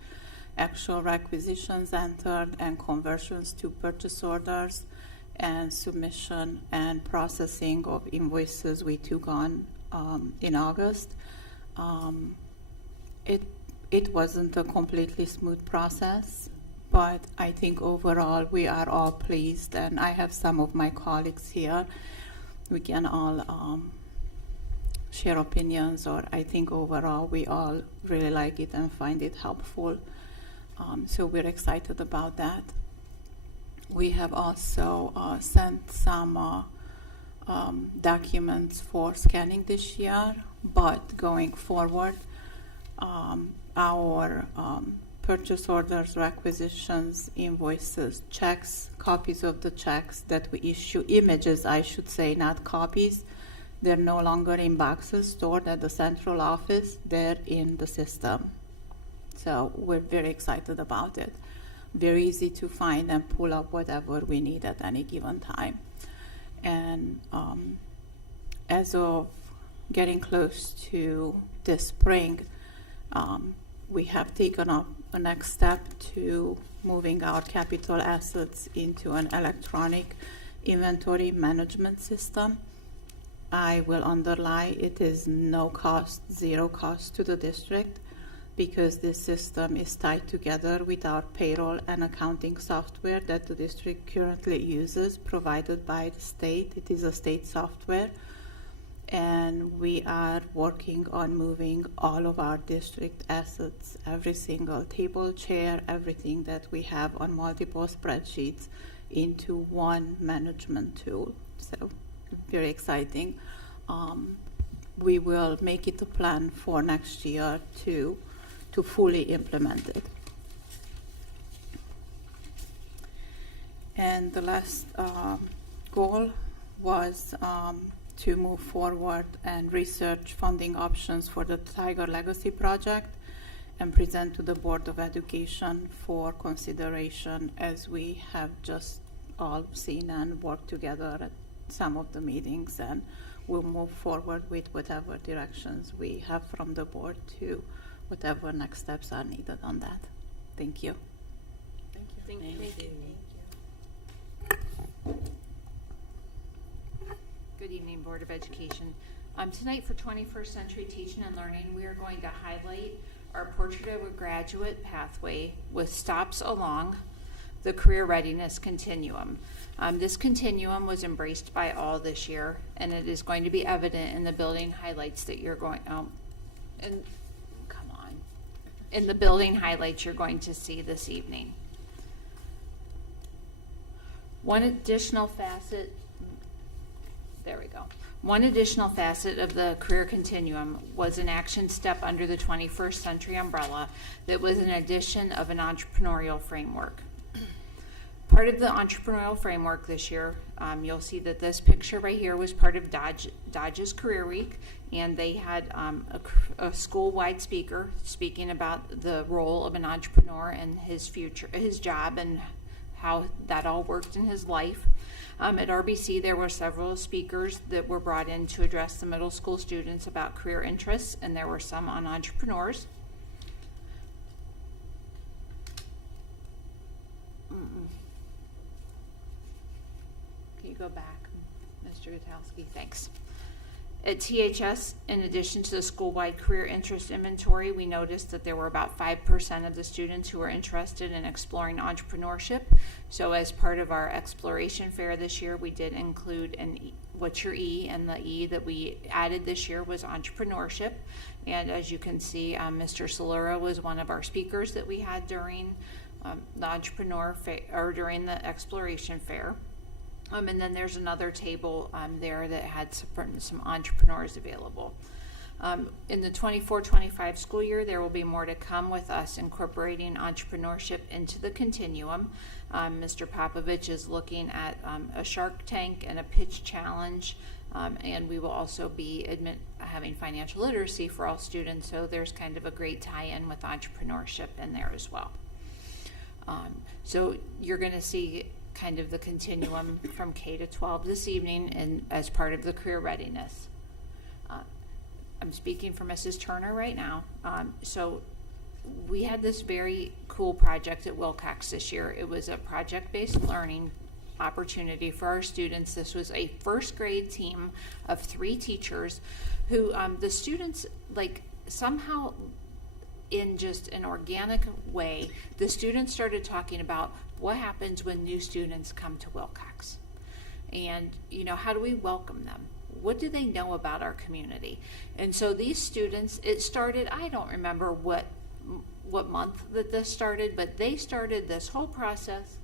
actual requisitions entered and conversions to purchase orders and submission and processing of invoices we took on in August. It wasn't a completely smooth process, but I think overall we are all pleased, and I have some of my colleagues here. We can all share opinions, or I think overall we all really like it and find it helpful. So we're excited about that. We have also sent some documents for scanning this year, but going forward, our purchase orders, requisitions, invoices, checks, copies of the checks that we issue, images, I should say, not copies. They're no longer in boxes stored at the central office. They're in the system. So we're very excited about it. Very easy to find and pull up whatever we need at any given time. And as of getting close to this spring, we have taken up a next step to moving our capital assets into an electronic inventory management system. I will underline it is no cost, zero cost to the district, because this system is tied together with our payroll and accounting software that the district currently uses, provided by the state. It is a state software. And we are working on moving all of our district assets, every single table, chair, everything that we have on multiple spreadsheets into one management tool. So very exciting. We will make it a plan for next year to fully implement it. And the last goal was to move forward and research funding options for the Tiger Legacy project and present to the Board of Education for consideration, as we have just all seen and worked together at some of the meetings, and we'll move forward with whatever directions we have from the board to whatever next steps are needed on that. Thank you. Thank you. Good evening, Board of Education. Tonight for 21st Century Teaching and Learning, we are going to highlight our Portrait of a Graduate pathway with stops along the career readiness continuum. This continuum was embraced by all this year, and it is going to be evident in the building highlights that you're going, in the building highlights you're going to see this evening. One additional facet One additional facet of the career continuum was an action step under the 21st Century umbrella that was an addition of an entrepreneurial framework. Part of the entrepreneurial framework this year, you'll see that this picture right here was part of Dodge's Career Week, and they had a school-wide speaker speaking about the role of an entrepreneur and his future, his job, and how that all worked in his life. At RBC, there were several speakers that were brought in to address the middle school students about career interests, and there were some on entrepreneurs. Can you go back, Mr. Gutowski? Thanks. At THS, in addition to the school-wide career interest inventory, we noticed that there were about 5% of the students who were interested in exploring entrepreneurship. So as part of our exploration fair this year, we did include what's your E, and the E that we added this year was entrepreneurship. And as you can see, Mr. Solera was one of our speakers that we had during the entrepreneur fair, or during the exploration fair. And then there's another table there that had some entrepreneurs available. In the 24-25 school year, there will be more to come with us incorporating entrepreneurship into the continuum. Mr. Popovich is looking at a Shark Tank and a pitch challenge, and we will also be having financial literacy for all students, so there's kind of a great tie-in with entrepreneurship in there as well. So you're going to see kind of the continuum from K to 12 this evening, and as part of the career readiness. I'm speaking for Mrs. Turner right now. So we had this very cool project at Wilcox this year. It was a project-based learning opportunity for our students. This was a first grade team of 3 teachers who the students, like, somehow in just an organic way, the students started talking about what happens when new students come to Wilcox, and how do we welcome them, what do they know about our community. And so these students, it started, I don't remember what month that this started, but they started this whole process,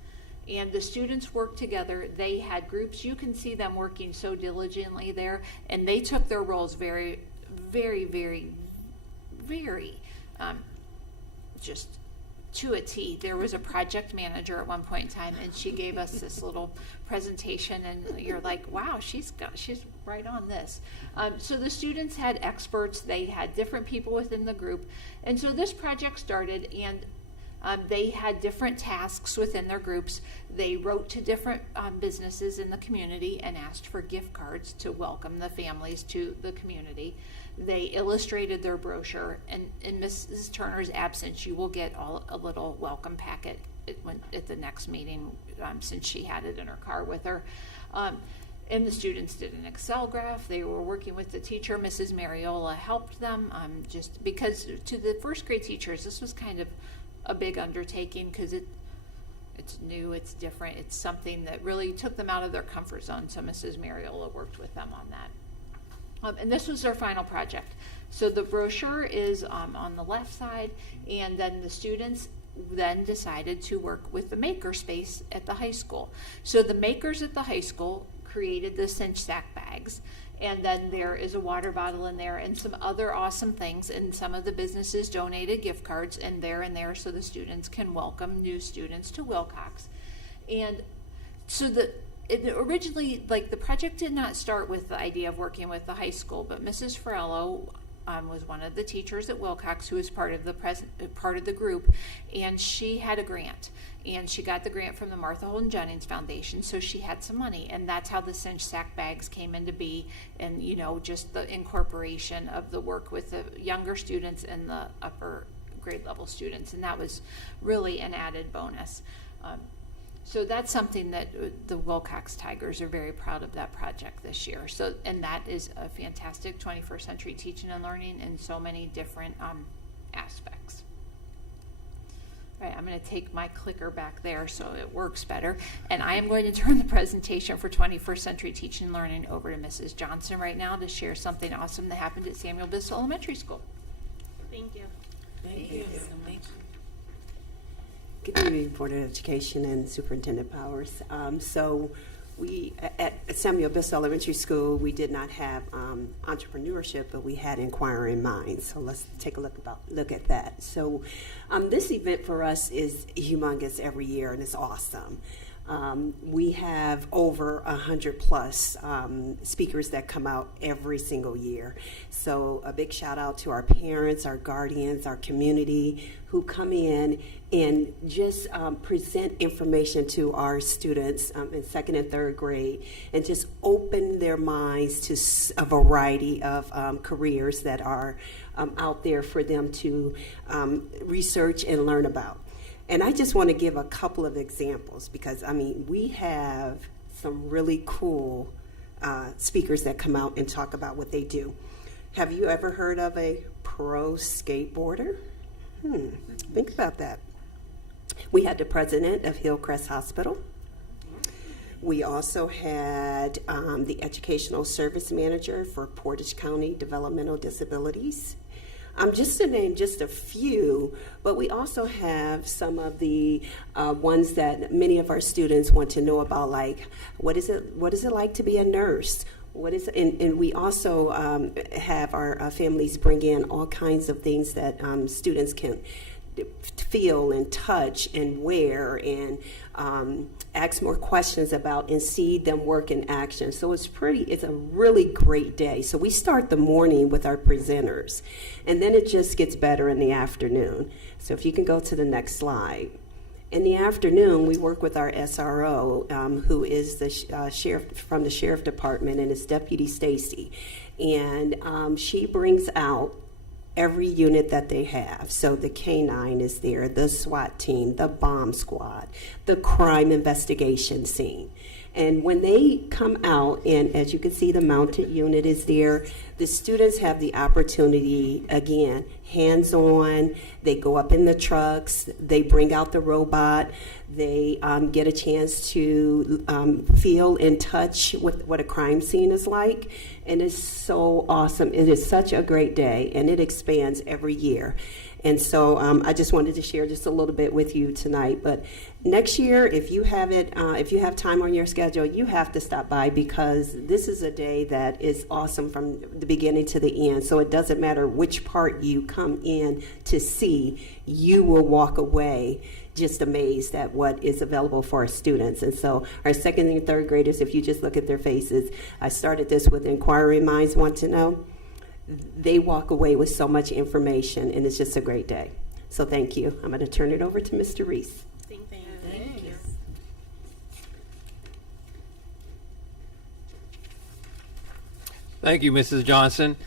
and the students worked together. They had groups. You can see them working so diligently there, and they took their roles very, very, very, very just to a T. There was a project manager at one point in time, and she gave us this little presentation, and you're like, wow, she's right on this. So the students had experts, they had different people within the group, and so this project started, and they had different tasks within their groups. They wrote to different businesses in the community and asked for gift cards to welcome the families to the community. They illustrated their brochure, and in Mrs. Turner's absence, you will get a little welcome packet at the next meeting, since she had it in her car with her. And the students did an Excel graph. They were working with the teacher. Mrs. Mariola helped them, just because to the first grade teachers, this was kind of a big undertaking, because it's new, it's different, it's something that really took them out of their comfort zone. So Mrs. Mariola worked with them on that. And this was their final project. So the brochure is on the left side, and then the students then decided to work with the makerspace at the high school. So the makers at the high school created the cinch sack bags, and then there is a water bottle in there and some other awesome things, and some of the businesses donated gift cards and there so the students can welcome new students to Wilcox. And so originally, like, the project did not start with the idea of working with the high school, but Mrs. Farello was one of the teachers at Wilcox who was part of the group, and she had a grant, and she got the grant from the Martha Holden Jennings Foundation, so she had some money, and that's how the cinch sack bags came into be, and just the incorporation of the work with the younger students and the upper grade level students, and that was really an added bonus. So that's something that the Wilcox Tigers are very proud of, that project this year. So, and that is a fantastic 21st century teaching and learning in so many different aspects. All right, I'm going to take my clicker back there so it works better. And I am going to turn the presentation for 21st century teaching and learning over to Mrs. Johnson right now to share something awesome that happened at Samuel Bissell Elementary School. Thank you. Thank you. Good evening, Board of Education and Superintendent Powers. So we at Samuel Bissell Elementary School, we did not have entrepreneurship, but we had inquiring minds. So let's take a look at that. So this event for us is humongous every year, and it's awesome. We have over 100 plus speakers that come out every single year. So a big shout out to our parents, our guardians, our community who come in and just present information to our students in second and third grade and just open their minds to a variety of careers that are out there for them to research and learn about. And I just want to give a couple of examples because, I mean, we have some really cool speakers that come out and talk about what they do. Have you ever heard of a pro skateboarder? Think about that. We had the president of Hillcrest Hospital. We also had the educational service manager for Portage County Developmental Disabilities. Just to name just a few, but we also have some of the ones that many of our students want to know about, like what is it like to be a nurse? And we also have our families bring in all kinds of things that students can feel and touch and wear and ask more questions about and see them work in action. So it's a really great day. So we start the morning with our presenters and then it just gets better in the afternoon. So if you can go to the next slide. In the afternoon, we work with our SRO, who is the sheriff from the sheriff department, and it's Deputy Stacy. And she brings out every unit that they have. So the K-9 is there, the SWAT team, the bomb squad, the crime investigation scene. And when they come out, and as you can see, the mounted unit is there, the students have the opportunity, again, hands-on. They go up in the trucks, they bring out the robot, they get a chance to feel and touch what a crime scene is like. And it's so awesome. It is such a great day, and it expands every year. And so I just wanted to share just a little bit with you tonight. But next year, if you have time on your schedule, you have to stop by because this is a day that is awesome from the beginning to the end. So it doesn't matter which part you come in to see, you will walk away just amazed at what is available for our students. And so our second and third graders, if you just look at their faces, I started this with inquiring minds want to know. They walk away with so much information, and it's just a great day. So thank you. I'm going to turn it over to Mr. Reese. Thank you. Thank you, Mrs. Johnson.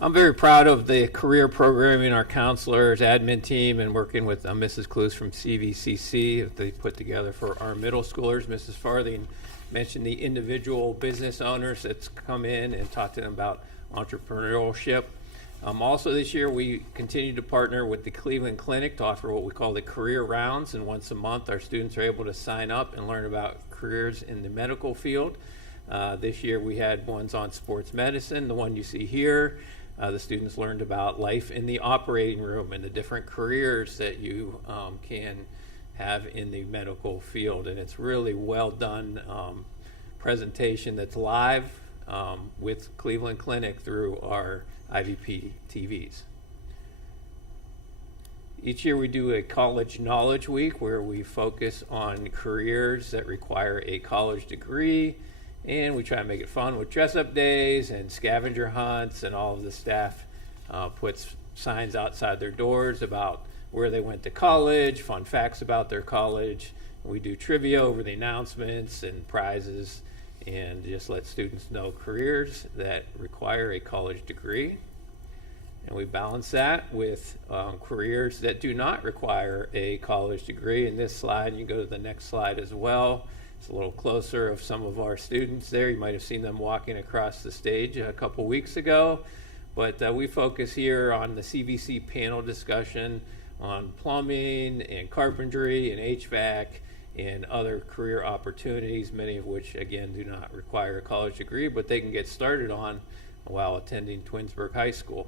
I'm very proud of the career programming, our counselors, admin team, and working with Mrs. Clues from CVCC that they put together for our middle schoolers. Mrs. Farthing mentioned the individual business owners that's come in and talked to them about entrepreneurship. Also this year we continue to partner with the Cleveland Clinic to offer what we call the career rounds, and once a month our students are able to sign up and learn about careers in the medical field. This year we had ones on sports medicine, the one you see here. The students learned about life in the operating room and the different careers that you can have in the medical field, and it's really well done presentation that's live with Cleveland Clinic through our IVP TVs. Each year we do a College Knowledge Week where we focus on careers that require a college degree, and we try to make it fun with dress-up days and scavenger hunts, and all of the staff puts signs outside their doors about where they went to college, fun facts about their college. We do trivia over the announcements and prizes, and just let students know careers that require a college degree. And we balance that with careers that do not require a college degree. In this slide, you can go to the next slide as well. It's a little closer of some of our students there. You might have seen them walking across the stage a couple weeks ago. But we focus here on the CVC panel discussion on plumbing and carpentry and HVAC and other career opportunities, many of which, again, do not require a college degree, but they can get started on while attending Twinsburg High School.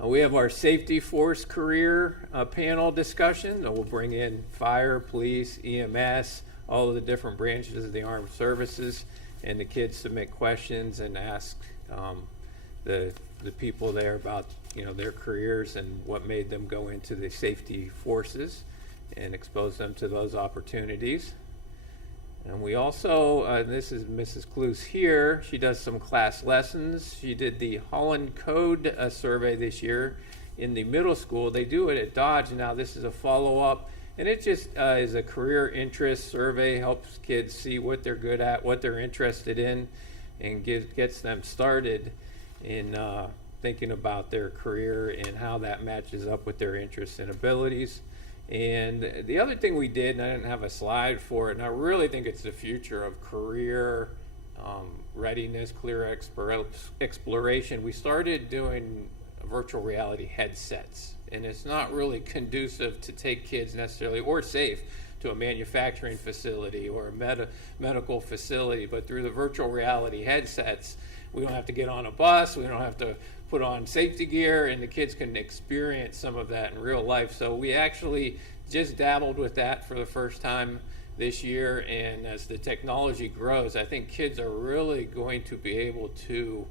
We have our safety force career panel discussion. We'll bring in fire, police, EMS, all of the different branches of the armed services, and the kids submit questions and ask the people there about their careers and what made them go into the safety forces, and expose them to those opportunities. And we also, this is Mrs. Clues here, she does some class lessons. She did the Holland Code survey this year in the middle school. They do it at Dodge now. This is a follow-up, and it just is a career interest survey, helps kids see what they're good at, what they're interested in, and gets them started in thinking about their career and how that matches up with their interests and abilities. And the other thing we did, and I didn't have a slide for it, and I really think it's the future of career readiness, career exploration. We started doing virtual reality headsets, and it's not really conducive to take kids necessarily, or safe, to a manufacturing facility or a medical facility. But through the virtual reality headsets, we don't have to get on a bus, we don't have to put on safety gear, and the kids can experience some of that in real life. So we actually just dabbled with that for the first time this year, and as the technology grows, I think kids are really going to be able to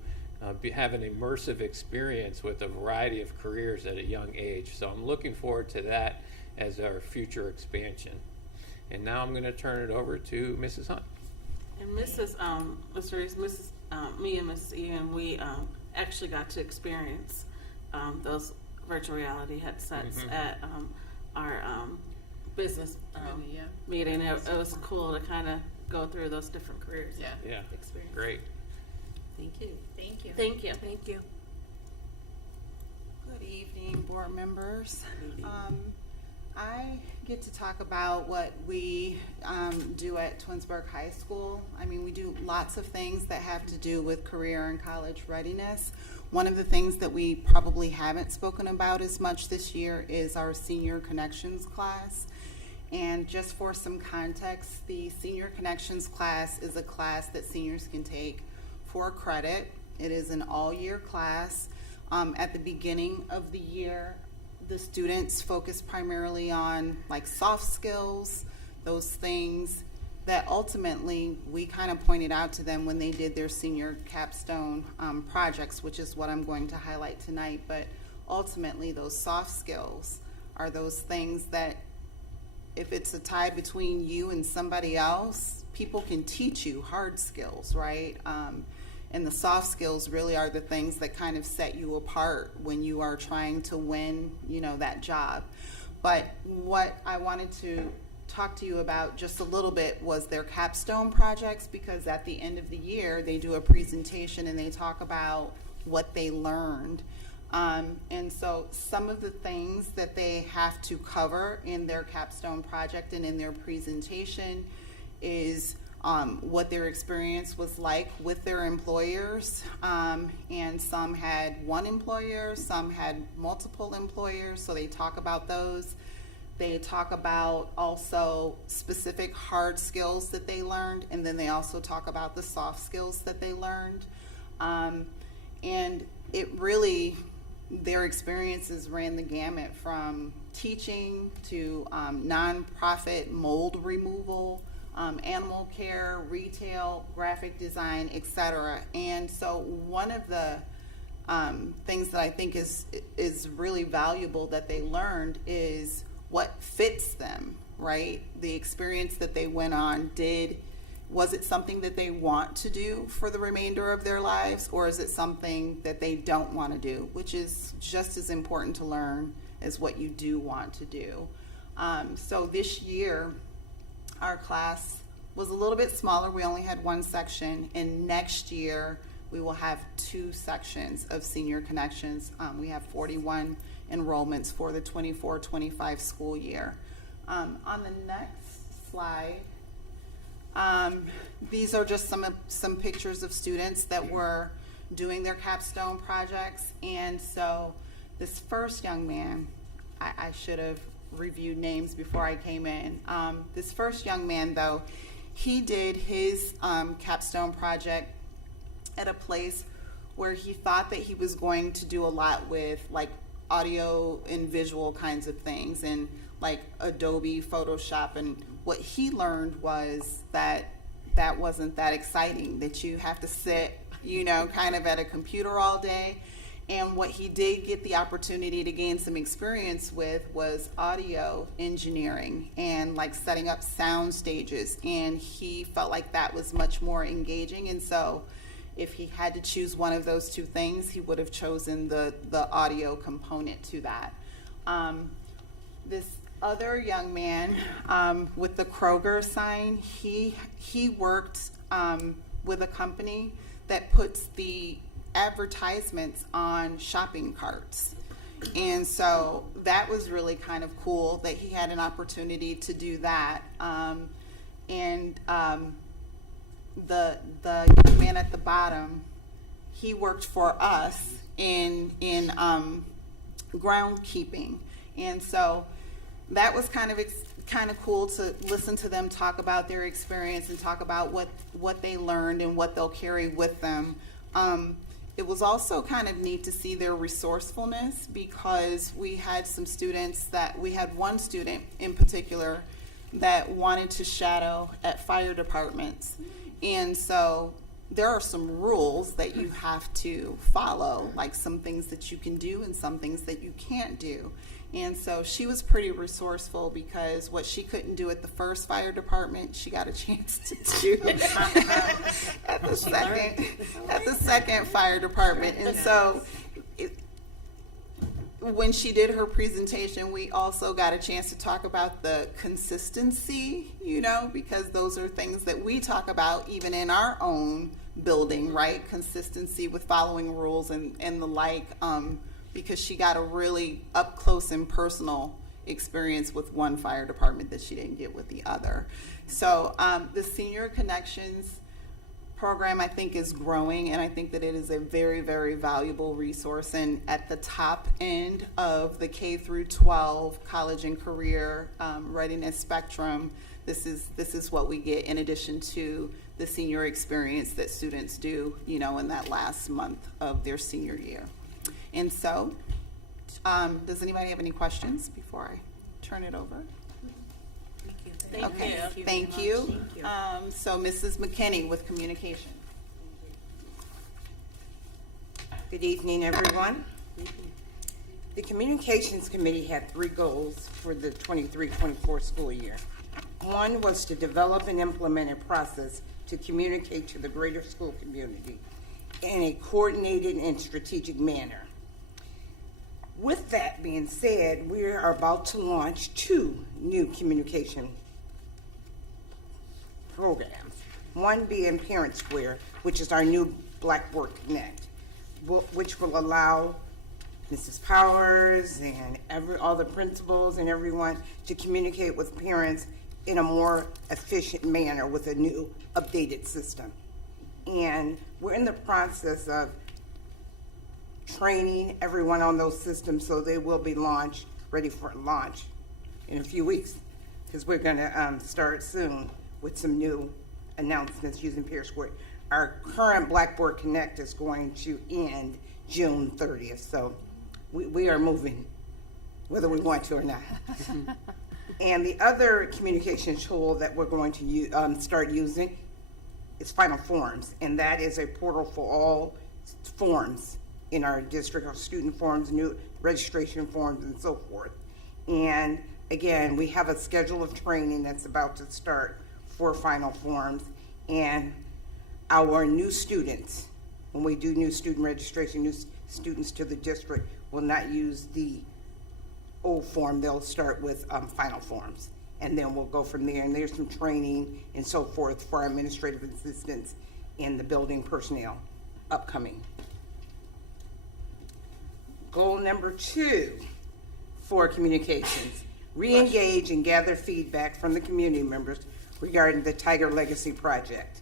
have an immersive experience with a variety of careers at a young age. So I'm looking forward to that as our future expansion. And now I'm going to turn it over to Mrs. Hunt. And Mrs. Reese, me and Mrs. Ian, we actually got to experience those virtual reality headsets at our business meeting. It was cool to kind of go through those different careers. Yeah, Experience. great. Thank you. Thank you. Thank you. Thank you. Good evening, board members. I get to talk about what we do at Twinsburg High School. I mean, we do lots of things that have to do with career and college readiness. One of the things that we probably haven't spoken about as much this year is our Senior Connections class. And just for some context, the Senior Connections class is a class that seniors can take for credit. It is an all-year class. At the beginning of the year, the students focus primarily on like soft skills, those things that ultimately we kind of pointed out to them when they did their senior capstone projects, which is what I'm going to highlight tonight. But ultimately, those soft skills are those things that if it's a tie between you and somebody else, people can teach you hard skills, right? And the soft skills really are the things that kind of set you apart when you are trying to win, that job. But what I wanted to talk to you about just a little bit was their capstone projects, because at the end of the year, they do a presentation and they talk about what they learned. And so some of the things that they have to cover in their capstone project and in their presentation is what their experience was like with their employers, and some had one employer, some had multiple employers, so they talk about those. They talk about also specific hard skills that they learned, and then they also talk about the soft skills that they learned. And it really, their experiences ran the gamut from teaching to nonprofit mold removal, animal care, retail, graphic design, etc. And so one of the things that I think is really valuable that they learned is what fits them, right? The experience that they went on, was it something that they want to do for the remainder of their lives, or is it something that they don't want to do, which is just as important to learn as what you do want to do. So this year, our class was a little bit smaller. We only had one section, and next year we will have 2 sections of Senior Connections. We have 41 enrollments for the 24-25 school year. On the next slide, these are just some pictures of students that were doing their capstone projects. And so this first young man, I should have reviewed names before I came in. This first young man, though, he did his capstone project at a place where he thought that he was going to do a lot with like audio and visual kinds of things, and like Adobe Photoshop and what he learned was that wasn't that exciting, that you have to sit, kind of at a computer all day. And what he did get the opportunity to gain some experience with was audio engineering and like setting up sound stages. And he felt like that was much more engaging. And so if he had to choose one of those two things, he would have chosen the audio component to that. This other young man with the Kroger sign, he worked with a company that puts the advertisements on shopping carts. And so that was really kind of cool that he had an opportunity to do that. The young man at the bottom, he worked for us in groundkeeping. And so that was kind of cool to listen to them talk about their experience and talk about what they learned and what they'll carry with them. It was also kind of neat to see their resourcefulness, because we had one student in particular that wanted to shadow at fire departments. And so there are some rules that you have to follow, like some things that you can do and some things that you can't do. And so she was pretty resourceful, because what she couldn't do at the first fire department, she got a chance to do at the second fire department. And so when she did her presentation, we also got a chance to talk about the consistency, because those are things that we talk about even in our own building, right? Consistency with following rules and the like. Because she got a really up close and personal experience with one fire department that she didn't get with the other. So the Senior Connections program, I think, is growing, and I think that it is a very, very valuable resource. And at the top end of the K through 12 college and career readiness spectrum, this is what we get in addition to the senior experience that students do, in that last month of their senior year. And so, does anybody have any questions before I turn it over? Thank you. So Mrs. McKinney with communication. Good evening, everyone. The Communications Committee had 3 goals for the 23-24 school year. One was to develop and implement a process to communicate to the greater school community in a coordinated and strategic manner. With that being said, we are about to launch 2 new communication programs. One being Parent Square, which is our new Blackboard Connect, which will allow Mrs. Powers and all the principals and everyone to communicate with parents in a more efficient manner with a new updated system. And we're in the process of training everyone on those systems, so they will be ready for launch in a few weeks, because we're going to start soon with some new announcements using Peer Square. Our current Blackboard Connect is going to end June 30th, so we are moving, whether we want to or not. And the other communication tool that we're going to start using is Final Forms, and that is a portal for all forms in our district, our student forms, new registration forms, and so forth. And again, we have a schedule of training that's about to start for Final Forms, and our new students, when we do new student registration, new students to the district will not use the old form. They'll start with Final Forms, and then we'll go from there. And there's some training and so forth for our administrative assistants and the building personnel upcoming. Goal number 2 for communications, re-engage and gather feedback from the community members regarding the Tiger Legacy Project.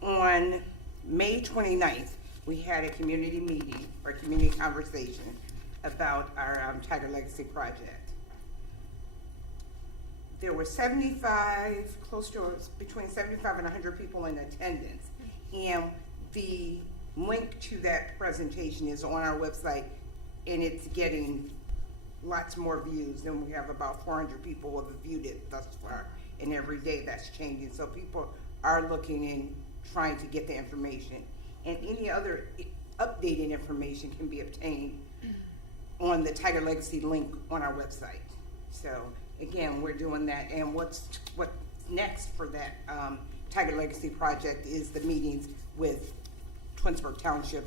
On May 29th, we had a community meeting or community conversation about our Tiger Legacy Project. There were between 75 and 100 people in attendance, and the link to that presentation is on our website, and it's getting lots more views, and we have about 400 people who have viewed it thus far. and every day that's changing. So people are looking and trying to get the information. And any other updated information can be obtained on the Tiger Legacy link on our website. So again, we're doing that. And what's next for that Tiger Legacy project is the meetings with Twinsburg Township,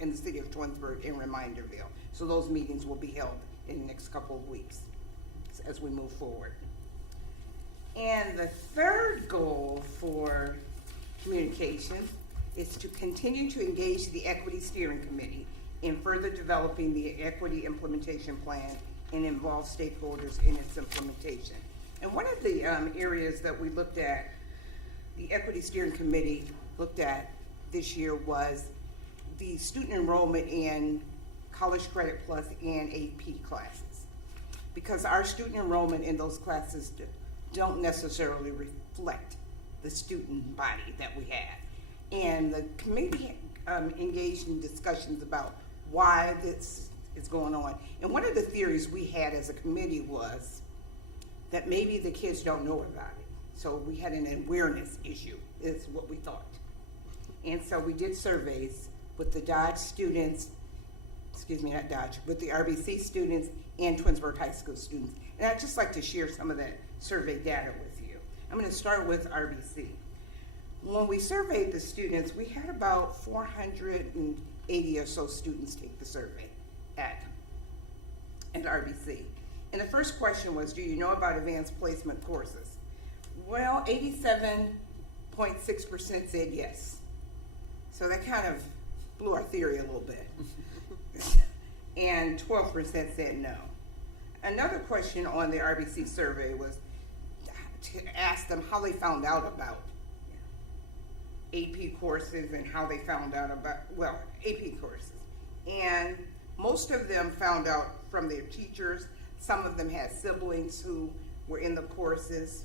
in the city of Twinsburg, and Reminderville. So those meetings will be held in the next couple of weeks as we move forward. And the third goal for communication is to continue to engage the Equity Steering Committee in further developing the Equity Implementation Plan and involve stakeholders in its implementation. And one of the areas that we looked at, the Equity Steering Committee looked at this year was the student enrollment in College Credit Plus and AP classes. Because our student enrollment in those classes don't necessarily reflect the student body that we have. And the committee engaged in discussions about why this is going on. And one of the theories we had as a committee was that maybe the kids don't know about it. So we had an awareness issue, is what we thought. And so we did surveys with the Dodge students, with the RBC students and Twinsburg High School students. And I'd just like to share some of that survey data with you. I'm going to start with RBC. When we surveyed the students, we had about 480 or so students take the survey at RBC. And the first question was, do you know about advanced placement courses? Well, 87.6% said yes. So that kind of blew our theory a little bit. And 12% said no. Another question on the RBC survey was to ask them how they found out about AP courses and how they found out about, AP courses. And most of them found out from their teachers. Some of them had siblings who were in the courses,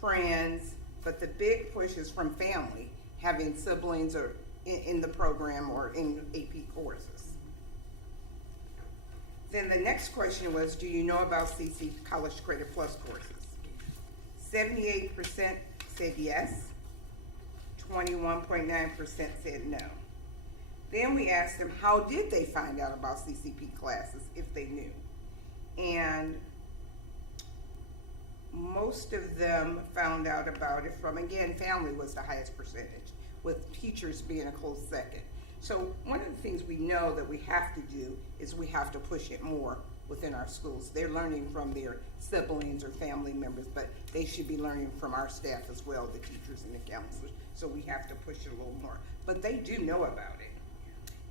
friends, but the big push is from family, having siblings or in the program or in AP courses. Then the next question was, do you know about CC College Credit Plus courses? 78% said yes, 21.9% said no. Then we asked them, how did they find out about CCP classes, if they knew? And most of them found out about it from, again, family was the highest percentage, with teachers being a close second. So one of the things we know that we have to do is we have to push it more within our schools. They're learning from their siblings or family members, but they should be learning from our staff as well, the teachers and the counselors. So we have to push it a little more. But they do know about it.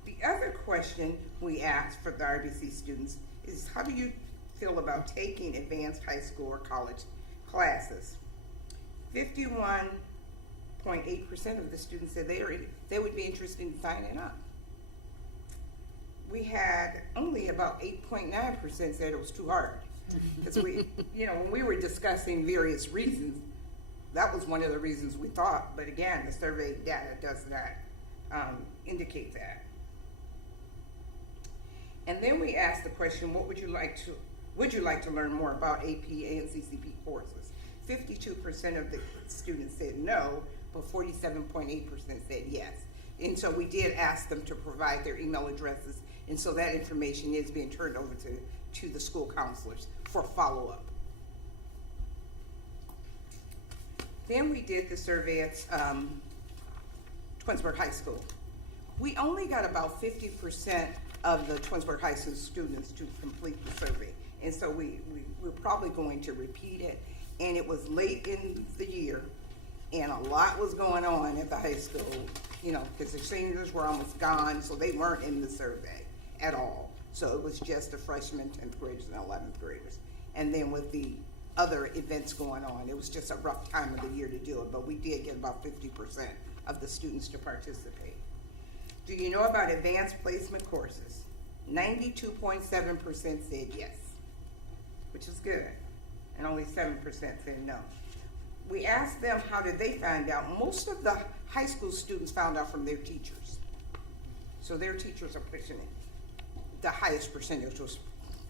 The other question we asked for the RBC students is, how do you feel about taking advanced high school or college classes? 51.8% of the students said they would be interested in signing up. We had only about 8.9% said it was too hard. Because when we were discussing various reasons, that was one of the reasons we thought. But again, the survey data does not indicate that. And then we asked the question, would you like to learn more about AP and CCP courses? 52% of the students said no, but 47.8% said yes. And so we did ask them to provide their email addresses, and so that information is being turned over to the school counselors for follow-up. Then we did the survey at Twinsburg High School. We only got about 50% of the Twinsburg High School students to complete the survey, and so we're probably going to repeat it. And it was late in the year, and a lot was going on at the high school, because the seniors were almost gone, so they weren't in the survey at all. So it was just the freshmen, 10th graders, and 11th graders. And then with the other events going on, it was just a rough time of the year to do it, but we did get about 50% of the students to participate. Do you know about advanced placement courses? 92.7% said yes, which is good. And only 7% said no. We asked them how did they find out. Most of the high school students found out from their teachers. So their teachers are pushing it. The highest percentage was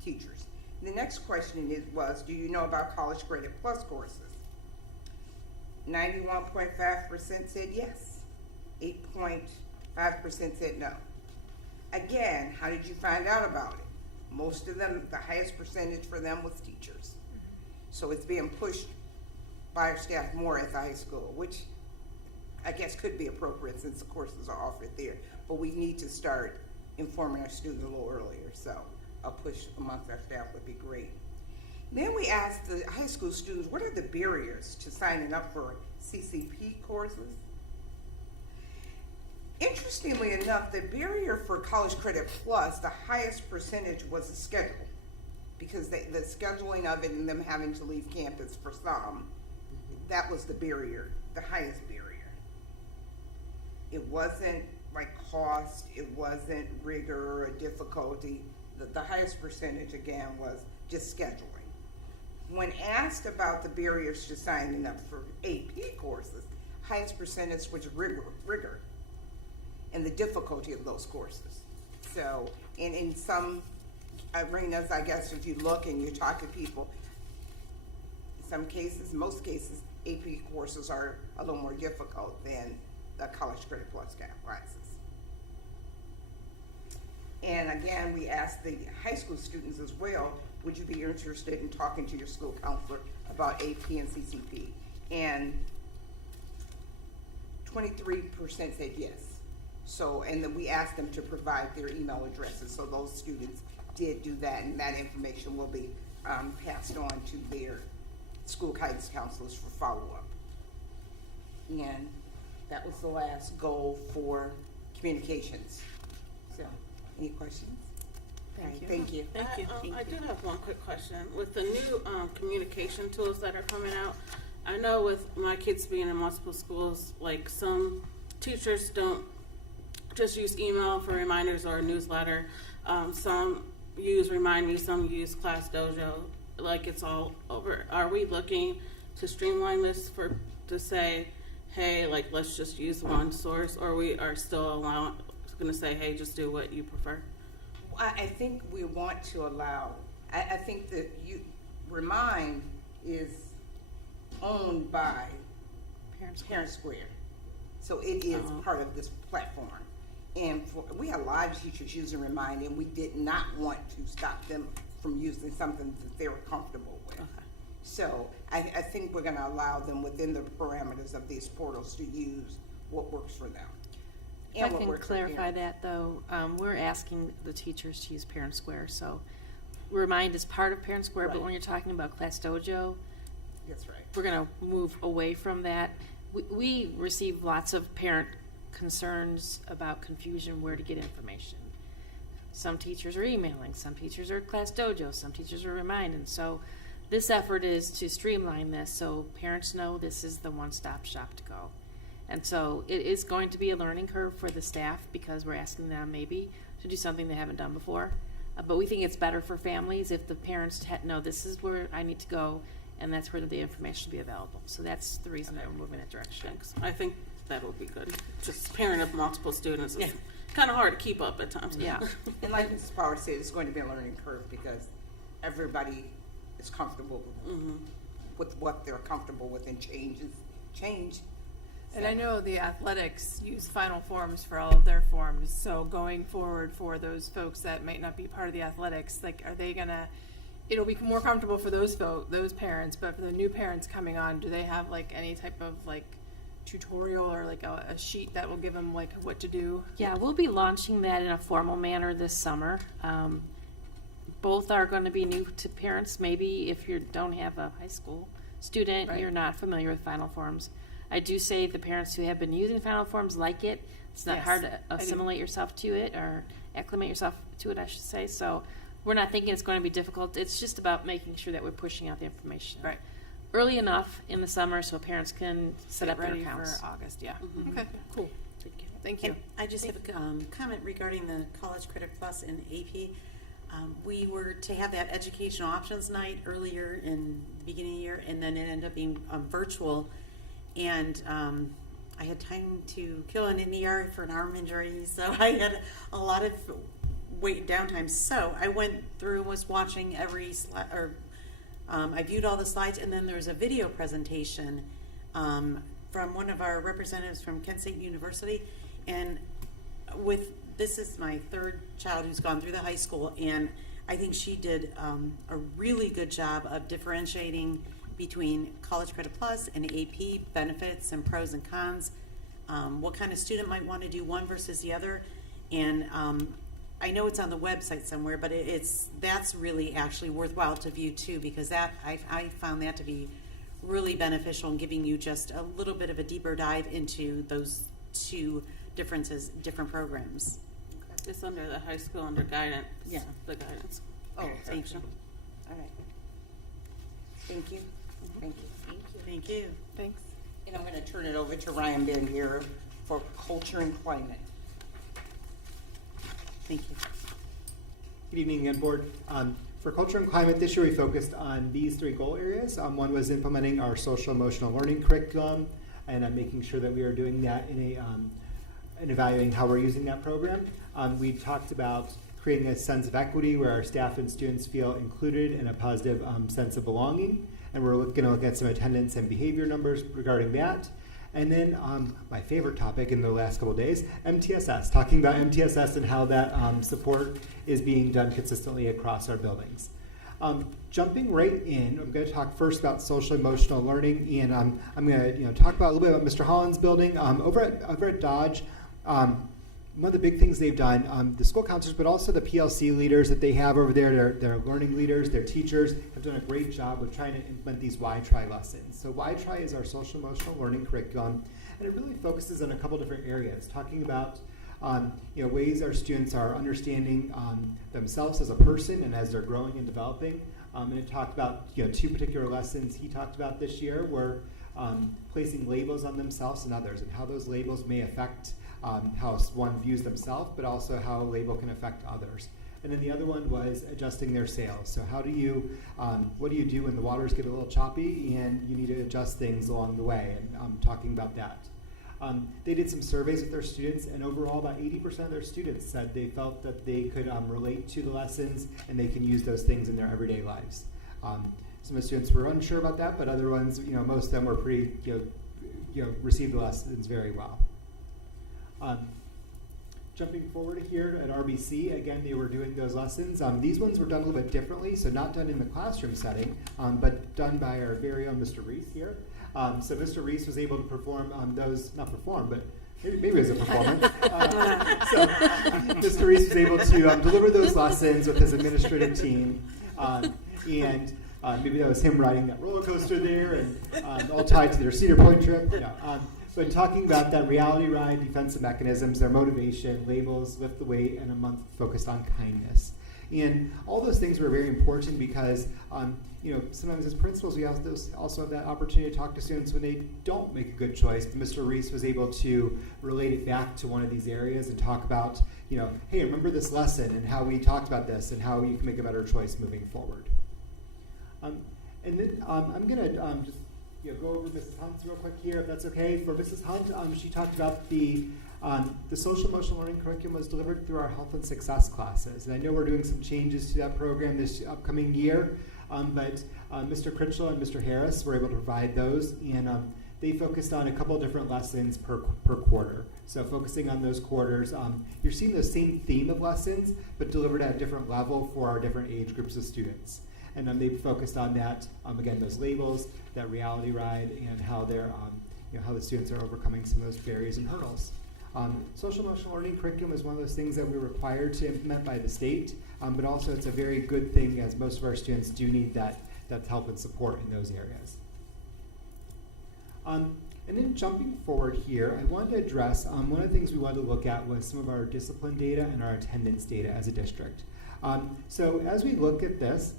teachers. The next question was, do you know about College Credit Plus courses? 91.5% said yes. 8.5% said no. Again, how did you find out about it? Most of them, the highest percentage for them was teachers. So it's being pushed by our staff more at the high school, which I guess could be appropriate since the courses are offered there. But we need to start informing our students a little earlier, so a push amongst our staff would be great. Then we asked the high school students, what are the barriers to signing up for CCP courses? Interestingly enough, the barrier for College Credit Plus, the highest percentage was the schedule, because the scheduling of it and them having to leave campus for some, that was the barrier, the highest barrier. It wasn't like cost, it wasn't rigor or difficulty. The highest percentage, again, was just scheduling. When asked about the barriers to signing up for AP courses, highest percentage was rigor and the difficulty of those courses. So, and in some arenas, I guess, if you look and you talk to people, in some cases, most cases, AP courses are a little more difficult than the College Credit Plus classes. And again, we asked the high school students as well, would you be interested in talking to your school counselor about AP and CCP? And 23% said yes. So, and then we asked them to provide their email addresses. So those students did do that, and that information will be passed on to their school guidance counselors for follow-up. And that was the last goal for communications. So, any questions? Thank you. Thank you. I do have one quick question. With the new communication tools that are coming out, I know with my kids being in multiple schools, like some teachers don't just use email for reminders or a newsletter. Some use Remind Me, some use Class Dojo. Like it's all over. Are we looking to streamline this to say, hey, like let's just use one source, or we are still going to say, hey, just do what you prefer? I think we want to allow, I think that Remind is owned by Parent Square. So it is part of this platform. And we have a lot of teachers using Remind, and we did not want to stop them from using something that they were comfortable with. Okay. So I think we're going to allow them within the parameters of these portals to use what works for them. If I can clarify that, though, we're asking the teachers to use Parent Square. So Remind is part of Parent Square, but when you're talking about Class Dojo, that's right. We're going to move away from that. We receive lots of parent concerns about confusion, where to get information. Some teachers are emailing, some teachers are Class Dojo, some teachers are reminding. So this effort is to streamline this so parents know this is the one-stop shop to go. And so it is going to be a learning curve for the staff because we're asking them maybe to do something they haven't done before. But we think it's better for families if the parents know this is where I need to go, and that's where the information will be available. So that's the reason that we're moving in that direction. Thanks. I think that would be good. Just parent of multiple students is kind of hard to keep up at times. Yeah. And like Mrs. Power said, it's going to be a learning curve because everybody is comfortable with what they're comfortable with, and change. And I know the athletics use final forms for all of their forms. So going forward for those folks that might not be part of the athletics, like, are they gonna? It'll be more comfortable for those parents, but for the new parents coming on, do they have like any type of like tutorial or like a sheet that will give them like what to do? Yeah, we'll be launching that in a formal manner this summer. Both are going to be new to parents. Maybe if you don't have a high school student, you're not familiar with final forms. I do say the parents who have been using final forms like it. It's not hard to assimilate yourself to it or acclimate yourself to it, I should say. So we're not thinking it's going to be difficult. It's just about making sure that we're pushing out the information early enough in the summer so parents can set up their accounts. For August. Yeah. Okay. Cool. Thank you. And I just have a comment regarding the College Credit Plus and AP. We were to have that educational options night earlier in the beginning of the year, and then it ended up being virtual. And I had time to kill an ER for an arm injury, so I had a lot of wait downtime. So I went through and was watching every I viewed all the slides, and then there was a video presentation from one of our representatives from Kent State University, and this is my third child who's gone through the high school, and I think she did a really good job of differentiating between College Credit Plus and AP benefits and pros and cons, what kind of student might want to do one versus the other. And I know it's on the website somewhere, but that's really actually worthwhile to view too, because that I found that to be really beneficial in giving you just a little bit of a deeper dive into those two different programs. It's under the high school under guidance. Yeah. The guidance. Oh, thank you. All right. Thank you. Thank you. Thank you. Thanks. And I'm going to turn it over to Ryan Ben here for culture and climate. Thank you. Good evening again, Board. For culture and climate, this year we focused on these 3 goal areas. One was implementing our social emotional learning curriculum, and making sure that we are doing that in and evaluating how we're using that program. We talked about creating a sense of equity where our staff and students feel included and a positive sense of belonging. And we're going to look at some attendance and behavior numbers regarding that. And then my favorite topic in the last couple of days, MTSS, talking about MTSS and how that support is being done consistently across our buildings. Jumping right in, I'm going to talk first about social emotional learning, and I'm going to talk about a little bit about Mr. Holland's building. Over at Dodge, one of the big things they've done, the school counselors, but also the PLC leaders that they have over there, their learning leaders, their teachers, have done a great job of trying to implement these Y-Try lessons. So Y-Try is our social emotional learning curriculum, and it really focuses on a couple different areas, talking about ways our students are understanding themselves as a person and as they're growing and developing. And it talked about 2 particular lessons he talked about this year were placing labels on themselves and others, and how those labels may affect how one views themselves, but also how a label can affect others. And then the other one was adjusting their sails. So what do you do when the waters get a little choppy and you need to adjust things along the way, and talking about that. They did some surveys with their students, and overall about 80% of their students said they felt that they could relate to the lessons and they can use those things in their everyday lives. Some of the students were unsure about that, but other ones, most of them were pretty, received the lessons very well. Jumping forward here at RBC, again, they were doing those lessons. These ones were done a little bit differently, so not done in the classroom setting, but done by our very own Mr. Reese here. So Mr. Reese was able to perform those, not perform, but maybe it was a performance. So Mr. Reese was able to deliver those lessons with his administrative team, and maybe that was him riding that roller coaster there, and all tied to their Cedar Point trip. But talking about that reality ride, defensive mechanisms, their motivation, labels, lift the weight, and a month focused on kindness. And all those things were very important because, sometimes as principals, we also have that opportunity to talk to students when they don't make a good choice. But Mr. Reese was able to relate it back to one of these areas and talk about, hey, remember this lesson and how we talked about this and how you can make a better choice moving forward. And then I'm going to just go over Mrs. Hunt's real quick here, if that's okay. For Mrs. Hunt, she talked about the social emotional learning curriculum was delivered through our health and success classes. And I know we're doing some changes to that program this upcoming year, but Mr. Critchlow and Mr. Harris were able to provide those, and they focused on a couple of different lessons per quarter. So focusing on those quarters, you're seeing the same theme of lessons, but delivered at a different level for our different age groups of students. And they focused on that, again, those labels, that reality ride, and how they're, how the students are overcoming some of those barriers and hurdles. Social emotional learning curriculum is one of those things that we're required to implement by the state, but also it's a very good thing as most of our students do need that help and support in those areas. And then jumping forward here, I wanted to address one of the things we wanted to look at was some of our discipline data and our attendance data as a district. So as we look at this,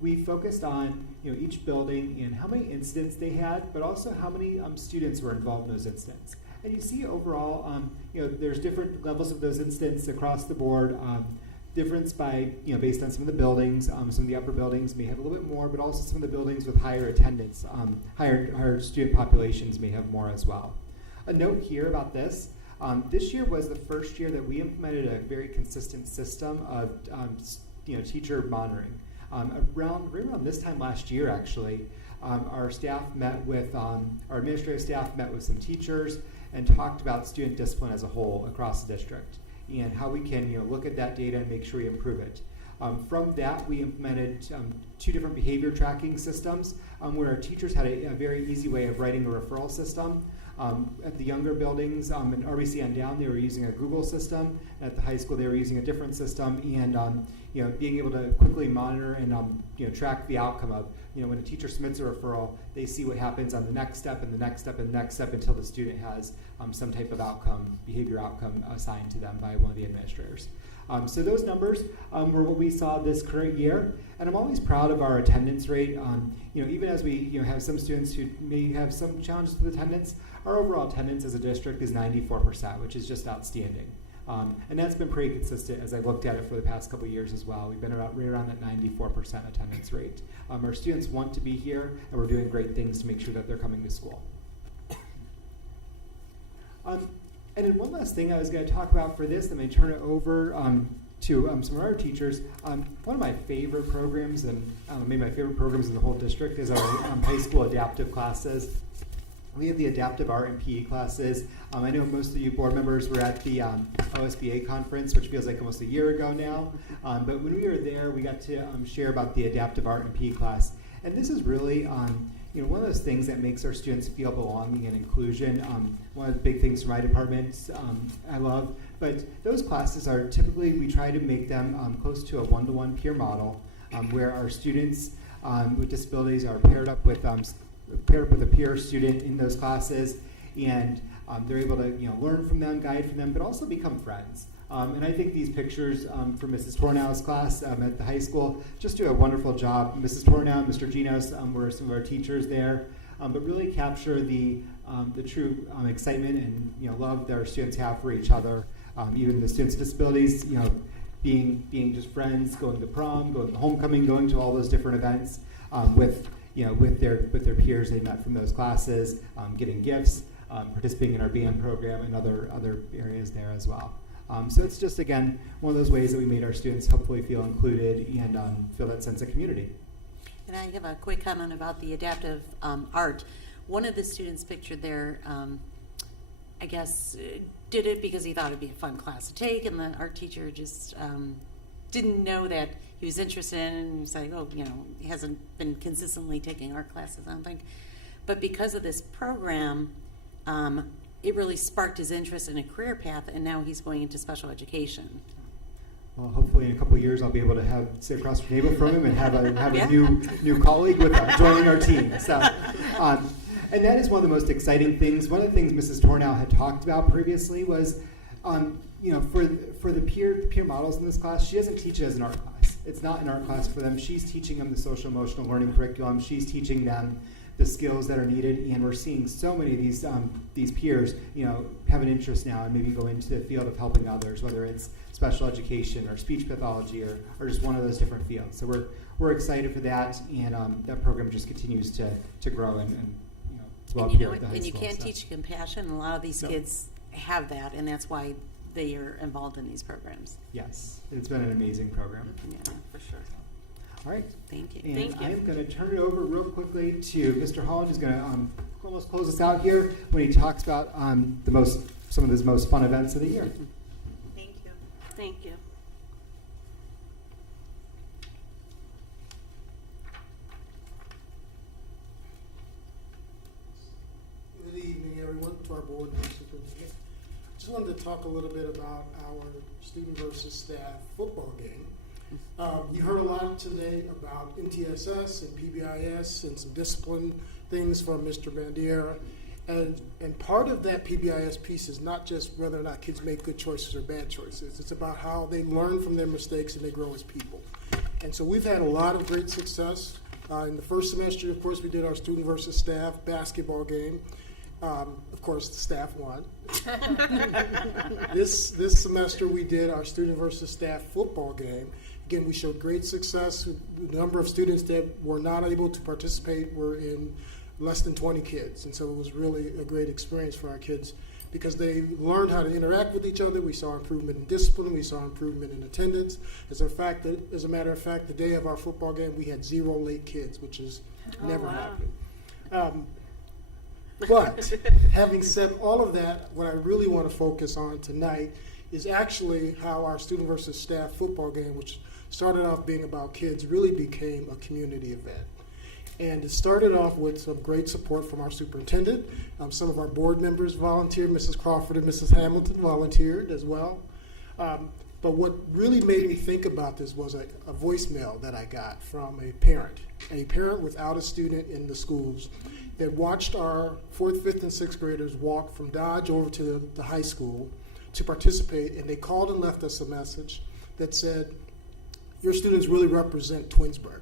we focused on each building and how many incidents they had, but also how many students were involved in those incidents. And you see overall, there's different levels of those incidents across the board. Difference by, based on some of the buildings. Some of the upper buildings may have a little bit more, but also some of the buildings with higher attendance, higher student populations may have more as well. A note here about this, This year was the first year that we implemented a very consistent system of teacher monitoring. Right around this time last year, actually, our administrative staff met with some teachers and talked about student discipline as a whole across the district and how we can look at that data and make sure we improve it. From that, we implemented 2 different behavior tracking systems where our teachers had a very easy way of writing a referral system. At the younger buildings, in RBC and down, they were using a Google system. At the high school, they were using a different system, and being able to quickly monitor and track the outcome of when a teacher submits a referral, they see what happens on the next step and the next step and the next step until the student has some type of behavior outcome assigned to them by one of the administrators. So those numbers were what we saw this current year, and I'm always proud of our attendance rate. Even as we have some students who may have some challenges with attendance, our overall attendance as a district is 94%, which is just outstanding. And that's been pretty consistent as I looked at it for the past couple of years as well. We've been right around that 94% attendance rate. Our students want to be here, and we're doing great things to make sure that they're coming to school. And then one last thing I was going to talk about for this, I'm going to turn it over to some of our teachers. One of my favorite programs, and maybe my favorite programs in the whole district, is our high school adaptive classes. We have the adaptive art and PE classes. I know most of you board members were at the OSBA conference, which feels like almost a year ago now. But when we were there, we got to share about the adaptive art and PE class. And this is really one of those things that makes our students feel belonging and inclusion. One of the big things for my department I love. But those classes are typically, we try to make them close to a one-to-one peer model where our students with disabilities are paired up with a peer student in those classes, and they're able to learn from them, guide from them, but also become friends. And I think these pictures from Mrs. Tornow's class at the high school just do a wonderful job. Mrs. Tornow and Mr. Ginos were some of our teachers there, but really capture the true excitement and love that our students have for each other. Even the students with disabilities, being just friends, going to prom, going to homecoming, going to all those different events with their peers they met from those classes, getting gifts, participating in our band program and other areas there as well. So it's just, again, one of those ways that we made our students hopefully feel included and feel that sense of community. And I have a quick comment about the adaptive art. One of the students pictured there, I guess, did it because he thought it'd be a fun class to take, and the art teacher just didn't know that he was interested in it, and he was like, he hasn't been consistently taking art classes, I don't think. But because of this program, it really sparked his interest in a career path, and now he's going into special education. Well, hopefully in a couple of years I'll be able to sit across the table from him and have a new colleague with joining our team. So, and that is one of the most exciting things. One of the things Mrs. Tornow had talked about previously was, for the peer models in this class, she doesn't teach it as an art class. It's not an art class for them. She's teaching them the social emotional learning curriculum. She's teaching them the skills that are needed, and we're seeing so many of these peers, have an interest now and maybe go into the field of helping others, whether it's special education or speech pathology or just one of those different fields. So we're excited for that, and that program just continues to grow and well up here at the high and you school, can't so. teach compassion, and a lot of these kids have that, and that's why they are involved in these programs. Yes, it's been an amazing program. Yeah, for sure. All right. Thank you. And I'm going to turn it over real quickly to Mr. Holland, who's going to almost close us out here when he talks about some of his most fun events of the year. Thank you. Thank you. Good evening, everyone, to our board and superintendent. Just wanted to talk a little bit about our student versus staff football game. You heard a lot today about MTSS and PBIS and some discipline things from Mr. Bandiera. And part of that PBIS piece is not just whether or not kids make good choices or bad choices. It's about how they learn from their mistakes and they grow as people. And so we've had a lot of great success. In the first semester, of course, we did our student versus staff basketball game. Of course, the staff won. This semester, we did our student versus staff football game. Again, we showed great success. The number of students that were not able to participate were in less than 20 kids. And so it was really a great experience for our kids because they learned how to interact with each other. We saw improvement in discipline. We saw improvement in attendance. As a matter of fact, the day of our football game, we had 0 late kids, which has never happened. But having said all of that, what I really want to focus on tonight is actually how our student versus staff football game, which started off being about kids, really became a community event. And it started off with some great support from our superintendent. Some of our board members volunteered. Mrs. Crawford and Mrs. Hamilton volunteered as well. But what really made me think about this was a voicemail that I got from a parent without a student in the schools that watched our 4th, 5th, and 6th graders walk from Dodge over to the high school to participate, and they called and left us a message that said, your students really represent Twinsburg.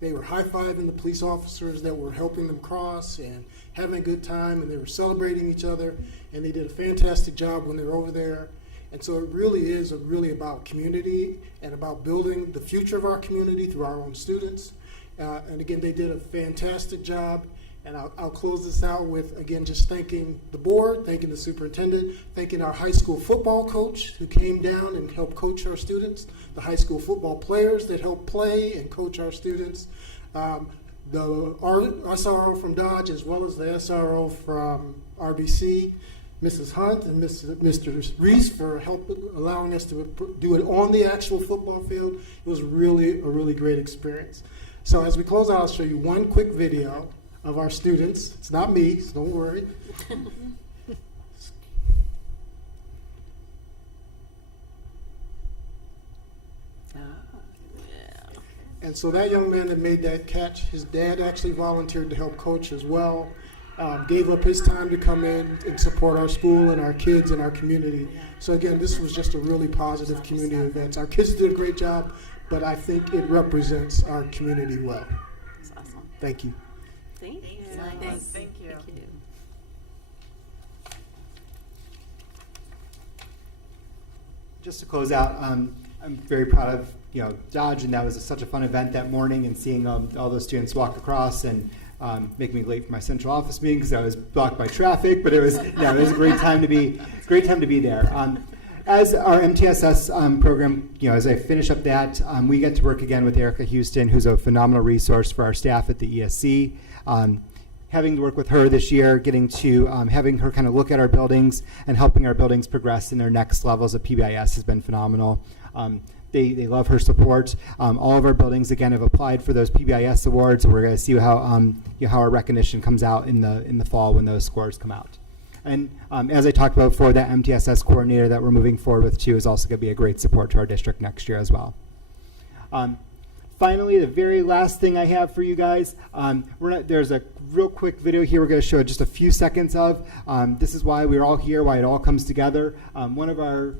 They were high-fiving the police officers that were helping them cross and having a good time, and they were celebrating each other, and they did a fantastic job when they were over there. And so it really is really about community and about building the future of our community through our own students. And again, they did a fantastic job. And I'll close this out with, again, just thanking the board, thanking the superintendent, thanking our high school football coach who came down and helped coach our students, the high school football players that helped play and coach our students, the SRO from Dodge as well as the SRO from RBC, Mrs. Hunt and Mr. Reese for allowing us to do it on the actual football field. It was really a really great experience. So as we close out, I'll show you one quick video of our students. It's not me, so don't worry. And so that young man that made that catch, his dad actually volunteered to help coach as well, gave up his time to come in and support our school and our kids and our community. So again, this was just a really positive community event. Our kids did a great job, but I think it represents our community well. That's awesome. Thank you. Thank you. Thank you. Just to close out, I'm very proud of Dodge, and that was such a fun event that morning, and seeing all those students walk across and make me late for my central office meeting because I was blocked by traffic. But it was it was a great time to be there. As our MTSS program, as I finish up that, we get to work again with Erica Houston, who's a phenomenal resource for our staff at the ESC. Having to work with her this year, getting to having her kind of look at our buildings and helping our buildings progress in their next levels of PBIS has been phenomenal. They love her support. All of our buildings, again, have applied for those PBIS awards, and we're going to see how our recognition comes out in the fall when those scores come out. And as I talked about before, that MTSS coordinator that we're moving forward with too is also going to be a great support to our district next year as well. Finally, the very last thing I have for you guys, there's a real quick video here we're going to show just a few seconds of. This is why we're all here, why it all comes together. One of our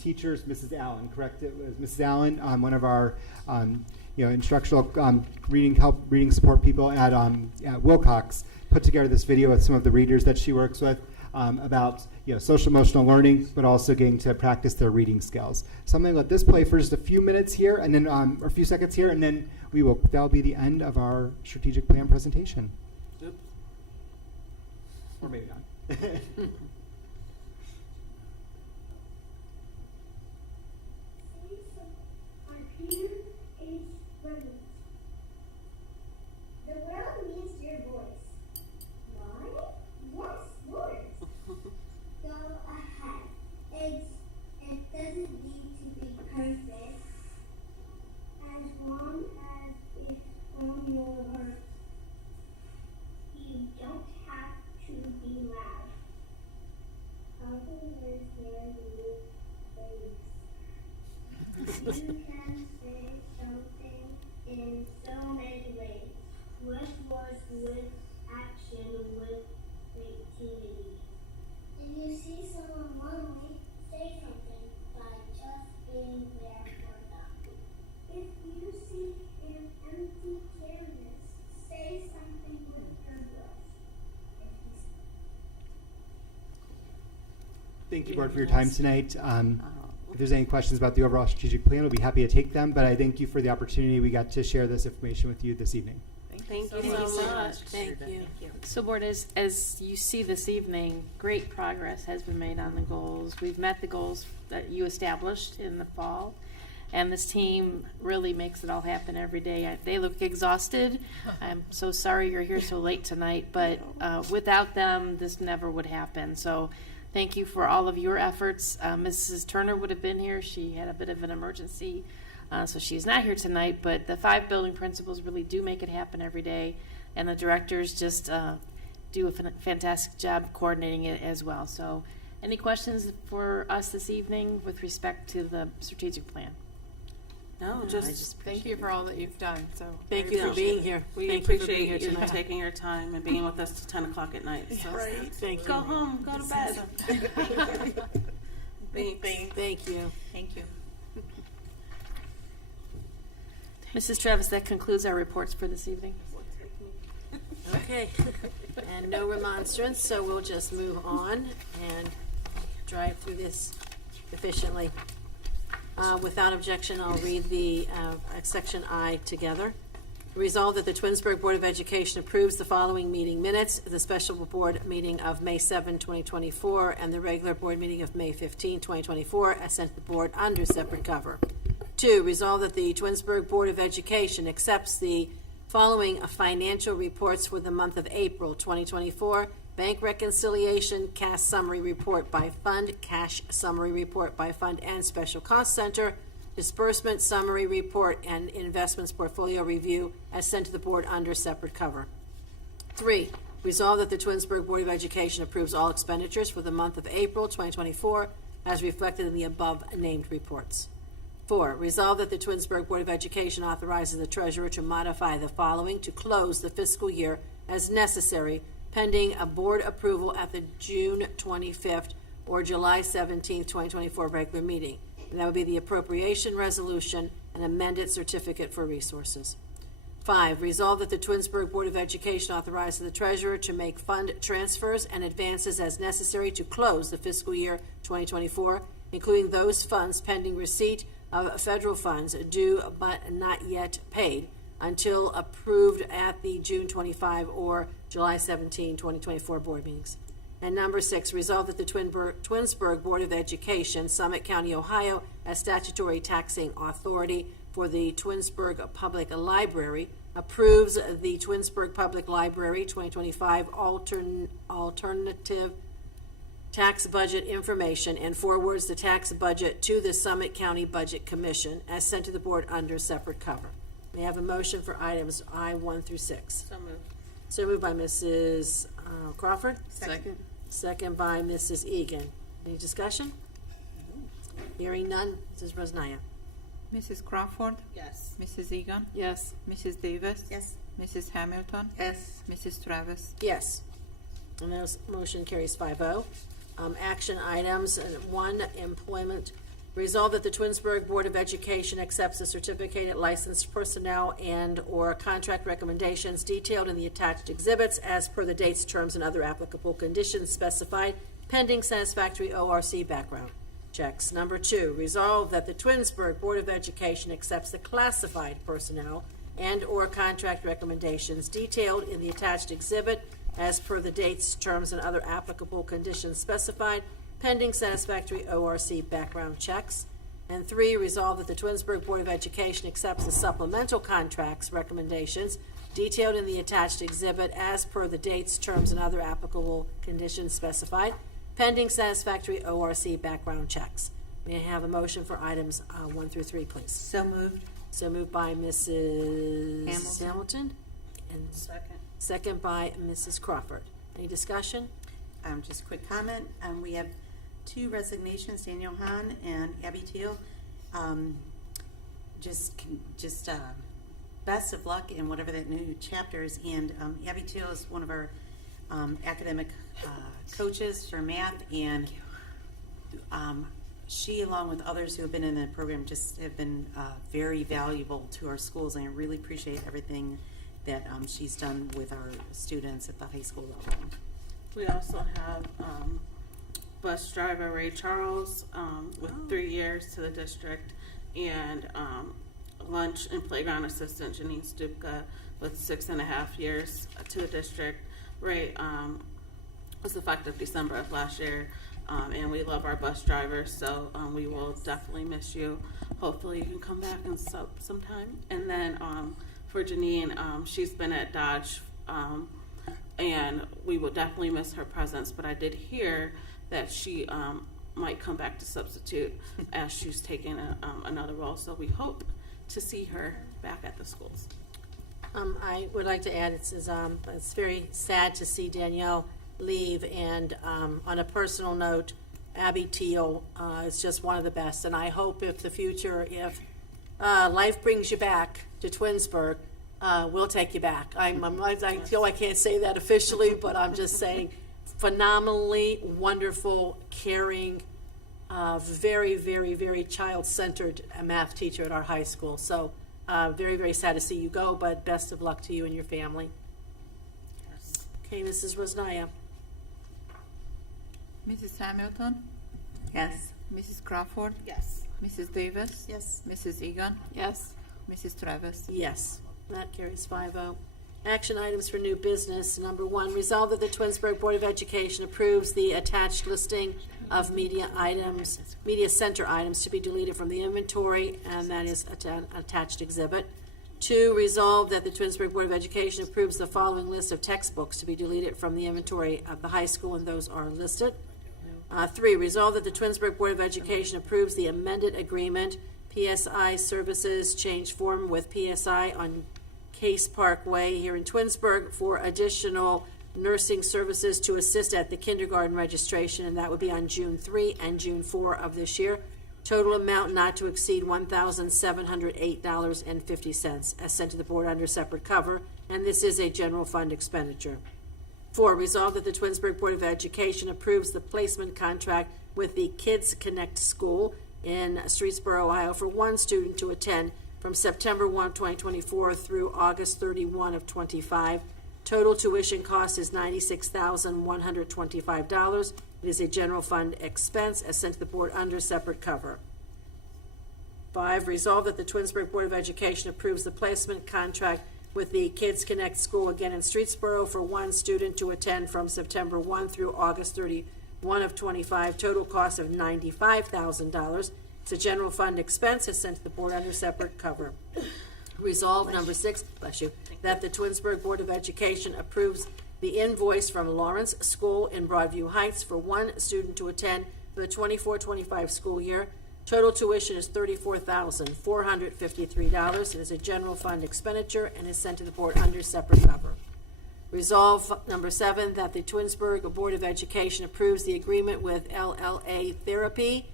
teachers, Mrs. Allen, correct? It was Mrs. Allen, one of our instructional reading support people at Wilcox, put together this video with some of the readers that she works with about social emotional learning, but also getting to practice their reading skills. So I'm going to let this play for just a few minutes here, and then or a few seconds here, and then that'll be the end of our strategic plan presentation. Yep. Or maybe not. The world needs your voice. Why? Yes, yours. Go ahead. It doesn't need to be perfect. As long as it's from your heart. You don't have to be loud. Others hear you face. You can say something in so many ways. With words, with action, with creativity. If you see someone lonely, say something by just being there for them. If you see an empty canvas, say something with your voice. Thank you, Board, for your time tonight. If there's any questions about the overall strategic plan, we'll be happy to take them, but I thank you for the opportunity we got to share this information with you this evening. Thank Thank you Thank you so much. Thank you. So, Board, as you see this evening, great progress has been made on the goals. We've met the goals that you established in the fall, and this team really makes it all happen every day. They look exhausted. I'm so sorry you're here so late tonight, but without them, this never would happen. So, thank you for all of your efforts. Mrs. Turner would have been here. She had a bit of an emergency, so she's not here tonight, but the 5 building principals really do make it happen every day, and the directors just do a fantastic job coordinating it as well. So any questions for us this evening with respect to the strategic plan? No, I just Thank you for all that you've done. So Thank you for being here. we Thank you for being appreciate here you tonight. taking your time and being with us till 10 o'clock at night. So Thank go you. home, go to bed. Thanks. Thank you. Thank you. Mrs. Travis, that concludes our reports for this evening. Okay, and no remonstrance, so we'll just move on and drive through this efficiently. Without objection, I'll read the section I together. Resolved that the Twinsburg Board of Education approves the following meeting minutes: the special board meeting of May 7, 2024, and the regular board meeting of May 15, 2024, as sent to the board under separate cover. 2, resolve that the Twinsburg Board of Education accepts the following financial reports for the month of April 2024: bank reconciliation, cash summary report by fund, cash summary report by fund and special cost center, disbursement summary report, and investments portfolio review as sent to the board under separate cover. 3, resolve that the Twinsburg Board of Education approves all expenditures for the month of April 2024 as reflected in the above named reports. 4, resolve that the Twinsburg Board of Education authorizes the treasurer to modify the following to close the fiscal year as necessary, pending a board approval at the June 25th or July 17th, 2024 regular meeting. And that would be the appropriation resolution and amended certificate for resources. 5, resolve that the Twinsburg Board of Education authorizes the treasurer to make fund transfers and advances as necessary to close the fiscal year 2024, including those funds pending receipt of federal funds due but not yet paid until approved at the June 25 or July 17, 2024 board meetings. And number 6, resolve that the Twinsburg Board of Education, Summit County, Ohio, as statutory taxing authority for the Twinsburg Public Library, approves the Twinsburg Public Library 2025 alternative tax budget information and forwards the tax budget to the Summit County Budget Commission as sent to the board under separate cover. May I have a motion for items I-1 through 6? So moved. So moved by Mrs. Crawford. second. Second by Mrs. Egan. Any discussion? Hearing none. Mrs. Rosnaya. Mrs. Crawford, Yes. Mrs. Egan, Yes. Mrs. Davis, Yes. Mrs. Hamilton, Yes. Mrs. Travis. Yes. And those motion carries 5-0. Action items, 1, employment. Resolve that the Twinsburg Board of Education accepts the certificated licensed personnel and/or contract recommendations detailed in the attached exhibits as per the dates, terms, and other applicable conditions specified, pending satisfactory ORC background checks. Number 2, resolve that the Twinsburg Board of Education accepts the classified personnel and/or contract recommendations detailed in the attached exhibit as per the dates, terms, and other applicable conditions specified, pending satisfactory ORC background checks. And 3, resolve that the Twinsburg Board of Education accepts the supplemental contracts recommendations detailed in the attached exhibit as per the dates, terms, and other applicable conditions specified, pending satisfactory ORC background checks. May I have a motion for items 1 through 3, please? So moved. So moved by Mrs. Hamilton. And Second. second by Mrs. Crawford. Any discussion? Just a quick comment. We have 2 resignations, Daniel Hahn and Abby Teal. Best of luck in whatever that new chapter is. And Abby Teal is one of our academic coaches for math, and she, along with others who have been in the program, just have been very valuable to our schools, and I really appreciate everything that she's done with our students at the high school level. We also have bus driver Ray Charles with 3 years to the district, and lunch and playground assistant Janine Stupka with 6.5 years to the district. Ray was effective December of last year, and we love our bus drivers, so we will definitely miss you. Hopefully you can come back and sometime. And then for Janine, she's been at Dodge, and we will definitely miss her presence, but I did hear that she might come back to substitute as she's taking another role, so we hope to see her back at the schools. I would like to add, it's very sad to see Danielle leave, and on a personal note, Abby Teal is just one of the best, and I hope if life brings you back to Twinsburg, we'll take you back. I feel I can't say that officially, but I'm just saying, phenomenally wonderful, caring, very, very, very child-centered math teacher at our high school. So very, very sad to see you go, but best of luck to you and your family. Yes. Okay, Mrs. Rosnaya. Mrs. Hamilton, Yes. Mrs. Crawford, Yes. Mrs. Davis, Yes. Mrs. Egan, Yes. Mrs. Travis. Yes, that carries 5-0. Action items for new business. Number 1, resolve that the Twinsburg Board of Education approves the attached listing of media center items to be deleted from the inventory, and that is an attached exhibit. 2, resolve that the Twinsburg Board of Education approves the following list of textbooks to be deleted from the inventory of the high school, and those are listed. 3, resolve that the Twinsburg Board of Education approves the amended agreement, PSI Services change form with PSI on Case Park Way here in Twinsburg for additional nursing services to assist at the kindergarten registration, and that would be on June 3 and June 4 of this year. Total amount not to exceed $1,708.50, as sent to the board under separate cover, and this is a general fund expenditure. 4, resolve that the Twinsburg Board of Education approves the placement contract with the Kids Connect School in Streetsboro, Ohio, for one student to attend from September 1, 2024 through August 31 of 25. Total tuition cost is $96,125. It is a general fund expense, as sent to the board under separate cover. 5, resolve that the Twinsburg Board of Education approves the placement contract with the Kids Connect School, again in Streetsboro, for one student to attend from September 1 through August 31 of 25. Total cost of $95,000. It's a general fund expense, as sent to the board under separate cover. Resolve number 6, bless you, that the Twinsburg Board of Education approves the invoice from Lawrence School in Broadview Heights for one student to attend for the 24-25 school year. Total tuition is $34,453. It is a general fund expenditure and is sent to the board under separate cover. Resolve number 7, that the Twinsburg Board of Education approves the agreement with LLA Therapy,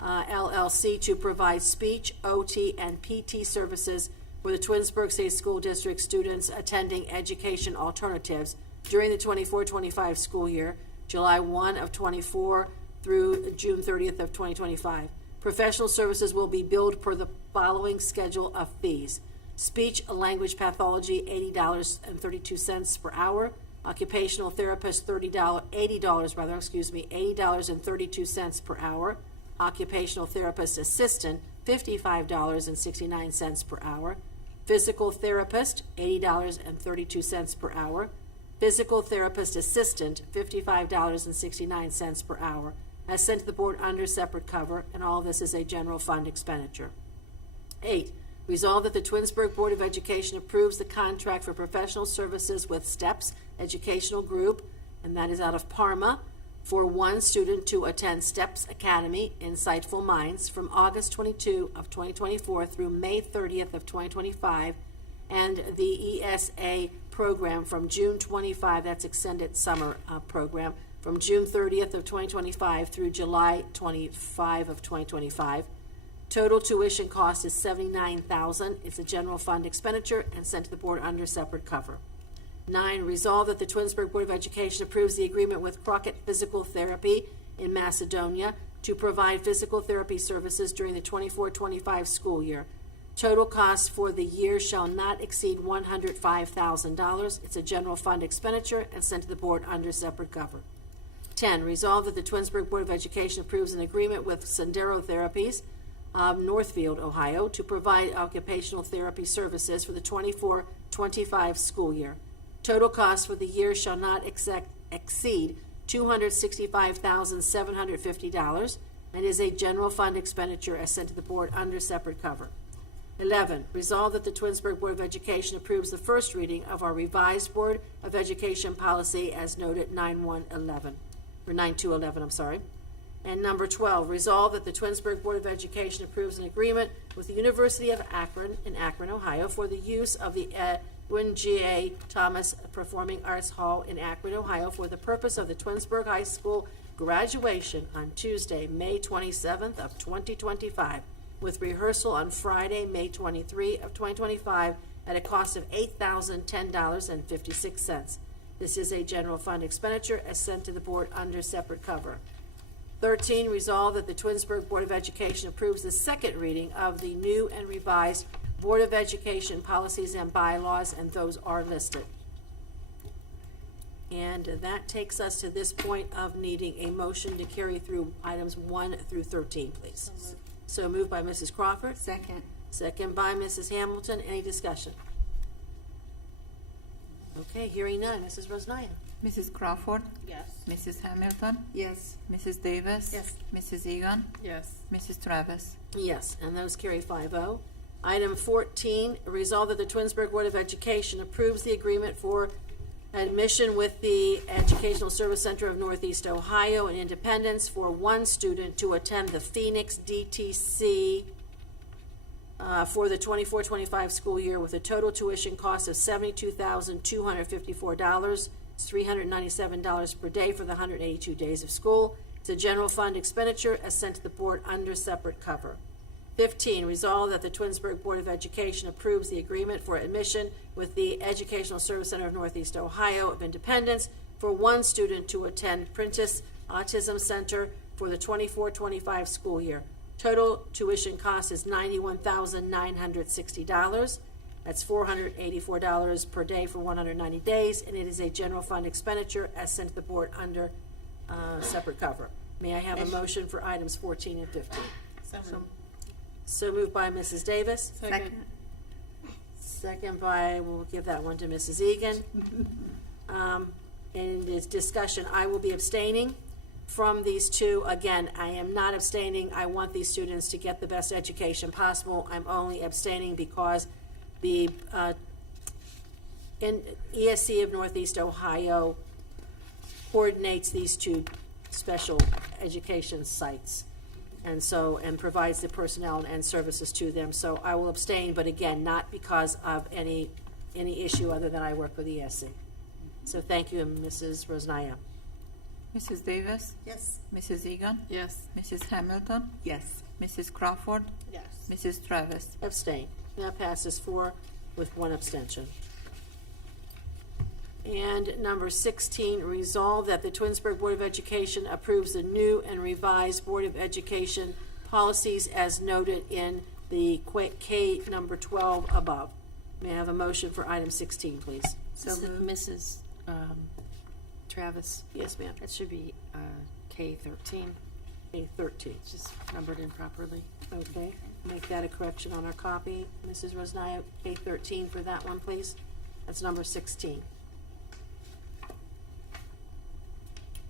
LLC, to provide speech, OT, and PT services for the Twinsburg State School District students attending Education Alternatives during the 24-25 school year, July 1 of 24 through June 30th of 2025. Professional services will be billed per the following schedule of fees. Speech language pathology, $80.32 per hour. Occupational therapist, $80.32 per hour. Occupational therapist assistant, $55.69 per hour. Physical therapist, $80.32 per hour. Physical therapist assistant, $55.69 per hour, as sent to the board under separate cover, and all of this is a general fund expenditure. 8, resolve that the Twinsburg Board of Education approves the contract for professional services with STEPS Educational Group, and that is out of Parma, for one student to attend STEPS Academy, Insightful Minds, from August 22 of 2024 through May 30th of 2025, and the ESA program from June 25, that's extended summer program, from June 30th of 2025 through July 25 of 2025. Total tuition cost is $79,000. It's a general fund expenditure and sent to the board under separate cover. 9, resolve that the Twinsburg Board of Education approves the agreement with Crockett Physical Therapy in Macedonia to provide physical therapy services during the 24-25 school year. Total cost for the year shall not exceed $105,000. It's a general fund expenditure and sent to the board under separate cover. 10, resolve that the Twinsburg Board of Education approves an agreement with Sendero Therapies of Northfield, Ohio, to provide occupational therapy services for the 24-25 school year. Total cost for the year shall not exceed $265,750 and is a general fund expenditure as sent to the board under separate cover. 11, resolve that the Twinsburg Board of Education approves the first reading of our revised Board of Education policy as noted 9211, I'm sorry. And number 12, resolve that the Twinsburg Board of Education approves an agreement with the University of Akron in Akron, Ohio for the use of the Edwin G.A. Thomas Performing Arts Hall in Akron, Ohio for the purpose of the Twinsburg High School graduation on Tuesday, May 27th of 2025, with rehearsal on Friday, May 23 of 2025 at a cost of $8,010.56. This is a general fund expenditure as sent to the board under separate cover. 13, resolve that the Twinsburg Board of Education approves the second reading of the new and revised Board of Education policies and bylaws, and those are listed. And that takes us to this point of needing a motion to carry through items 1 through 13, please. So moved by Mrs. Crawford. Second. Second by Mrs. Hamilton. Any discussion? Okay, hearing none. Mrs. Rosnaya. Mrs. Crawford, Yes. Mrs. Hamilton, Yes. Mrs. Davis, Yes. Mrs. Egan, Yes. Mrs. Travis. Yes, and those carry 5-0. Item 14, resolve that the Twinsburg Board of Education approves the agreement for admission with the Educational Service Center of Northeast Ohio in Independence for one student to attend the Phoenix DTC for the 24-25 school year with a total tuition cost of $72,254. It's $397 per day for the 182 days of school. It's a general fund expenditure as sent to the board under separate cover. 15, resolve that the Twinsburg Board of Education approves the agreement for admission with the Educational Service Center of Northeast Ohio of Independence for one student to attend Prentice Autism Center for the 24-25 school year. Total tuition cost is $91,960. That's $484 per day for 190 days, and it is a general fund expenditure as sent to the board under separate cover. May I have a motion for items 14 and 15? So moved by Mrs. Davis. Second. Second by, we'll give that one to Mrs. Egan. In this discussion, I will be abstaining from these two. Again, I am not abstaining. I want these students to get the best education possible. I'm only abstaining because the ESC of Northeast Ohio coordinates these two special education sites and provides the personnel and services to them. So I will abstain, but again, not because of any issue other than I work with ESC. So thank you, Mrs. Rosnaya. Mrs. Davis, Yes. Mrs. Egan, Yes. Mrs. Hamilton, Yes. Mrs. Crawford, Yes. Mrs. Travis. Abstain. That passes 4 with 1 abstention. And number 16, resolve that the Twinsburg Board of Education approves the new and revised Board of Education policies as noted in the K number 12 above. May I have a motion for item 16, please? So moved. Mrs. Travis, Yes, ma'am. it should be K13. A13. It's just numbered improperly. Okay, make that a correction on our copy. Mrs. Rosnaya, A13 for that one, please. That's number 16.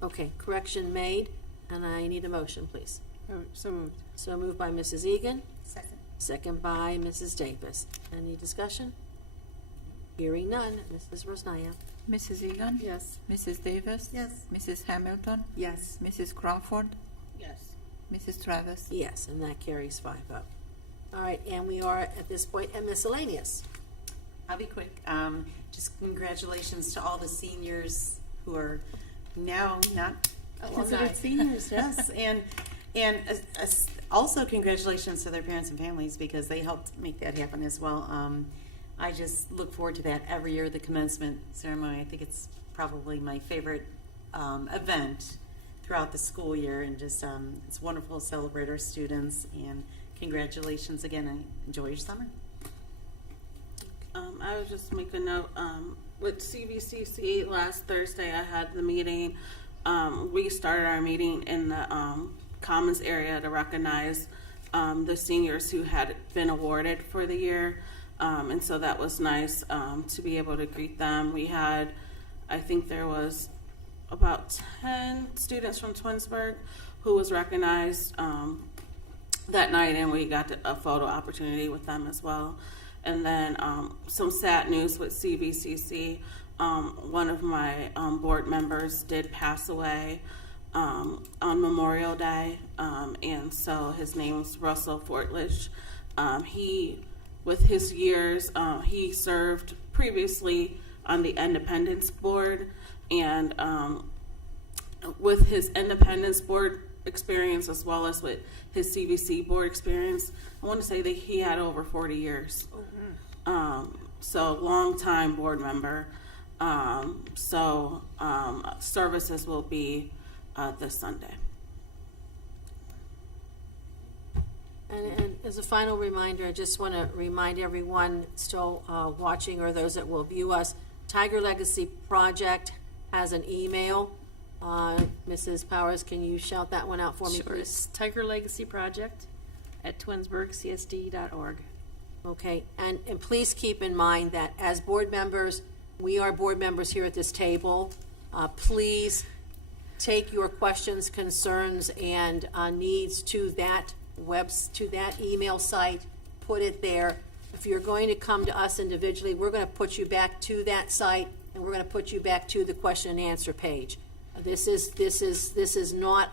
Okay, correction made, and I need a motion, please. Oh, so moved. So moved by Mrs. Egan, Second. second by Mrs. Davis. Any discussion? Hearing none. Mrs. Rosnaya. Mrs. Egan, Yes. Mrs. Davis, Yes. Mrs. Hamilton, Yes. Mrs. Crawford, Yes. Mrs. Travis. Yes, and that carries 5-0. All right, and we are at this point at miscellaneous. I'll be quick. Just congratulations to all the seniors who are now not considered seniors. Yes, and also congratulations to their parents and families because they helped make that happen as well. I just look forward to that every year, the commencement ceremony. I think it's probably my favorite event throughout the school year, and just it's wonderful to celebrate our students. And congratulations again. And enjoy your summer. I would just make a note, with CVCC last Thursday, I had the meeting. We started our meeting in the Commons area to recognize the seniors who had been awarded for the year. And so that was nice to be able to greet them. We had, I think there was about 10 students from Twinsburg who was recognized that night, and we got a photo opportunity with them as well. And then some sad news with CVCC. One of my board members did pass away on Memorial Day, and so his name was Russell Fortledge. He, with his years, he served previously on the Independence Board, and with his Independence Board experience as well as with his CVC board experience, I want to say that he had over 40 years. So long time board member. Services will be this Sunday. And as a final reminder, I just want to remind everyone still watching or those that will view us, Tiger Legacy Project has an email. Mrs. Powers, can you shout that one out for me, Sure. please? It's Tiger Legacy Project at twinsburgcsd.org. Okay, and please keep in mind that as board members, we are board members here at this table. Please take your questions, concerns, and needs to that email site. Put it there. If you're going to come to us individually, we're going to put you back to that site, and we're going to put you back to the question and answer page. This is not.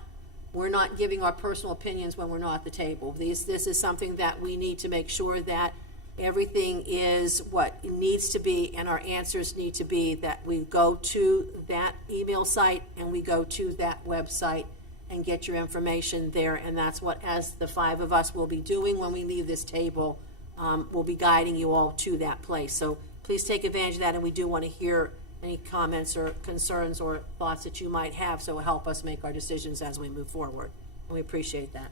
We're not giving our personal opinions when we're not at the table. This is something that we need to make sure that everything is what it needs to be, and our answers need to be that we go to that email site and we go to that website and get your information there. And that's what, as the five of us will be doing when we leave this table, we'll be guiding you all to that place. So please take advantage of that, and we do want to hear any comments or concerns or thoughts that you might have, so it'll help us make our decisions as we move forward. And we appreciate that.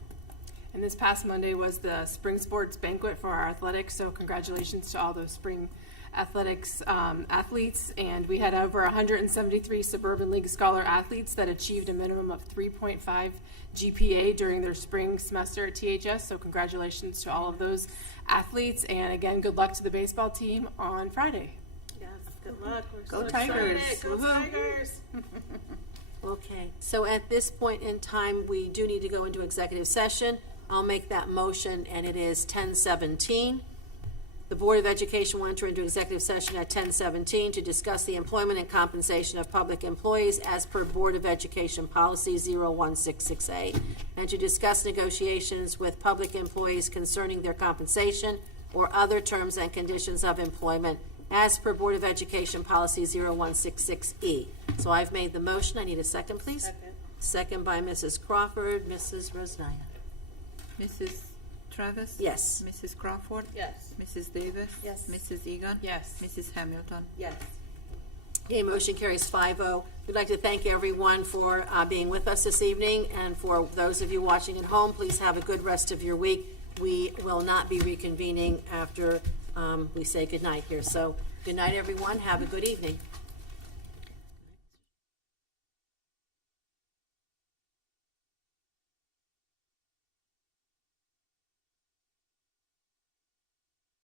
And this past Monday was the spring sports banquet for our athletics, so congratulations to all those spring athletics athletes. And we had over 173 Suburban League Scholar athletes that achieved a minimum of 3.5 GPA during their spring semester at THS, so congratulations to all of those athletes. And again, good luck to the baseball team on Friday. Yes, good luck. We're Go so Tigers. excited. Go Tigers. Okay, so at this point in time, we do need to go into executive session. I'll make that motion, and it is 10:17. The Board of Education will enter into executive session at 10:17 to discuss the employment and compensation of public employees as per Board of Education Policy 0166A, and to discuss negotiations with public employees concerning their compensation or other terms and conditions of employment as per Board of Education Policy 0166E. So I've made the motion. I need a second, please. Second by Mrs. Crawford. Mrs. Rosnaya. Mrs. Travis? Yes. Mrs. Crawford? Yes. Mrs. Davis? Yes. Mrs. Egan? Yes. Mrs. Hamilton? Yes. Okay, motion carries 5-0. We'd like to thank everyone for being with us this evening, and for those of you watching at home, please have a good rest of your week. We will not be reconvening after we say goodnight here. So good night, everyone. Have a good evening.